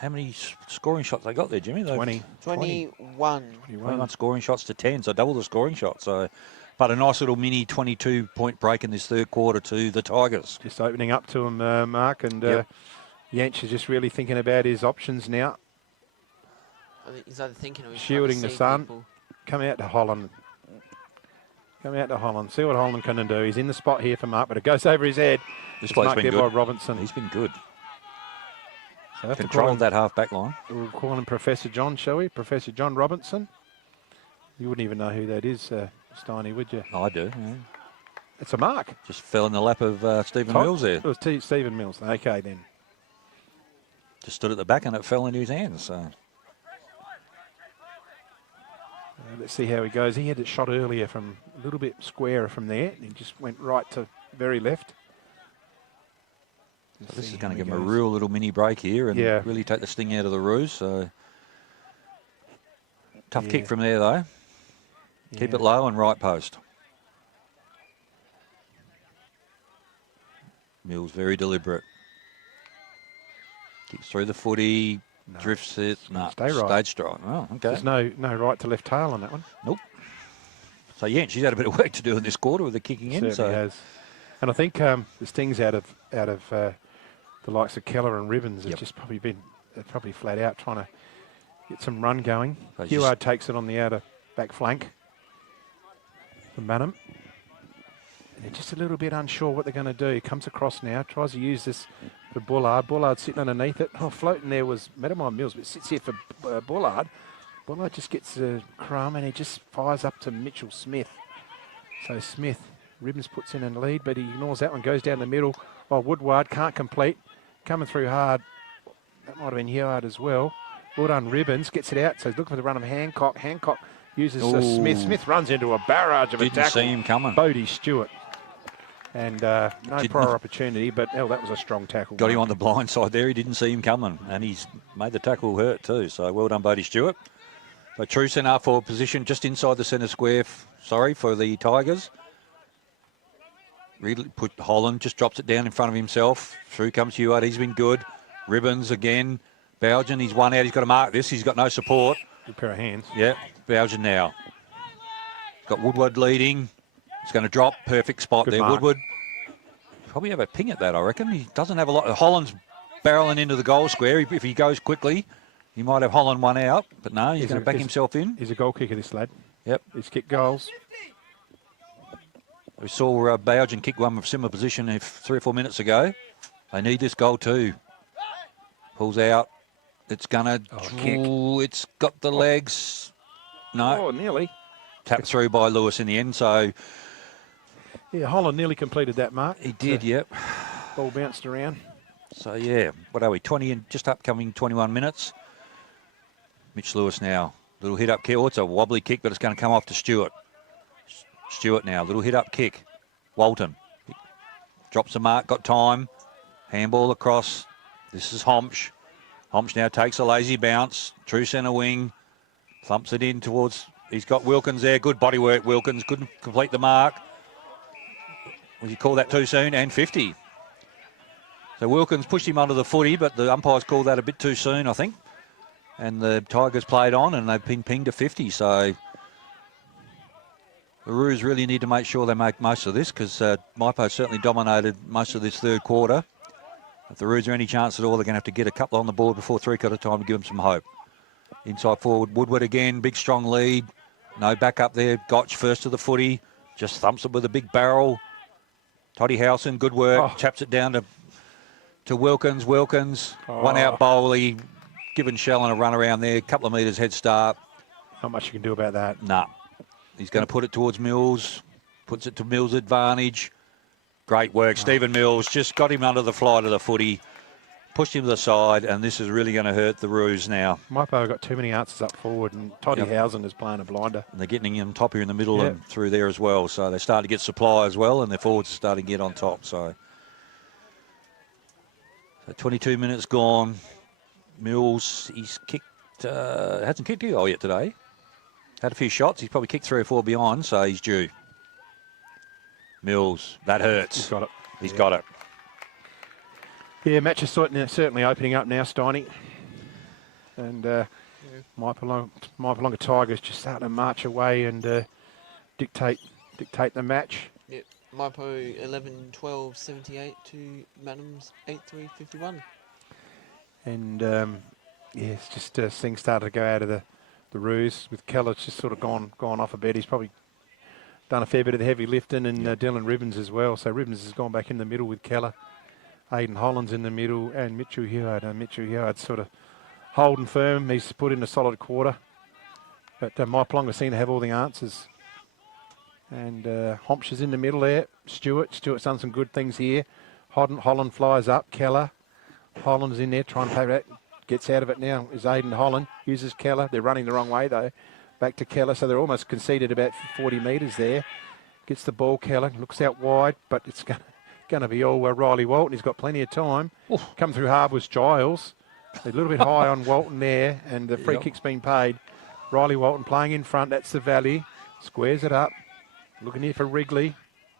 How many scoring shots they got there, Jimmy? 20. 21. 21 scoring shots to 10, so double the scoring shot. So, but a nice little mini 22-point break in this third quarter to the Tigers. Just opening up to him, Mark, and Yench is just really thinking about his options now. He's either thinking or he's shielding the sun. People. Come out to Holland. Come out to Holland. See what Holland can do. He's in the spot here for Mark, but it goes over his head. This play's been good. By Robinson. He's been good. So controlled that half-back line. We'll call him Professor John, shall we? Professor John Robinson. You wouldn't even know who that is, Steiny, would you? I do. Yeah. It's a mark. Just fell in the lap of Stephen Mills there. It was Stephen Mills. Okay, then. Just stood at the back and it fell into his hands. So. Let's see how he goes. He had it shot earlier from a little bit squarer from there. He just went right to very left. So this is going to give him a real little mini break here and really take the sting out of the Roos. So tough kick from there, though. Keep it low and right post. Mills very deliberate. Keeps through the footy. No, drifts it. No, stayed strong. Oh, okay. There's no right to left tail on that one. Nope. So, yeah, she's had a bit of work to do in this quarter with the kicking in. Certainly has. And I think the stings out of the likes of Keller and Ribbons have just probably been flat out trying to get some run going. Heward takes it on the outer back flank from Manham. They're just a little bit unsure what they're going to do. He comes across now, tries to use this for Bullard. Bullard sitting underneath it. Oh, floating there was Metamine Mills, but sits here for Bullard. Bullard just gets a crumb and he just fires up to Mitchell Smith. So Smith, Ribbons puts in a lead, but he ignores that one, goes down the middle. Oh, Woodward can't complete. Coming through hard. That might have been Heward as well. Well done, Ribbons. Gets it out, so he's looking for the run of Hancock. Hancock uses Smith. Smith runs into a barrage of a tackle. Didn't see him coming. Bodie Stewart. And no prior opportunity, but that was a strong tackle. Got him on the blind side there. He didn't see him coming, and he's made the tackle hurt too. So well done, Bodie Stewart. So true centre forward position, just inside the centre square. For the Tigers. Really put Holland, just drops it down in front of himself. Through comes Heward. He's been good. Ribbons again. Bowden, he's one out. He's got to mark this. He's got no support. Good pair of hands. Yeah, Bowden now. Got Woodward leading. He's going to drop. Perfect spot Good there, mark. Woodward. Probably have a ping at that, I reckon. He doesn't have a lot. Holland's barreling into the goal square. If he goes quickly, he might have Holland one out. But no, he's going to back himself in. He's a goal kicker, this lad. Yep. He's kicked goals. We saw Bowden kick one from similar position 3 or 4 minutes ago. They need this goal too. Pulls out. It's going to... it's got the legs. No. Oh, nearly. Tapped through by Lewis in the end, so... Yeah, Holland nearly completed that mark. He did, yep. Ball bounced around. So, yeah, what are we, 20 and just upcoming 21 minutes. Mitch Lewis now. Little hit-up kick. Oh, it's a wobbly kick, but it's going to come off to Stewart. Stewart now, little hit-up kick. Walton. Drops the mark, got time. Handball across. This is Homsch. Homsch now takes a lazy bounce. True centre wing. Thumps it in towards... He's got Wilkins there. Good body work, Wilkins. Couldn't complete the mark. Would you call that too soon? And 50. So Wilkins pushed him under the footy, but the umpires called that a bit too soon, I think. And the Tigers played on, and they've been pinged to 50. So the Roos really need to make sure they make most of this, because Maipo certainly dominated most of this third quarter. If the Roos are any chance at all, they're going to have to get a couple on the board before three-quarter time to give them some hope. Inside forward, Woodward again, big strong lead. No back up there. Gotch first to the footy. Just thumps it with a big barrel. Toddy Howson, good work. Chaps it down to Wilkins. Wilkins, one out Bowley. Giving Shellen a run around there. Couple of metres head start. Not much you can do about that. Nah. He's going to put it towards Mills. Puts it to Mills' advantage. Great work. Stephen Mills just got him under the flight of the footy. Pushed him to the side, and this is really going to hurt the Roos now. Maipo got too many answers up forward, and Toddy Howson is playing a blinder. And they're getting him top here in the middle and through there as well. So they're starting to get supply as well, and their forwards are starting to get on top. So 22 minutes gone. Mills, he's kicked, hasn't kicked a goal yet today. Had a few shots. He's probably kicked 3 or 4 behind, so he's due. Mills, that hurts. He's got it. He's got it. Yeah, match is certainly opening up now, Steiny. And Maipolonga Tigers just starting to march away and dictate the match. Yep, Maipo 11-12, 78 to Madam's 8-3, 51. And it's just things started to go out of the Roos with Keller. It's just sort of gone off a bit. He's probably done a fair bit of the heavy lifting, and Dylan Ribbons as well. So Ribbons has gone back in the middle with Keller. Aidan Holland's in the middle, and Mitchell Heward. Mitchell Heward's sort of holding firm. He's put in a solid quarter. But Maipolonga seem to have all the answers. And Homsch is in the middle there. Stewart's done some good things here. Holland flies up. Keller. Holland's in there trying to play that. Gets out of it now is Aidan Holland. Uses Keller. They're running the wrong way, though. Back to Keller. So they're almost conceded about 40 metres there. Gets the ball, Keller. Looks out wide, but it's going to be all Riley Walton. He's got plenty of time. Oof. Come through hard was Giles. A little bit high on Walton there, and the free kick's been paid. Riley Walton playing in front. That's the Valley. Squares it up. Looking here for Wrigley.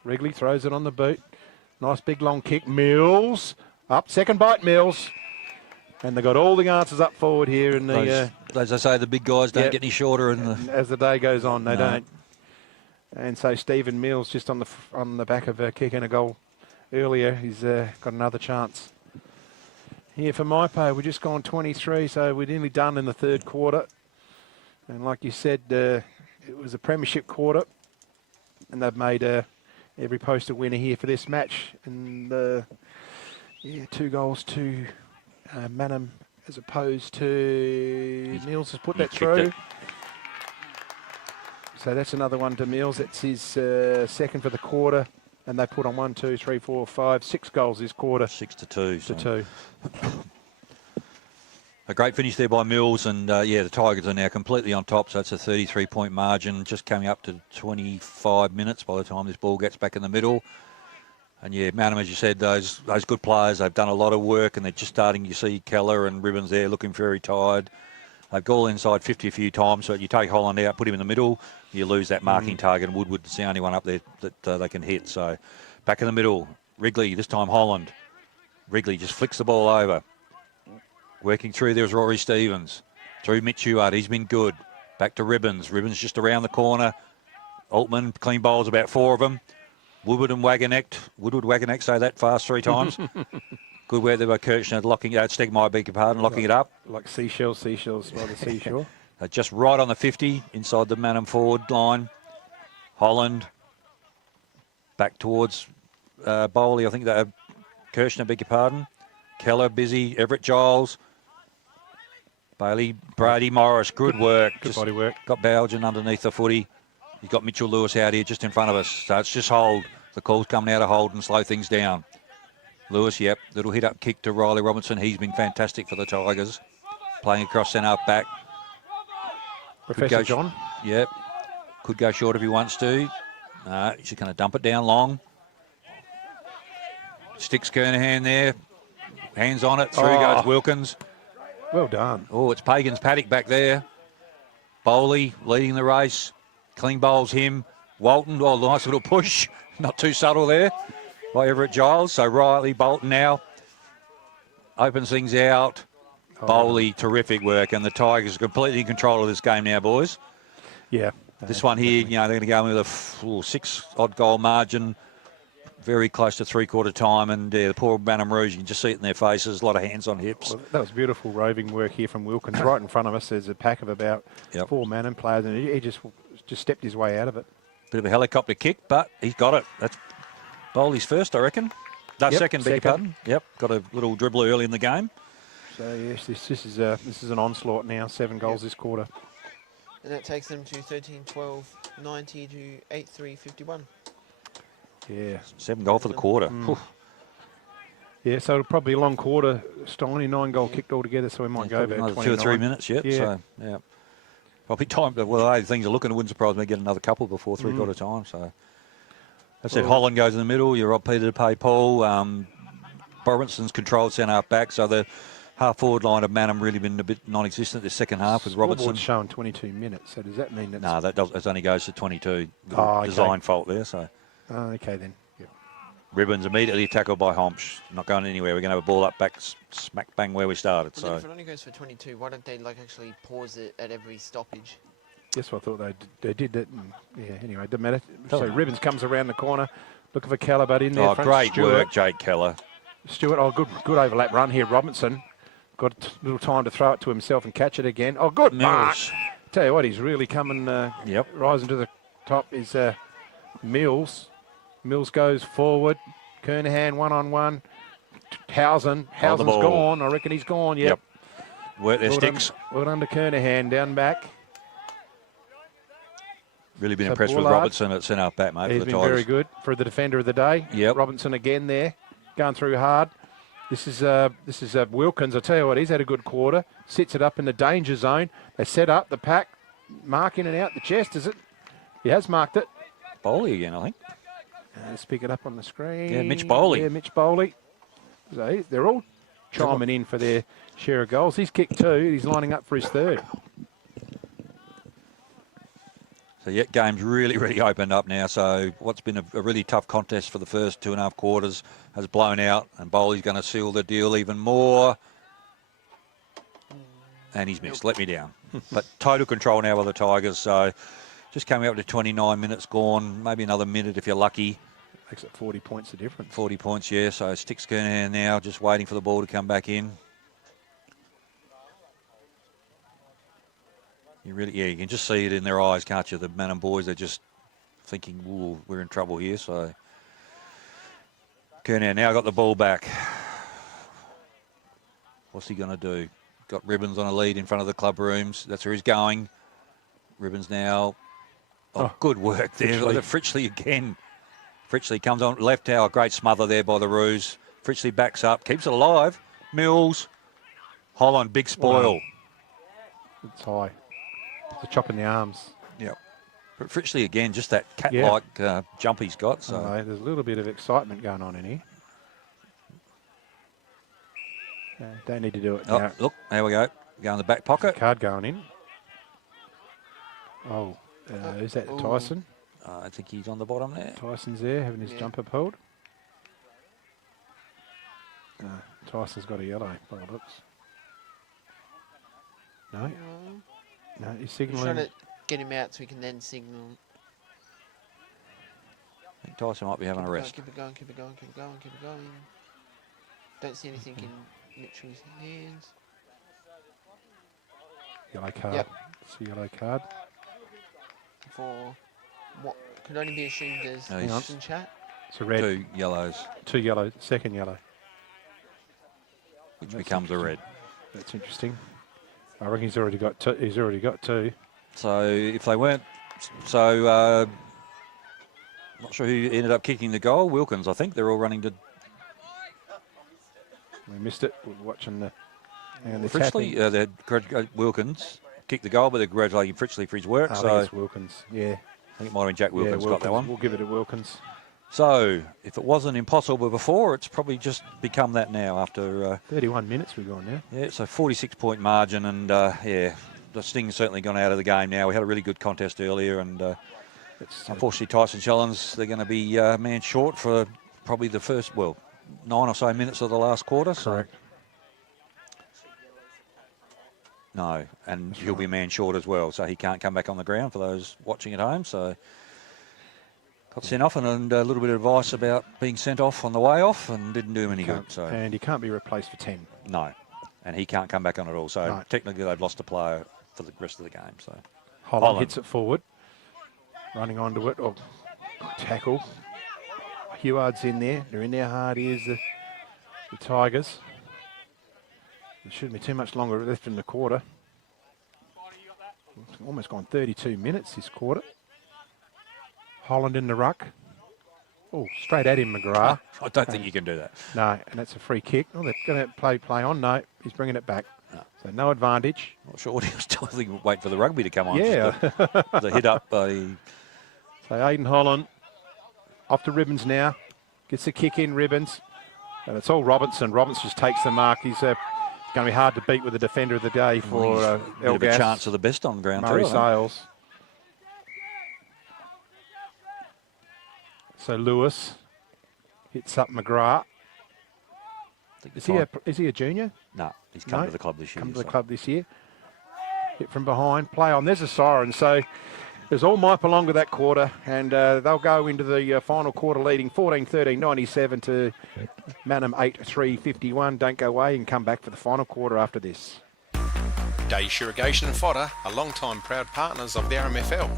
Wrigley throws it on the boot. Nice big long kick. Mills. Up. Second bite, Mills. And they've got all the answers up forward here. In the, as I say, the big guys don't get any shorter. As the day goes on, they don't. And so Stephen Mills just on the back of a kick and a goal earlier. He's got another chance. Here for Maipo, we're just gone 23, so we're nearly done in the third quarter. And like you said, it was a premiership quarter, and they've made every post a winner here for this match. And 2 goals to Manham as opposed to Mills has put that through. So that's another one to Mills. That's his second for the quarter. And they put on 1, 2, 3, 4, 5, 6 goals this quarter. 6-2. A great finish there by Mills, and the Tigers are now completely on top, so it's a 33-point margin, just coming up to 25 minutes by the time this ball gets back in the middle. And Manham, as you said, those good players, they've done a lot of work, and they're just starting, you see Keller and Ribbons there looking very tired. They've gone inside 50 a few times, so you take Holland out, put him in the middle, you lose that marking target, and Woodward's the only one up there that they can hit. So back in the middle, Wrigley, this time Holland. Wrigley just flicks the ball over. Working through, there's Rory Stevens. Through Mitch Ewart, he's been good. Back to Ribbons. Ribbons just around the corner. Altman, clean bowls, about 4 of them. Woodward and Wagoneck. Woodward, Wagoneck, say that fast 3 times. Good work there by Kirchner, locking it out. Stegmaier, beg your pardon, locking it up. Like seashells by the seashore. Just right on the 50, inside the Manham forward line. Holland. Back towards Bowley, I think that Kirchner, beg your pardon. Keller, busy. Everett Giles. Bailey, Brady, Morris, good work. Good body work. Got Bowden underneath the footy. You've got Mitchell Lewis out here just in front of us. So it's just hold. The call's coming out of hold and slow things down. Lewis, yep. Little hit-up kick to Riley Robinson. He's been fantastic for the Tigers. Playing across centre back. Professor John. Yep. Could go short if he wants to. He's just going to dump it down long. Sticks Kernahan there. Hands on it. Through goes Wilkins. Well done. Oh, it's Pagan's Paddock back there. Bowley leading the race. Clean bowls him. Walton, oh, nice little push. Not too subtle there by Everett Giles. So Riley, Bolton now opens things out. Bowley, terrific work. And the Tigers are completely in control of this game now, boys. Yeah. This one here, you know, they're going to go in with a 6-odd goal margin. Very close to three-quarter time, and the poor Manham Rouge, you can just see it in their faces, a lot of hands on hips. Well, that was beautiful roving work here from Wilkins. Right in front of us, there's a pack of about 4 Manham players, and he just stepped his way out of it. Bit of a helicopter kick, but he's got it. That's Bowley's first, I reckon. No, second, beg your pardon. Yep, got a little dribble early in the game. So, yes, this is an onslaught now, 7 goals this quarter. And that takes them to 13-12, 90 to 8-3-51. Yeah. 7 goal for the quarter. Yeah, so it'll probably be a long quarter. Still only 9 goal kicked altogether, so we might go about 29. 2 or 3 minutes yet. Yeah. So, yeah. Probably time. Well, hey, things are looking. It wouldn't surprise me to get another couple before three-quarter time. So, I said Holland goes in the middle. You're Rob Peter to pay Paul. Robinson's controlled centre back. So the half-forward line of Manham really been a bit non-existent this second half with Robertson. Showing 22 minutes. So does that mean that? No, that only goes to 22. Okay. Design fault there. So. Okay then. Yep. Ribbons immediately tackled by Homsch. Not going anywhere. We're going to have a ball up back, smack bang where we started. Well, so if it only goes for 22, why don't they actually pause it at every stoppage? Yes, I thought they did that. Yeah. Anyway, it doesn't matter. So Ribbons comes around the corner, looking for Keller, but in there. Oh, great work, Jake Keller. Stewart. Oh, good overlap run here. Robinson got a little time to throw it to himself and catch it again. Oh, good mark. Tell you what, he's really coming. Rising to the top is Mills. Mills goes forward. Kernahan 1-on-1. Housen's gone. I reckon he's gone. Yep. Work their sticks. Well done to Kernahan down back. Really been impressed with Robertson at centre back, mate. He's been very good for the defender of the day. Yep. Robinson again there, going through hard. This is Wilkins. I tell you what, he's had a good quarter. Sits it up in the danger zone. They set up the pack, mark in and out the chest. Is it? He has marked it. Bowley again, I think. Let's pick it up on the screen. Yeah, Mitch Bowley. Yeah, Mitch Bowley. So they're all chiming in for their share of goals. He's kicked 2. He's lining up for his 3rd. So, yeah, game's really opened up now. So what's been a really tough contest for the first 2.5 quarters has blown out, and Bowley's going to seal the deal even more. And he's missed. Let me down. But total control now by the Tigers. So just coming up to 29 minutes gone. Maybe another minute if you're lucky. Makes it 40 points the difference. 40 points, yeah. So Sticks Kernahan now, just waiting for the ball to come back in. You can just see it in their eyes, can't you? The Manham boys, they're just thinking, "Ooh, we're in trouble here." So Kernahan now got the ball back. What's he going to do? Got Ribbons on a lead in front of the club rooms. That's where he's going. Ribbons now. Oh, good work there. Fritchley again. Fritchley comes on left tower. Great smother there by the Roos. Fritchley backs up, keeps it alive. Mills. Holland, big spoil. Wow. It's high. It's a chop in the arms. Yep. But Fritchley again, just that cat-like jump he's got. So there's a little bit of excitement going on in here. Don't need to do it now. Look, there we go. Go in the back pocket. Card going in. Oh, is that Tyson? I think he's on the bottom there. Tyson's there, having his jumper pulled. Tyson's got a yellow by the looks. No. No, he's I'm signalling. trying to get him out so we can then signal. I think Tyson might be having a rest. Keep it going, keep it going, keep it going, keep it going. Don't see anything in Mitchell's hands. Yellow card. Yep. It's a yellow card. For what could only be assumed as No, he's- in chat. It's a red. 2 yellows, 2 yellow, second yellow. which That's becomes a red. interesting. That's interesting. I reckon he's already got 2. He's already got 2. So if they weren't, so not sure who ended up kicking the goal. Wilkins, I think. They're all running to We missed it. We're watching the. And the Fritchley. Wilkins kicked the goal, but they're congratulating Fritchley for his work. I So think it's Wilkins. Yeah. I think it might have been Jack Wilkins got that one. We'll give it to Wilkins. So if it wasn't impossible before, it's probably just become that now after 31 minutes we've gone now. Yeah, so 46-point margin, and yeah, the Sting's certainly gone out of the game now. We had a really good contest earlier, and unfortunately Tyson Shellens, they're going to be man short for probably the first, 9 or so minutes of the last quarter. Correct. No, and he'll be man short as well, so he can't come back on the ground for those watching at home. So got sent off, and a little bit of advice about being sent off on the way off, and didn't do him any good. So And he can't be replaced for 10. no, and he can't come back on at all. So No. technically they've lost a player for the rest of the game. So Holland hits it forward. Running onto it. Good tackle. Heward's in there. They're in there hard. Here's the Tigers. There shouldn't be too much longer left in the quarter. It's almost gone 32 minutes this quarter. Holland in the ruck. Oh, straight at him, McGrath. I don't think you can do that. No, and that's a free kick. Oh, they're going to play on. No, he's bringing it back. No. So no advantage. Not sure what he was telling. Wait for the rugby to come on. Yeah. The hit up by. So Aiden Holland off to Ribbons now. Gets the kick in, Ribbons. And it's all Robinson. Robinson just takes the mark. He's going to be hard to beat with the defender of the day for a bit of a Elgas. chance of the best on the ground Murray too. I think. Sales. So Lewis hits up McGrath. Is he a junior? No, he's come to the club this year. Come to the club this year. Hit from behind, play on. There's a siren. So there's all Maipolonga that quarter, and they'll go into the final quarter leading 14-13, 97 to Manham 8-3, 51. Don't go away and come back for the final quarter after this. Daish Irrigation and Fodder are long-time proud partners of the RMFL.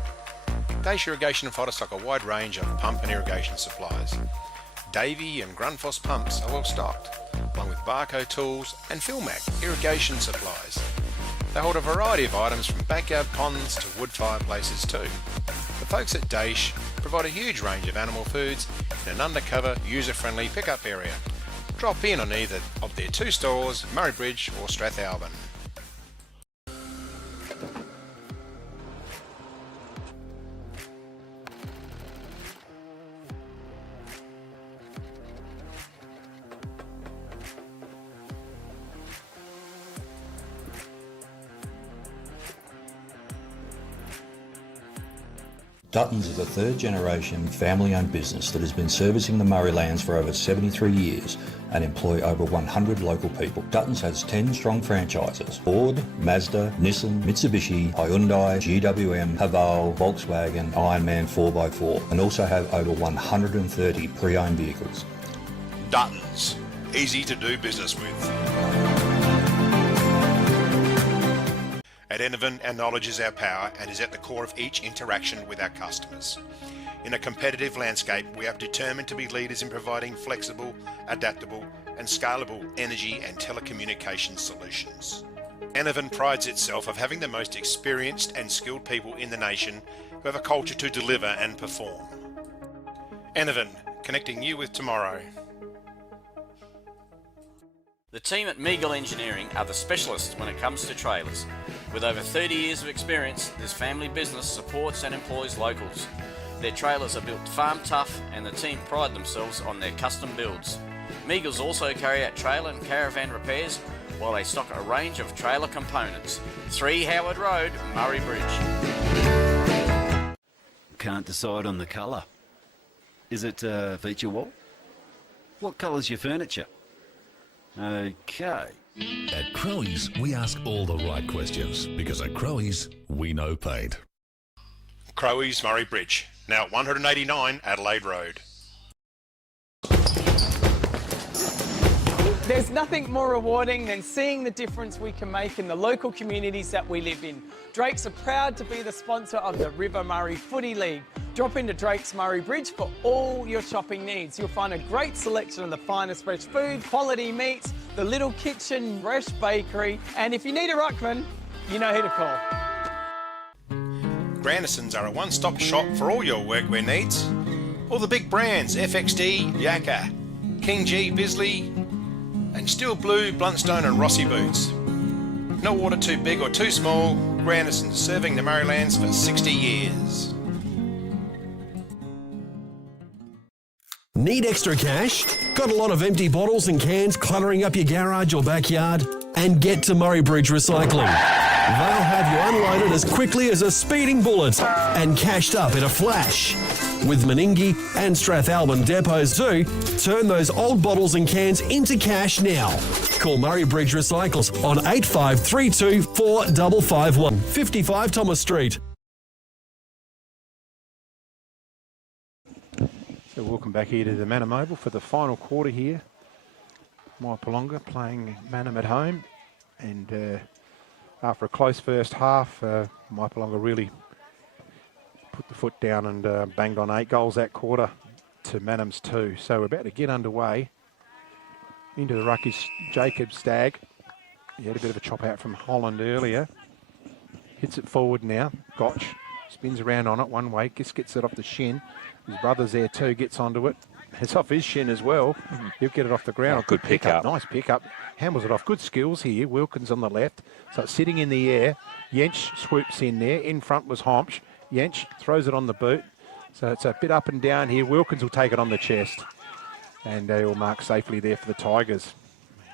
Daish Irrigation and Fodder stock a wide range of pump and irrigation supplies. Davey and Grundfos pumps are well stocked, along with Barco tools and Philmac irrigation supplies. They hold a variety of items from backyard ponds to wood fireplaces too. The folks at Daish provide a huge range of animal foods in an undercover, user-friendly pickup area. Drop in on either of their 2 stores, Murray Bridge or Strathalbyn. Duttons is a third-generation family-owned business that has been servicing the Murraylands for over 73 years and employ over 100 local people. Duttons has 10 strong franchises: Ford, Mazda, Nissan, Mitsubishi, Hyundai, GWM, Haval, Volkswagen, Ironman 4x4, and also have over 130 pre-owned vehicles. Duttons, easy to do business with. At Enervin, our knowledge is our power and is at the core of each interaction with our customers. In a competitive landscape, we are determined to be leaders in providing flexible, adaptable and scalable energy and telecommunications solutions. Enervin prides itself of having the most experienced and skilled people in the nation who have a culture to deliver and perform. Enervin, connecting you with tomorrow. The team at Meagle Engineering are the specialists when it comes to trailers. With over 30 years of experience, this family business supports and employs locals. Their trailers are built farm tough and the team pride themselves on their custom builds. Meagles also carry out trailer and caravan repairs while they stock a range of trailer components. 3 Howard Road, Murray Bridge. Can't decide on the colour. Is it feature wall? What colour's your furniture? Okay. At Crowe's, we ask all the right questions because at Crowe's, we know paid. Crowe's Murray Bridge, now at 189 Adelaide Road. There's nothing more rewarding than seeing the difference we can make in the local communities that we live in. Drakes are proud to be the sponsor of the River Murray Footy League. Drop into Drake's Murray Bridge for all your shopping needs. You'll find a great selection of the finest fresh food, quality meats, the little kitchen, fresh bakery, and if you need a ruckman, you know who to call. Grandisons are a one-stop shop for all your workwear needs. All the big brands, FXD, Yakka, King G, Bisley, and Steel Blue, Bluntstone and Rossi boots. No order too big or too small, Grandisons serving the Murraylands for 60 years. Need extra cash? Got a lot of empty bottles and cans cluttering up your garage or backyard? And get to Murray Bridge Recycling. They'll have you unloaded as quickly as a speeding bullet and cashed up in a flash. With Meningie and Strathalbyn depots too, turn those old bottles and cans into cash now. Call Murray Bridge Recycles on 8532 4551, 55 Thomas Street. So welcome back here to the Manor Mobile for the final quarter here. Mypolonga playing Manum at home, and after a close first half, Mypolonga really put the foot down and banged on 8 goals that quarter to Manum's 2. So we're about to get underway. Into the ruck is Jacob Stagg. He had a bit of a chop out from Holland earlier. Hits it forward now. Gotch spins around on it one way, just gets it off the shin. His brother's there too, gets onto it. It's off his shin as well. He'll get it off the ground. Oh, good pick up. Nice pick up. Handles it off. Good skills here. Wilkins on the left. So it's sitting in the air. Jensch swoops in there. In front was Homsch. Jensch throws it on the boot. So it's a bit up and down here. Wilkins will take it on the chest. And he'll mark safely there for the Tigers.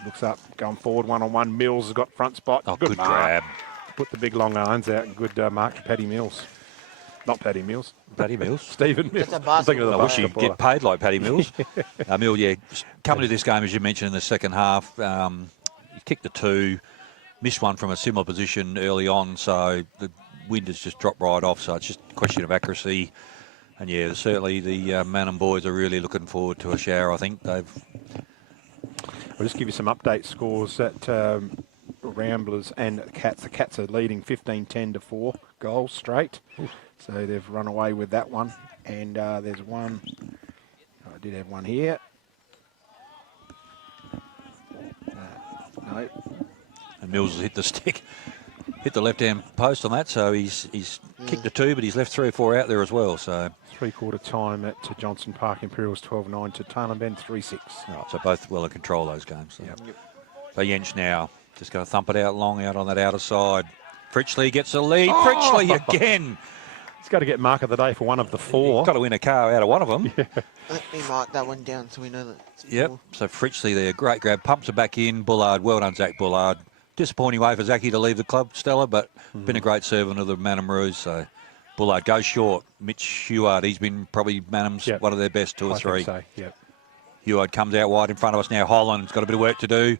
Looks up, going forward one-on-one. Mills has got front spot. Oh, good mark. grab. Put the big long irons out. Good mark to Paddy Mills. Not Paddy Mills. Paddy Mills. Stephen Mills. I I wish he'd get paid like Paddy Mills. Mill, yeah, coming to this game, as you mentioned, in the second half, he kicked the 2, missed one from a similar position early on, so the wind has just dropped right off, so it's just a question of accuracy. And yeah, certainly the Manum boys are really looking forward to a shower, I think. I'll just give you some update scores at Ramblers and Cats. The Cats are leading 15-10 to 4 goals straight. Oof. So they've run away with that one. And there's one. I did have one here. No. And Mills has hit the stick, hit the left-hand post on that. So he's kicked the 2, but he's left 3 or 4 out there as well. So three-quarter time at Johnson Park. Imperials 12-9 to Tarnum Bend 3-6. Right, so both well in control those games. So, so Jensch now just going to thump it out long out on that outer side. Fritchley gets a lead. Oh! Fritchley again. He's got to get mark of the day for one of the 4. He's got to win a car out of one of them. Let me mark that one down so we know that. Yep. So Fritchley there, great grab, pumps it back in. Bullard, well done, Zach Bullard. Disappointing way for Zachy to leave the club, Stella, but been a great servant of the Manum Roos. So Bullard goes short. Mitch Heward, he's been probably Manum's one of their best 2 or 3. I think so, yep. Heward comes out wide in front of us now. Holland's got a bit of work to do.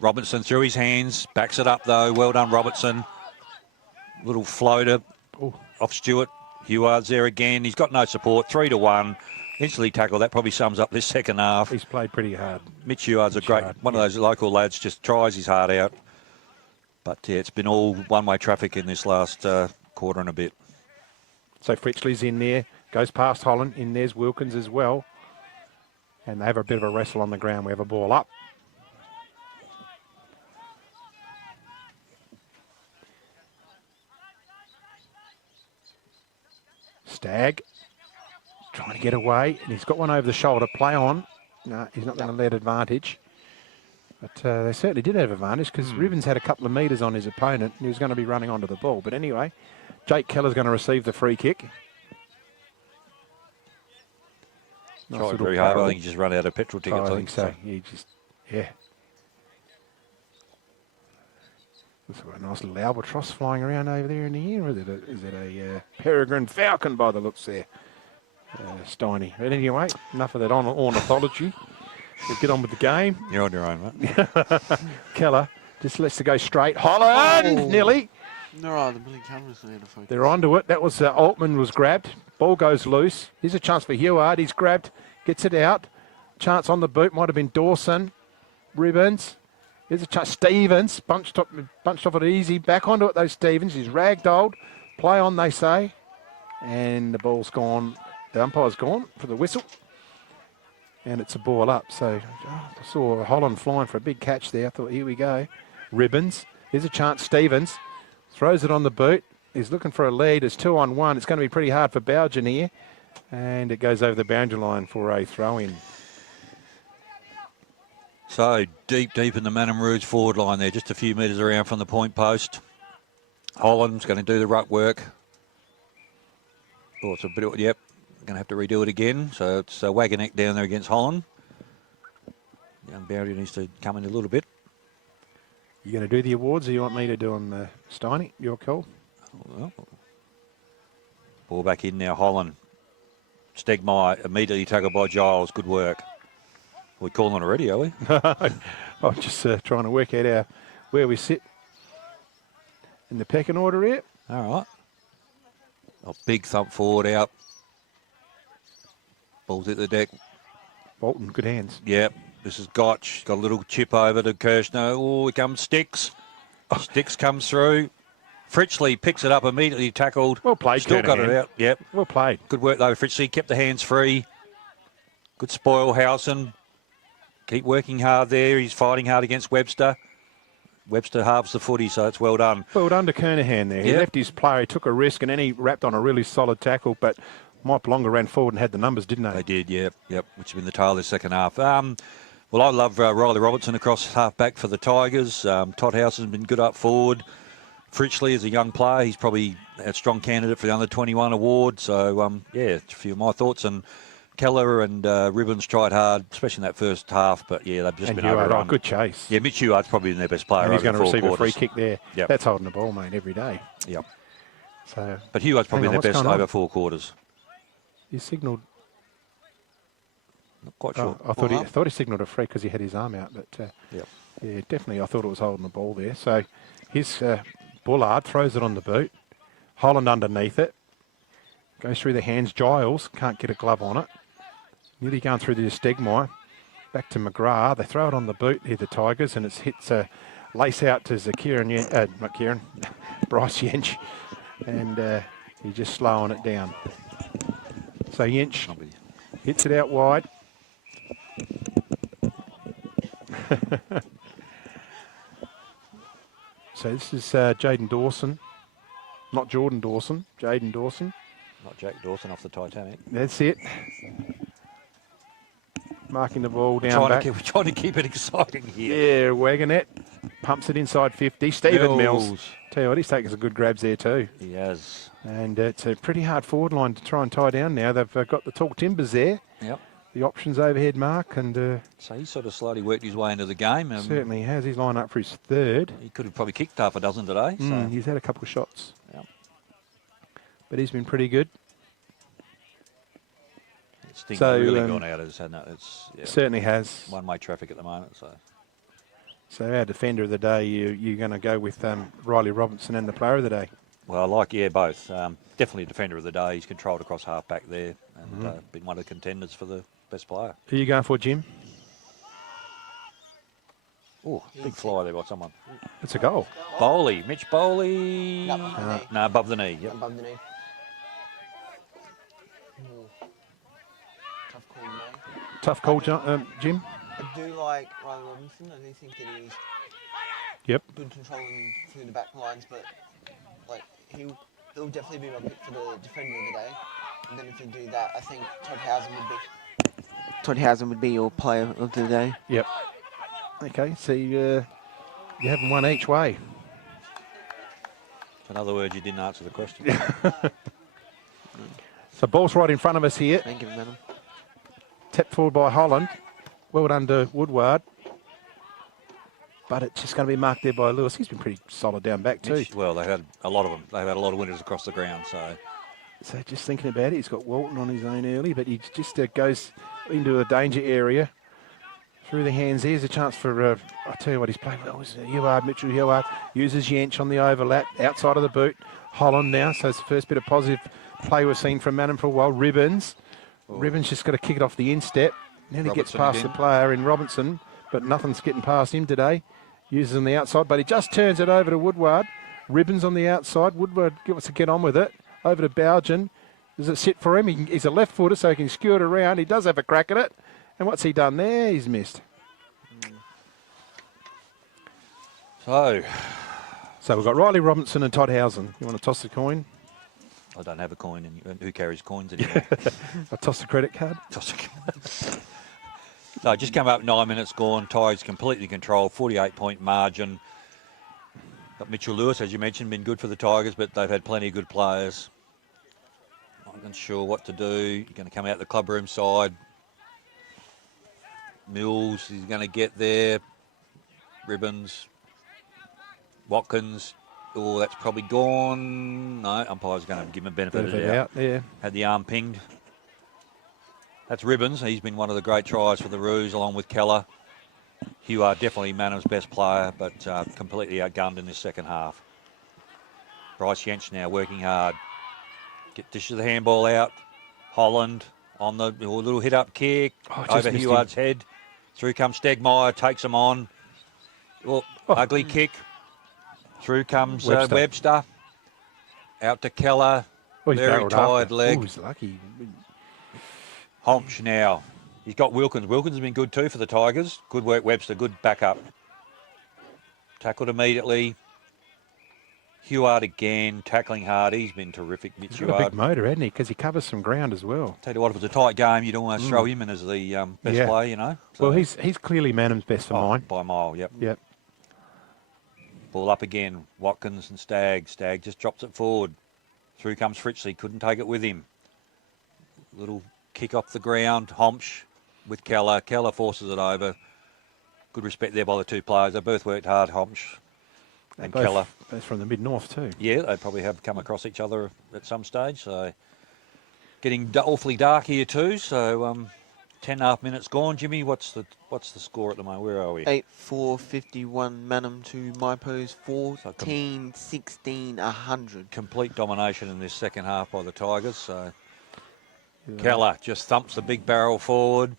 Robertson through his hands, backs it up though. Well done, Robertson. Little floater off Stewart. Heward's there again. He's got no support. 3-1. Instantly tackled. That probably sums up this second half. He's played pretty hard. Mitch Heward's one of those local lads, just tries his heart out. But yeah, it's been all one-way traffic in this last quarter and a bit. So Fritchley's in there. Goes past Holland. In there's Wilkins as well. And they have a bit of a wrestle on the ground. We have a ball up. Stagg trying to get away, and he's got one over the shoulder. Play on. No, he's not going to let advantage. But they certainly did have advantage because Ribbons had a couple of metres on his opponent and he was going to be running onto the ball. But anyway, Jake Keller's going to receive the free kick. Tried very hard. I think he just run out of petrol tickets. I think so. He just, yeah. Looks like a nice little albatross flying around over there in the air. Is it a peregrine falcon by the looks there? Steiny. But anyway, enough of that ornithology. We'll get on with the game. You're on your own, mate. Keller just lets it go straight. Holland, nearly. No, right, the million cameras need to focus. They're onto it. That was Altman was grabbed. Ball goes loose. Here's a chance for Heward. He's grabbed, gets it out. Chance on the boot. Might have been Dawson. Ribbons. Here's a chance. Stevens bunched off it easy. Back onto it though. Stevens. He's ragdolled. Play on, they say. And the ball's gone. The umpire's gone for the whistle. And it's a ball up. So I saw Holland flying for a big catch there. I thought, here we go. Ribbons. Here's a chance. Stevens throws it on the boot. He's looking for a lead. It's 2-on-1. It's going to be pretty hard for Bougen here. And it goes over the boundary line for a throw-in. So deep in the Manum Rouge forward line there, just a few metres around from the point post. Holland's going to do the ruck work. Oh, it's a bit, yep, going to have to redo it again. So it's Wagoneck down there against Holland. Young Bougen needs to come in a little bit. You going to do the awards or you want me to do them, Steiny? Your call. Well, ball back in now, Holland. Stegmeyer immediately tackled by Giles. Good work. We're calling already, are we? I'm just trying to work out where we sit in the pecking order here. All right. A big thump forward out. Ball's at the deck. Bolton, good hands. Yep. This is Gotch. Got a little chip over to Kirshner. Oh, here comes Sticks. Sticks comes through. Fritchley picks it up immediately, tackled. Well played, Still got it out. Yep. Well played. Good work, though, Fritchley. Kept the hands free. Good spoil, Howson. Keep working hard there. He's fighting hard against Webster. Webster halves the footy, so it's well done. Well done to Kernahan there. He left his player, he took a risk, and then he wrapped on a really solid tackle, but Mike Longer ran forward and had the numbers, didn't they? They did, yep, which has been the tail of the second half. Well, I love Riley Robertson across half-back for the Tigers. Todd House has been good up forward. Fritchley is a young player. He's probably a strong candidate for the under-21 award. So, a few of my thoughts. And Keller and Ribbons tried hard, especially in that first half. But, yeah, they've just been overrun. Good chase. Yeah, Mitch Huard's probably been their best player. And he's going to receive quarters. a free kick there. Yep. That's holding the ball, mate, every day. Yep. So, but Huard's probably their best over 4 quarters. He signalled. Not quite sure. I thought he signalled a free because he had his arm out. But, yeah, definitely I thought it was holding the ball there. So, here's Bullard, throws it on the boot. Holland underneath it. Goes through the hands. Giles can't get a glove on it. Nearly going through the Stegmeyer. Back to McGrath. They throw it on the boot here, the Tigers, and it hits a lace out to Bryce Yench. And he's just slowing it down. So Yench hits it out wide. So this is Jaden Dawson. Not Jordan Dawson, Jaden Dawson. Not Jack Dawson off the Titanic. That's it. Marking the ball down back. We're trying to keep it exciting here. Yeah, Wagonet pumps it inside 50. Stephen Mills. Tell you what, he's taking some good grabs there too. He has. And it's a pretty hard forward line to try and tie down now. They've got the tall timbers there. Yep. The options overhead mark. And so he's sort of slowly worked his way into the game. Certainly has. He's lined up for his third. He could have probably kicked half a dozen today. So. He's had a couple of shots. Yep. But he's been pretty good. Sting's really gone out, hasn't it? Certainly has. One-way traffic at the moment. So our defender of the day, you're going to go with Riley Robinson and the player of the day? Well, both. Definitely a defender of the day. He's controlled across half-back there and been one of the contenders for the best player. Who are you going for, Jim? Oh, big fly there by someone. It's a goal. Bowley, Mitch Bowley. No, above the knee. Yep. Above the knee. Tough call, Jim. I do like Riley Robinson. I do think that he's good controlling through the back lines, but like he'll definitely be my pick for the defender of the day. And then if you do that, I think Todd Housen would be your player of the day. Yep. Okay, so you haven't won each way. In other words, you didn't answer the question. So ball's right in front of us here. Thank you, madam. Tapped forward by Holland. Well done to Woodward. But it's just going to be marked there by Lewis. He's been pretty solid down back too. Well, they had a lot of them. They've had a lot of winners across the ground. So just thinking about it, he's got Walton on his own early, but he just goes into a danger area. Through the hands, there's a chance for, I tell you what, he's played well. Heward, Mitchell Heward uses Yench on the overlap, outside of the boot. Holland now, so it's the first bit of positive play we've seen from Manham for a while. Ribbons. Ribbons just got to kick it off the instep. Nearly gets past again. the player in Robinson, but nothing's getting past him today. Uses on the outside, but he just turns it over to Woodward. Ribbons on the outside. Woodward wants to get on with it. Over to Bougen. Does it sit for him? He's a left footer, so he can skew it around. He does have a crack at it. And what's he done there? He's missed. So we've got Riley Robinson and Todd Housen. You want to toss the coin? I don't have a coin, and who carries coins anymore? I toss the credit card. Toss a card. So just come up 9 minutes gone. Tigers completely controlled, 48-point margin. Got Mitchell Lewis, as you mentioned, been good for the Tigers, but they've had plenty of good players. Not sure what to do. You're going to come out the clubroom side. Mills, he's going to get there. Ribbons. Watkins. Oh, that's probably gone. No, umpire's going to give him a benefit of the doubt. Yeah. Had the arm pinged. That's Ribbons. He's been one of the great tries for the Roos, along with Keller. Heward, definitely Manham's best player, but completely outgunned in this second half. Bryce Yench now working hard. Dishes the handball out. Holland on the little hit-up kick. Over Heward's head. Through comes Stegmeyer, takes him on. Ugly kick. Through comes Webster. Out to Keller. Very tired leg. Oh, he's lucky. Homsch now. He's got Wilkins. Wilkins has been good too for the Tigers. Good work, Webster. Good backup. Tackled immediately. Heward again, tackling hard. He's been terrific, Mitch He's got a big motor, hasn't he? Because he covers some ground as well. Tell you what, if it was a tight game, you'd almost throw him in as the best player, you know. So, well, he's clearly Manham's best for mine. By a mile, yep. Yep. Ball up again. Watkins and Stagg. Stagg just drops it forward. Through comes Fritchley. Couldn't take it with him. Little kick off the ground. Homsch with Keller. Keller forces it over. Good respect there by the two players. They both worked hard, Homsch and Keller. Both from the mid-north too. Yeah, they probably have come across each other at some stage. So getting awfully dark here too. So 10.5 minutes gone. Jimmy, what's the score at the moment? Where are we? 8-4-51 Manham to Maipo's 14-16 100. Complete domination in this second half by the Tigers. So Keller just thumps the big barrel forward.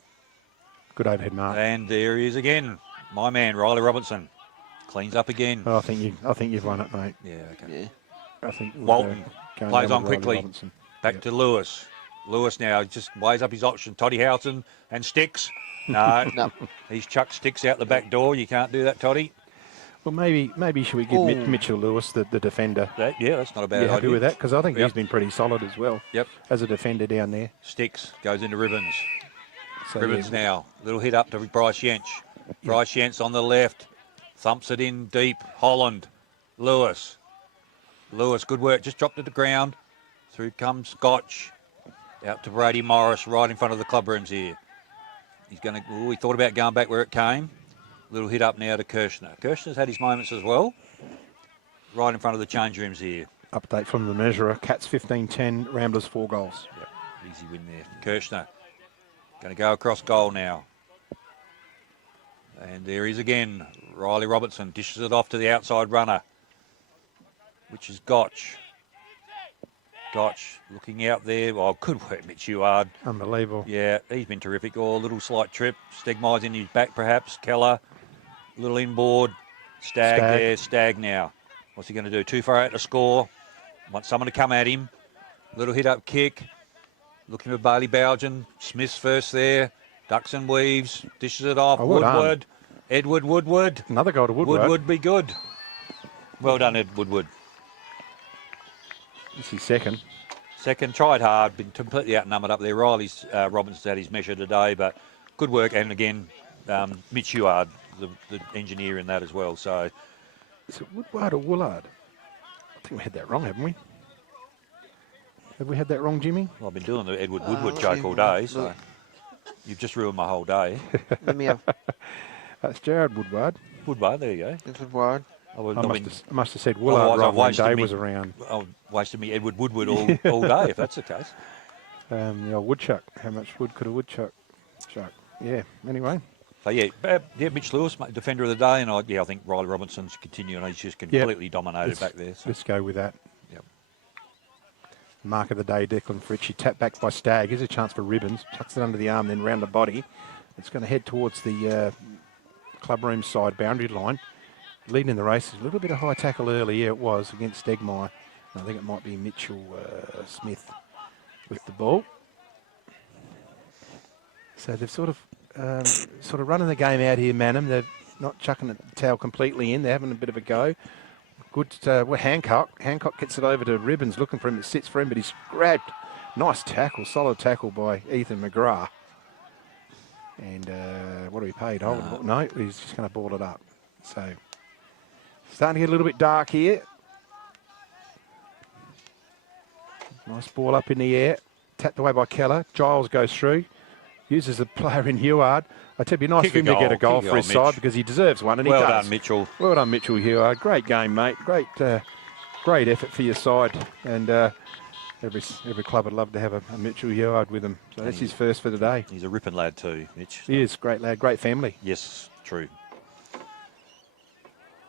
Good overhead mark. And there he is again. My man, Riley Robinson. Cleans up again. Oh, I think you've won it, mate. Yeah, okay. Yeah. I think Walton plays on quickly. Back to Lewis. Lewis now just weighs up his option. Toddy Houghton and Sticks. No, he's chucked Sticks out the back door. You can't do that, Toddy. Well, maybe should we give Mitchell Lewis the defender? Yeah, that's not a bad idea. Happy with that? Because I think he's been pretty solid as well. Yep. As a defender down there. Sticks goes into Ribbons. So, Ribbons now. Little hit up to Bryce Yench. Bryce Yench on the left. Thumps it in deep. Holland. Lewis. Lewis, good work. Just dropped it to the ground. Through comes Scotch. Out to Brady Morris, right in front of the club rooms here. He's going to. He thought about going back where it came. Little hit up now to Kirshner. Kirshner's had his moments as well. Right in front of the change rooms here. Update from the measurer. Cats 15-10, Ramblers 4 goals. Yep, easy win there. Kirshner going to go across goal now. And there he is again. Riley Robertson dishes it off to the outside runner, which is Gotch. Gotch looking out there. Oh, good work, Mitch Heward. Unbelievable. Yeah, he's been terrific. Oh, a little slight trip. Stegmeyer's in his back, perhaps. Keller, little inboard. Stagg there. Stagg now. What's he going to do? Too far out to score. Want someone to come at him. Little hit-up kick. Looking for Bailey Bougen. Smith's first there. Ducks and weaves. Dishes it off. Woodward. Edward Woodward. Another goal to Woodward. Woodward be good. Well done, Ed Woodward. This is second. Second, tried hard, been completely outnumbered up there. Riley's Robinson's had his measure today, but good work. And again, Mitch Heward, the engineer in that as well. So, is it Woodward or Woolard? I think we had that wrong, haven't we? Have we had that wrong, Jimmy? Well, I've been doing the Edward Woodward joke all day, so you've just ruined my whole day. Let me have. That's Jared Woodward. Woodward, there you go. It's Woodward. I must have said Woolard right when Dave was around. I wasted me Edward Woodward all day, if that's the case. The old woodchuck. How much wood could a woodchuck chuck? Yeah, anyway. So, Mitch Lewis, defender of the day, and I think Riley Robinson's continuing. He's just completely dominated back there. So. Let's go with that. Yep. Mark of the day, Declan Fritchie, tapped back by Stagg. Here's a chance for Ribbons. Tucks it under the arm, then round the body. It's going to head towards the clubroom side boundary line. Leading in the race, a little bit of high tackle early. Yeah, it was against Stegmeyer. I think it might be Mitchell Smith with the ball. So they've sort of running the game out here, Manham. They're not chucking the towel completely in. They're having a bit of a go. Good, Hancock. Hancock gets it over to Ribbons, looking for him. It sits for him, but he's grabbed. Nice tackle, solid tackle by Ethan McGrath. And what are we paid? No, he's just going to ball it up. So starting to get a little bit dark here. Nice ball up in the air. Tapped away by Keller. Giles goes through. Uses a player in Heward. I tell you, it'd be nice for him to get a goal for his side because he deserves one, and he does. Well done, Mitchell. Well done, Mitchell Heward. Great game, mate. Great effort for your side. And every club would love to have a Mitchell Heward with him. So that's his first for today. He's a ripping lad too, Mitch. He is. Great lad. Great family. Yes, true.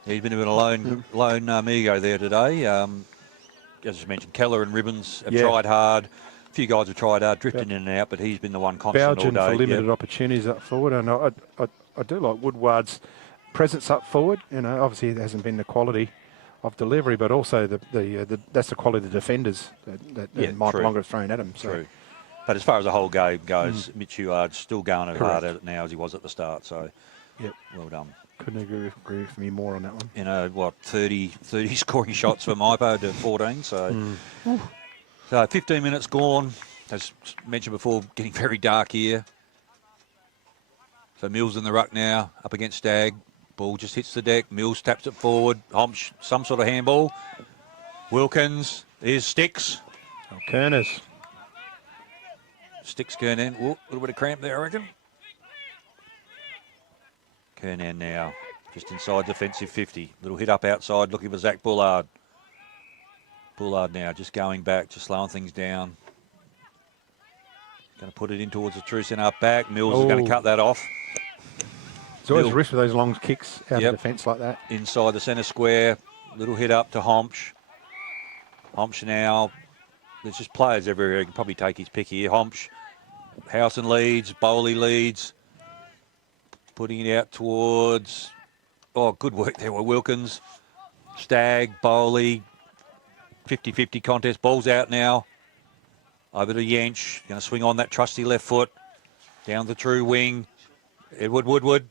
He's been a bit of lone amigo there today. As I mentioned, Keller and Ribbons have tried hard. A few guys have tried hard, drifting in and out, but he's been the one constant Belgian all day. For limited opportunities up forward, and I do like Woodward's presence up forward. You know, obviously it hasn't been the quality of delivery, but also that's the quality of the defenders that Mike Longer has thrown at him. So. True. But as far as the whole game goes, Mitch Heward's still going as hard at it now as he was at the start. So, well done. Couldn't agree with me more on that one. You know, 30 scoring shots for Maipo to 14. So, so 15 minutes gone. As mentioned before, getting very dark here. So Mills in the ruck now, up against Stagg. Ball just hits the deck. Mills taps it forward. Homsch, some sort of handball. Wilkins, here's Sticks. Kerners. Sticks Kernan. A little bit of cramp there, I reckon. Kernan now, just inside defensive 50. Little hit up outside, looking for Zach Bullard. Bullard now just going back, just slowing things down. Going to put it in towards the true centre up back. Mills is going to cut that off. It's always a risk with those long kicks out of defence like that. Inside the centre square. Little hit up to Homsch. Homsch now. There's just players everywhere. He can probably take his pick here. Homsch. Howson leads. Bowley leads. Putting it out towards... Oh, good work there with Wilkins. Stagg, Bowley. 50-50 contest. Ball's out now. Over to Yench. Going to swing on that trusty left foot. Down the true wing. Edward Woodward.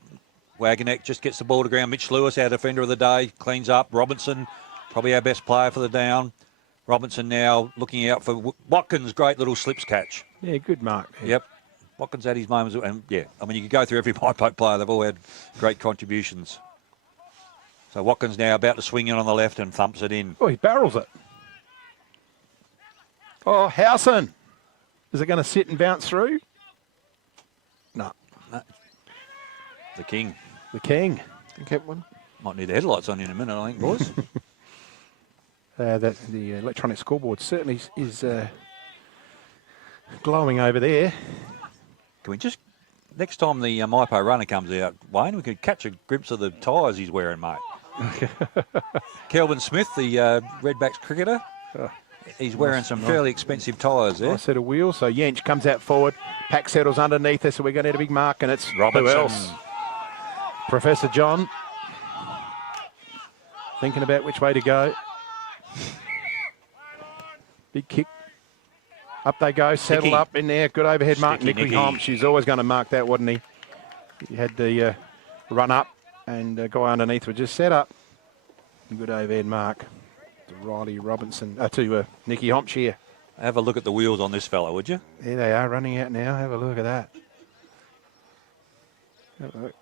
Wagonek just gets the ball to ground. Mitch Lewis, our defender of the day, cleans up. Robinson, probably our best player for the down. Robinson now looking out for Watkins. Great little slips catch. Yeah, good mark. Yeah. Yep. Watkins had his moments. And I mean, you could go through every Maipo player. They've all had great contributions. So Watkins now about to swing in on the left and thumps it in. Oh, he barrels it. Oh, Howson. Is it going to sit and bounce through? No. The King. The King. Kept one. Might need the headlights on in a minute, I think, boys. The electronic scoreboard certainly is glowing over there. Can we just, next time the Maipo runner comes out, Wayne, we could catch a glimpse of the tyres he's wearing, mate. Kelvin Smith, the Redbacks cricketer, he's wearing some fairly expensive tyres there. Nice set of wheels. So Yench comes out forward. Pack settles underneath us, so we're going to hit a big mark, and it's Robinson. Who else? Professor John. Thinking about which way to go. Big kick. Up they go, settle Nicky. up in there. Good overhead mark. Nicky. Nicky Homsch, he's always going to mark that, wasn't he? He had the run up and guy underneath was just set up. Good overhead mark to Riley Robinson, to Nicky Homsch here. Have a look at the wheels on this fella, would you? There they are, running out now. Have a look at that. Have a look.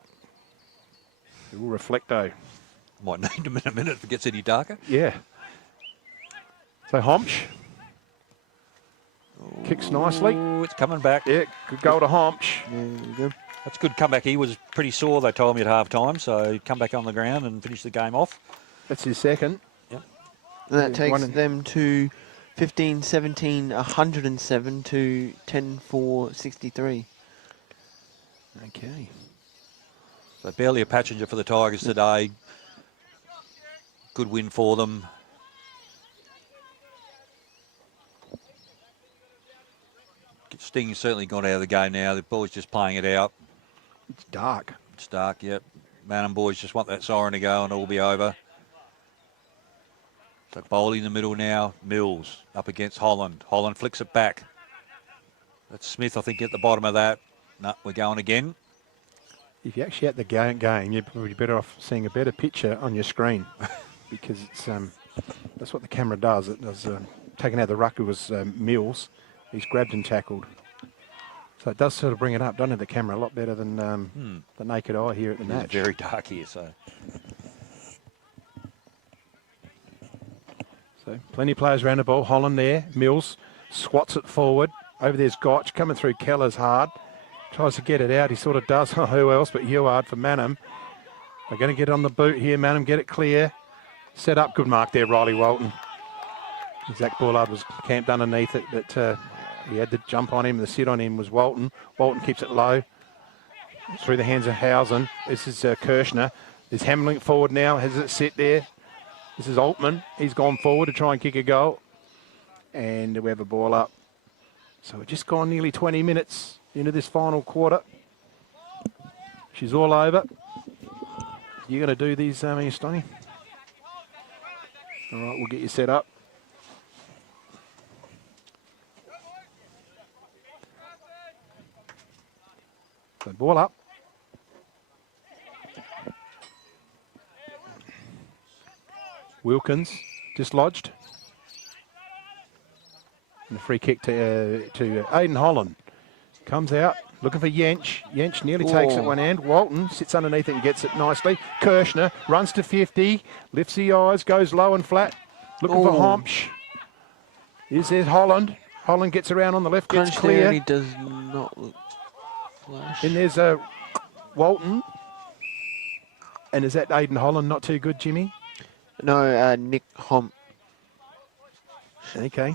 It will reflect, though. Might need them in a minute if it gets any darker. Yeah. So Homsch. Kicks nicely. Ooh, it's coming back. Yeah, good goal to Homsch. That's a good comeback. He was pretty sore, they told me, at half-time, so come back on the ground and finish the game off. That's his second. Yep. And that takes them to 15-17, 107 to 10-4, 63. Okay. So barely a passenger for the Tigers today. Good win for them. Sting's certainly gone out of the game now. The boys just playing it out. It's dark. It's dark, yep. Manham boys just want that siren to go and it'll be over. So Bowley in the middle now. Mills up against Holland. Holland flicks it back. That's Smith, I think, at the bottom of that. No, we're going again. If you're actually at the game, you're probably better off seeing a better picture on your screen because it's that's what the camera does. It does taken out the ruck. It was Mills. He's grabbed and tackled. So it does sort of bring it up, doesn't it, the camera, a lot better than the naked eye here at the match. It's very dark here, so. So plenty of players around the ball. Holland there. Mills squats it forward. Over there's Gotch coming through Keller's hard. Tries to get it out. He sort of does. Who else but Heward for Manham. They're going to get on the boot here. Manham get it clear. Set up. Good mark there, Riley Walton. Zach Bullard was camped underneath it, but he had to jump on him. The sit on him was Walton. Walton keeps it low. Through the hands of Housen. This is Kirshner. There's Hamling forward now. Has it sit there? This is Altman. He's gone forward to try and kick a goal. And we have a ball up. So we've just gone nearly 20 minutes into this final quarter. She's all over. You're going to do these, Stoney? All right, we'll get you set up. So ball up. Wilkins dislodged. And the free kick to Aidan Holland. Comes out, looking for Yench. Yench nearly takes it one hand. Walton sits underneath it and gets it nicely. Kirshner runs to 50, lifts the eyes, goes low and flat. Looking for Hompsch. Is there Holland. Holland gets around on the left, gets clear. He does not look flash. Then there's Walton. And is that Aidan Holland not too good, Jimmy? No, Nick Homp. Okay.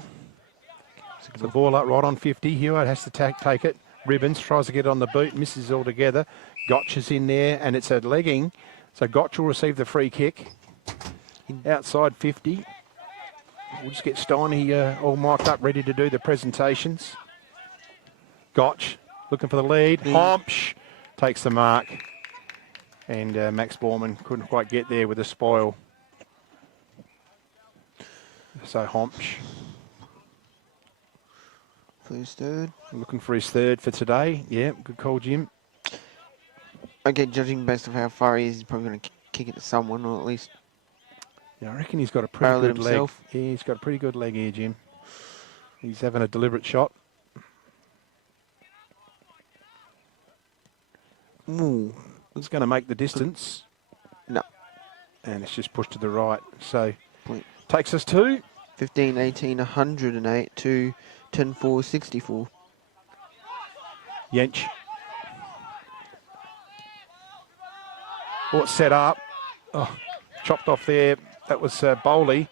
The ball up right on 50. Hewitt has to take it. Ribbons tries to get on the boot, misses altogether. Gotch is in there, and it's a legging. So Gotch will receive the free kick. Outside 50. We'll just get Steiny all mic'd up, ready to do the presentations. Gotch looking for the lead. Hompsch takes the mark. And Max Borman couldn't quite get there with the spoil. So Hompsch. First third. Looking for his third for today. Yeah, good call, Jim. Okay, judging based on how far he is, he's probably going to kick it to someone, or at least... Yeah, I reckon he's got a pretty good himself. leg. Yeah, he's got a pretty good leg here, Jim. He's having a deliberate shot. Ooh. It's going to make the distance. No. And it's just pushed to the right. So, takes us to... 15, 18, 108 to 10, 4, 64. Yench. Oh, it's set up. Oh, chopped off there. That was Bowley.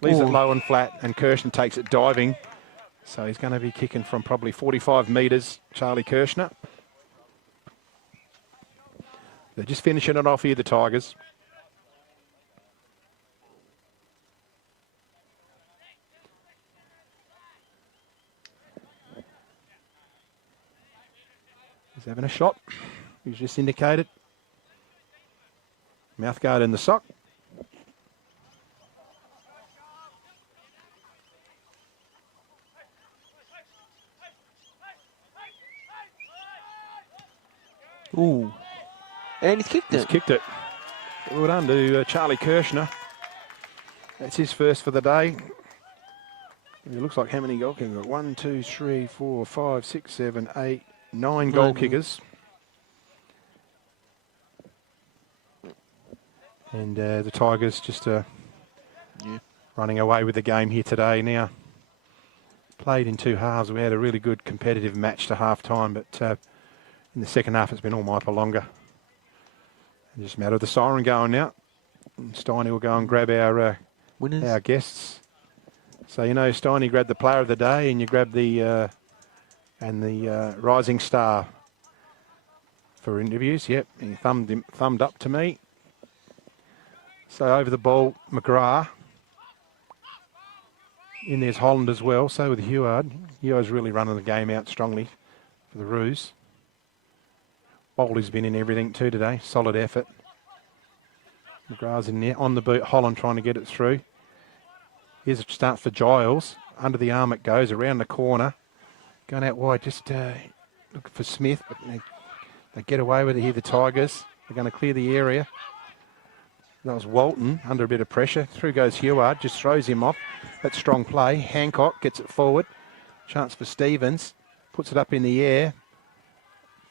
Leaves it low and flat, and Kirshner takes it diving. So he's going to be kicking from probably 45 metres, Charlie Kirshner. They're just finishing it off here, the Tigers. He's having a shot. He's just indicated. Mouthguard in the sock. Ooh. And he's kicked it. He's kicked it. Well done to Charlie Kirshner. That's his first for the day. It looks like how many goal kickers? We've got 1, 2, 3, 4, 5, 6, 7, 8, 9 goal kickers. And the Tigers just running away with the game here today. Now, played in two halves. We had a really good competitive match to half time, but in the second half it's been all Maipa longer. It's just a matter of the siren going now. And Steiny will go and grab our winners, our guests. So, you know, Steiny grabbed the player of the day, and you grab the rising star for interviews. Yep, he thumbed up to me. So over the ball, McGrath. In there's Holland as well, so with Heward. Heward's really running the game out strongly for the Roos. Bowley's been in everything too today, solid effort. McGrath's in there, on the boot, Holland trying to get it through. Here's a start for Giles. Under the arm it goes, around the corner. Going out wide, just looking for Smith, but they get away with it here, the Tigers. They're going to clear the area. That was Walton under a bit of pressure. Through goes Heward, just throws him off. That's strong play. Hancock gets it forward. Chance for Stevens. Puts it up in the air.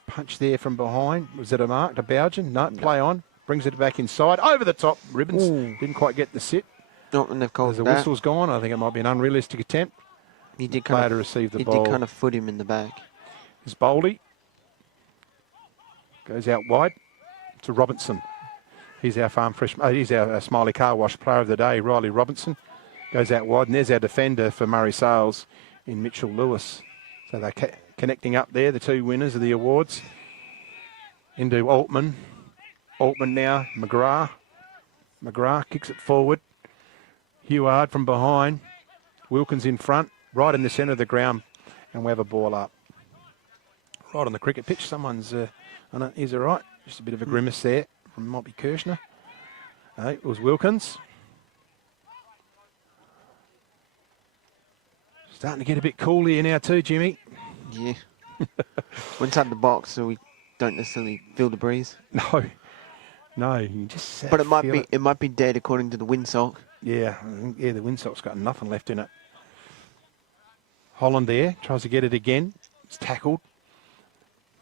Punch there from behind. Was it a mark to Bougen? No, play on. Brings it back inside. Over the top. Ribbons. Didn't quite get the sit. Not when they've called the whistle's gone. I think it might be an unrealistic attempt. He did kind of receive the ball. He did kind of foot him in the back. It's Bowley. Goes out wide to Robinson. He's our he's our Smiley Car Wash player of the day, Riley Robinson. Goes out wide, and there's our defender for Murray Sales in Mitchell Lewis. So they're connecting up there, the two winners of the awards. Into Altman. Altman now, McGrath. McGrath kicks it forward. Heward from behind. Wilkins in front, right in the centre of the ground, and we have a ball up. Right on the cricket pitch, someone's, is it right? Just a bit of a grimace there. Might be Kirshner. It was Wilkins. Starting to get a bit cool here now too, Jimmy. Yeah. We're inside the box, so we don't necessarily feel the breeze. No, you just. But it might be dead according to the windsock. Yeah, the windsock's got nothing left in it. Holland there tries to get it again. It's tackled.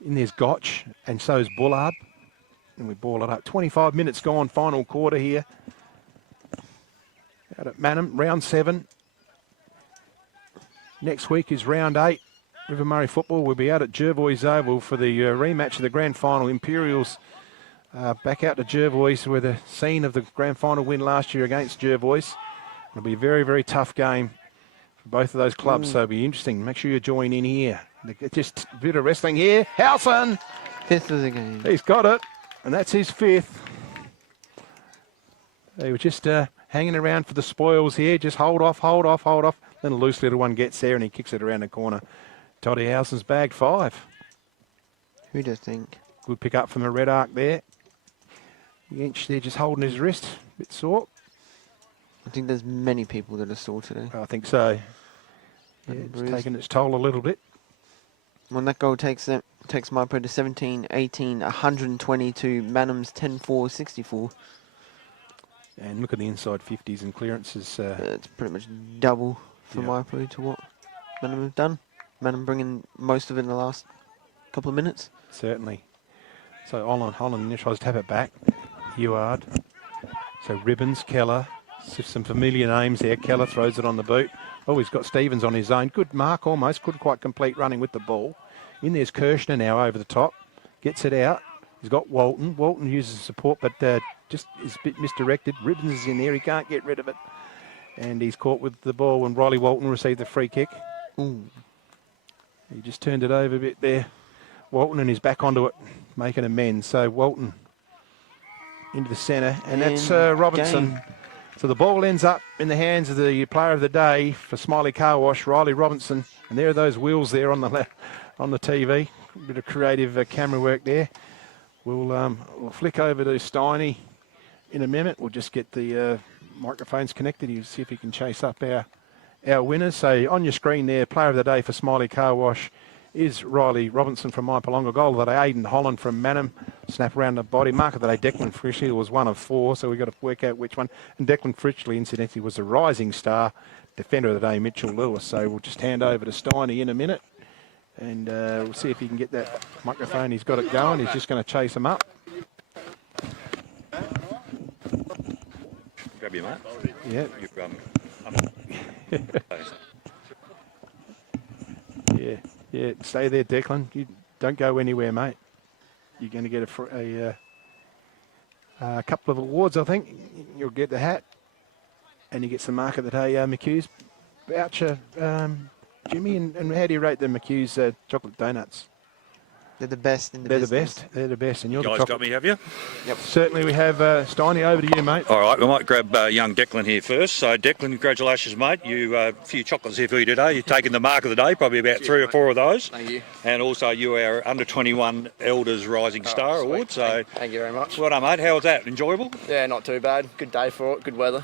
In there's Gotch, and so is Bullard. And we ball it up. 25 minutes gone, final quarter here. Out at Mannum, round 7. Next week is round 8. River Murray football will be out at Jervois Oval for the rematch of the grand final. Imperials back out to Jervois, where the scene of the grand final win last year against Jervois. It'll be a very, very tough game for both of those clubs, so it'll be interesting. Make sure you join in here. Just a bit of wrestling here. Howson! 5th of the game. He's got it. And that's his 5th. They were just hanging around for the spoils here. Just hold off. Then a loose little one gets there and he kicks it around the corner. Toddy Howson's bagged 5. Who'd have think? Good pick up from the red arc there. The inch there just holding his wrist. A bit sore. I think there's many people that are sore today. I think so. Yeah, it's taking its toll a little bit. When that goal takes MyPro to 17-18, 120 to Mannum's 10-4, 64. And look at the inside 50s and clearances. It's pretty much double for MyPro to what Mannum have done. Mannum bringing most of it in the last couple of minutes. Certainly. So Holland tries to have it back. Heward. So Ribbons, Keller. Some familiar names there. Keller throws it on the boot. Oh, he's got Stevens on his own. Good mark almost. Couldn't quite complete running with the ball. In there's Kirshner now over the top. Gets it out. He's got Walton. Walton uses support, but just is a bit misdirected. Ribbons is in there. He can't get rid of it. And he's caught with the ball when Riley Walton received the free kick. Ooh. He just turned it over a bit there. Walton, and he's back onto it, making amends. So Walton into the centre, and that's Robinson. Game. So the ball ends up in the hands of the player of the day for Smiley Car Wash, Riley Robinson. And there are those wheels there on the TV. A bit of creative camera work there. We'll flick over to Steiny in a minute. We'll just get the microphones connected. You see if he can chase up our winners. So on your screen there, player of the day for Smiley Car Wash is Riley Robinson from Mypolonga. Goal of the day, Aidan Holland from Mannum. Snap around the body. Mark of the day, Declan Fritchley was one of 4, so we've got to work out which one. And Declan Fritchley, incidentally, was a rising star. Defender of the day, Mitchell Lewis. So we'll just hand over to Steiny in a minute. And we'll see if he can get that microphone. He's got it going. He's just going to chase him up. Grab your mate. Yeah. Yeah, stay there, Declan. You don't go anywhere, mate. You're going to get a couple of awards, I think. You'll get the hat, and you get some mark of the day, McHugh's voucher, Jimmy. And how do you rate the McHugh's chocolate donuts? They're the best in the They're business. the best. They're the best. And you're You the guys chocolate. got me, have you? Yep. Certainly we have Steiny, over to you, mate. All right, we might grab young Declan here first. So, Declan, congratulations, mate. You a few chocolates here for you today. You've taken the mark of the day, probably about 3 or 4 of those. Thank you. And also, you are our Under-21 Elders Rising Star Award. So, Thank you very much. well done, mate. How was that? Enjoyable? Yeah, not too bad. Good day for it. Good weather.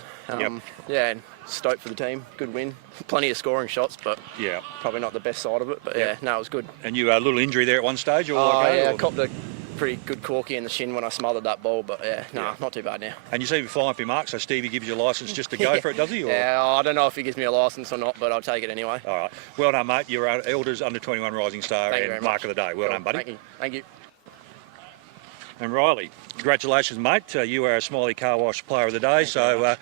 Yeah, and stoked for the team. Good win. Plenty of scoring shots, but yeah, probably not the best side of it. But yeah, no, it was good. And you had a little injury there at one stage? Or okay, yeah, or? I copped a pretty good corky in the shin when I smothered that ball. But yeah, not too bad now. And you seem to be flying for your mark, so Stevie gives you a licence just to go for it, does he? Or? Yeah, I don't know if he gives me a licence or not, but I'll take it anyway. All right. Well done, mate. You're our Elders Under-21 Rising Star Thank you and very mark much. of the day. Well done, buddy. Thank you. Thank you. And Riley, congratulations, mate. You are a Smiley Car Wash Player of the Day. So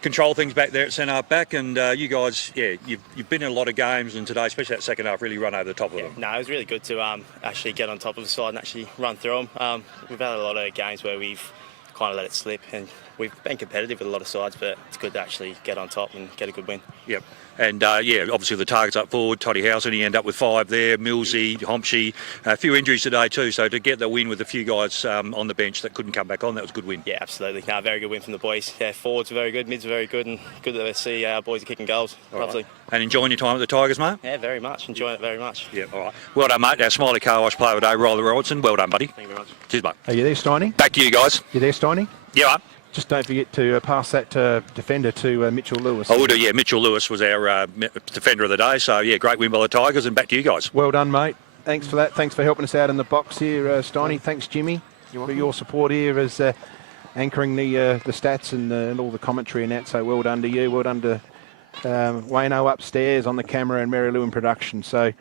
control things back there at centre half back, and you guys, yeah, you've been in a lot of games, and today, especially that second half, really run over the top of them. No, it was really good to actually get on top of the side and actually run through them. We've had a lot of games where we've kind of let it slip, and we've been competitive with a lot of sides, but it's good to actually get on top and get a good win. Yep. And yeah, obviously the targets up forward, Toddy Housen, he ended up with 5 there, Millsy, Hompshy, a few injuries today too, so to get the win with a few guys on the bench that couldn't come back on, that was a good win. Yeah, absolutely. No, very good win from the boys. Yeah, forwards are very good, mids are very good, and good to see our boys are kicking goals. All Lovely. right. And enjoying your time at the Tigers, mate? Yeah, very much. Enjoying it very much. Yeah, all right. Well done, mate. Our Smiley Car Wash Player of the Day, Riley Robertson. Well done, buddy. Thank you very much. Cheers, mate. Are you there, Steiny? Back to you guys. You there, Steiny? Yeah, mate. Just don't forget to pass that defender to Mitchell Lewis. I will do, yeah. Mitchell Lewis was our defender of the day, so yeah, great win by the Tigers, and back to you guys. Well done, mate. Thanks for that. Thanks for helping us out in the box here, Steiny. Thanks, Jimmy, for your support here as anchoring the stats and all the commentary and that. So well done to you. Well done to Wayno upstairs on the camera and Mary Lou in production. So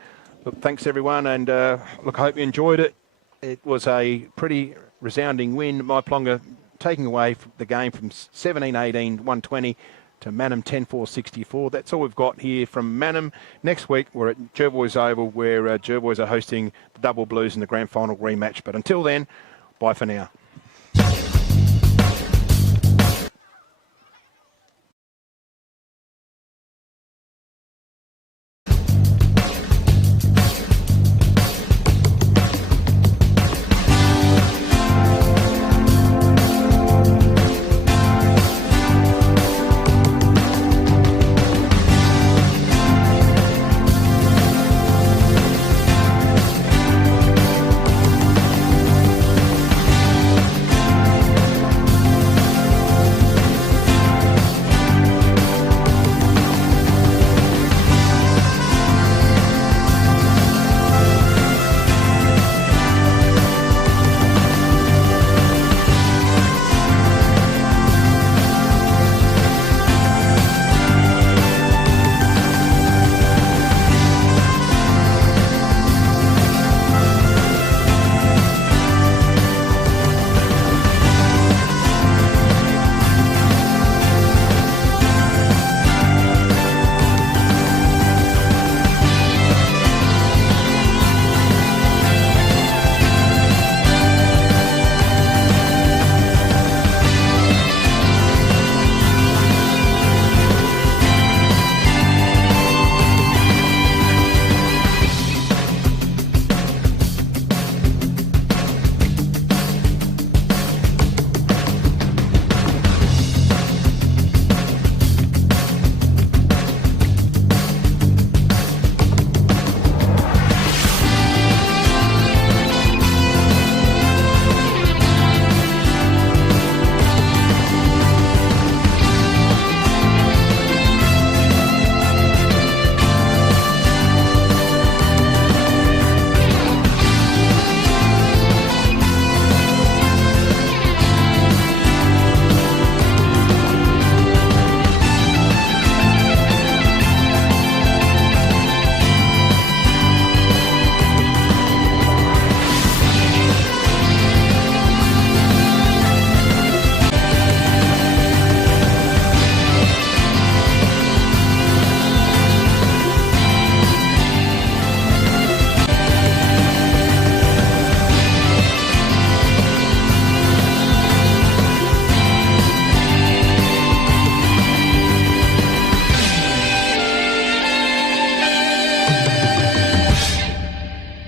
look, thanks everyone, and look, I hope you enjoyed it. It was a pretty resounding win. Maipolonga taking away the game from 17-18, 120 to Mannum 10-4-64. That's all we've got here from Mannum. Next week, we're at Jervois Oval, where Jervois are hosting the Double Blues in the grand final rematch. But until then, bye for now.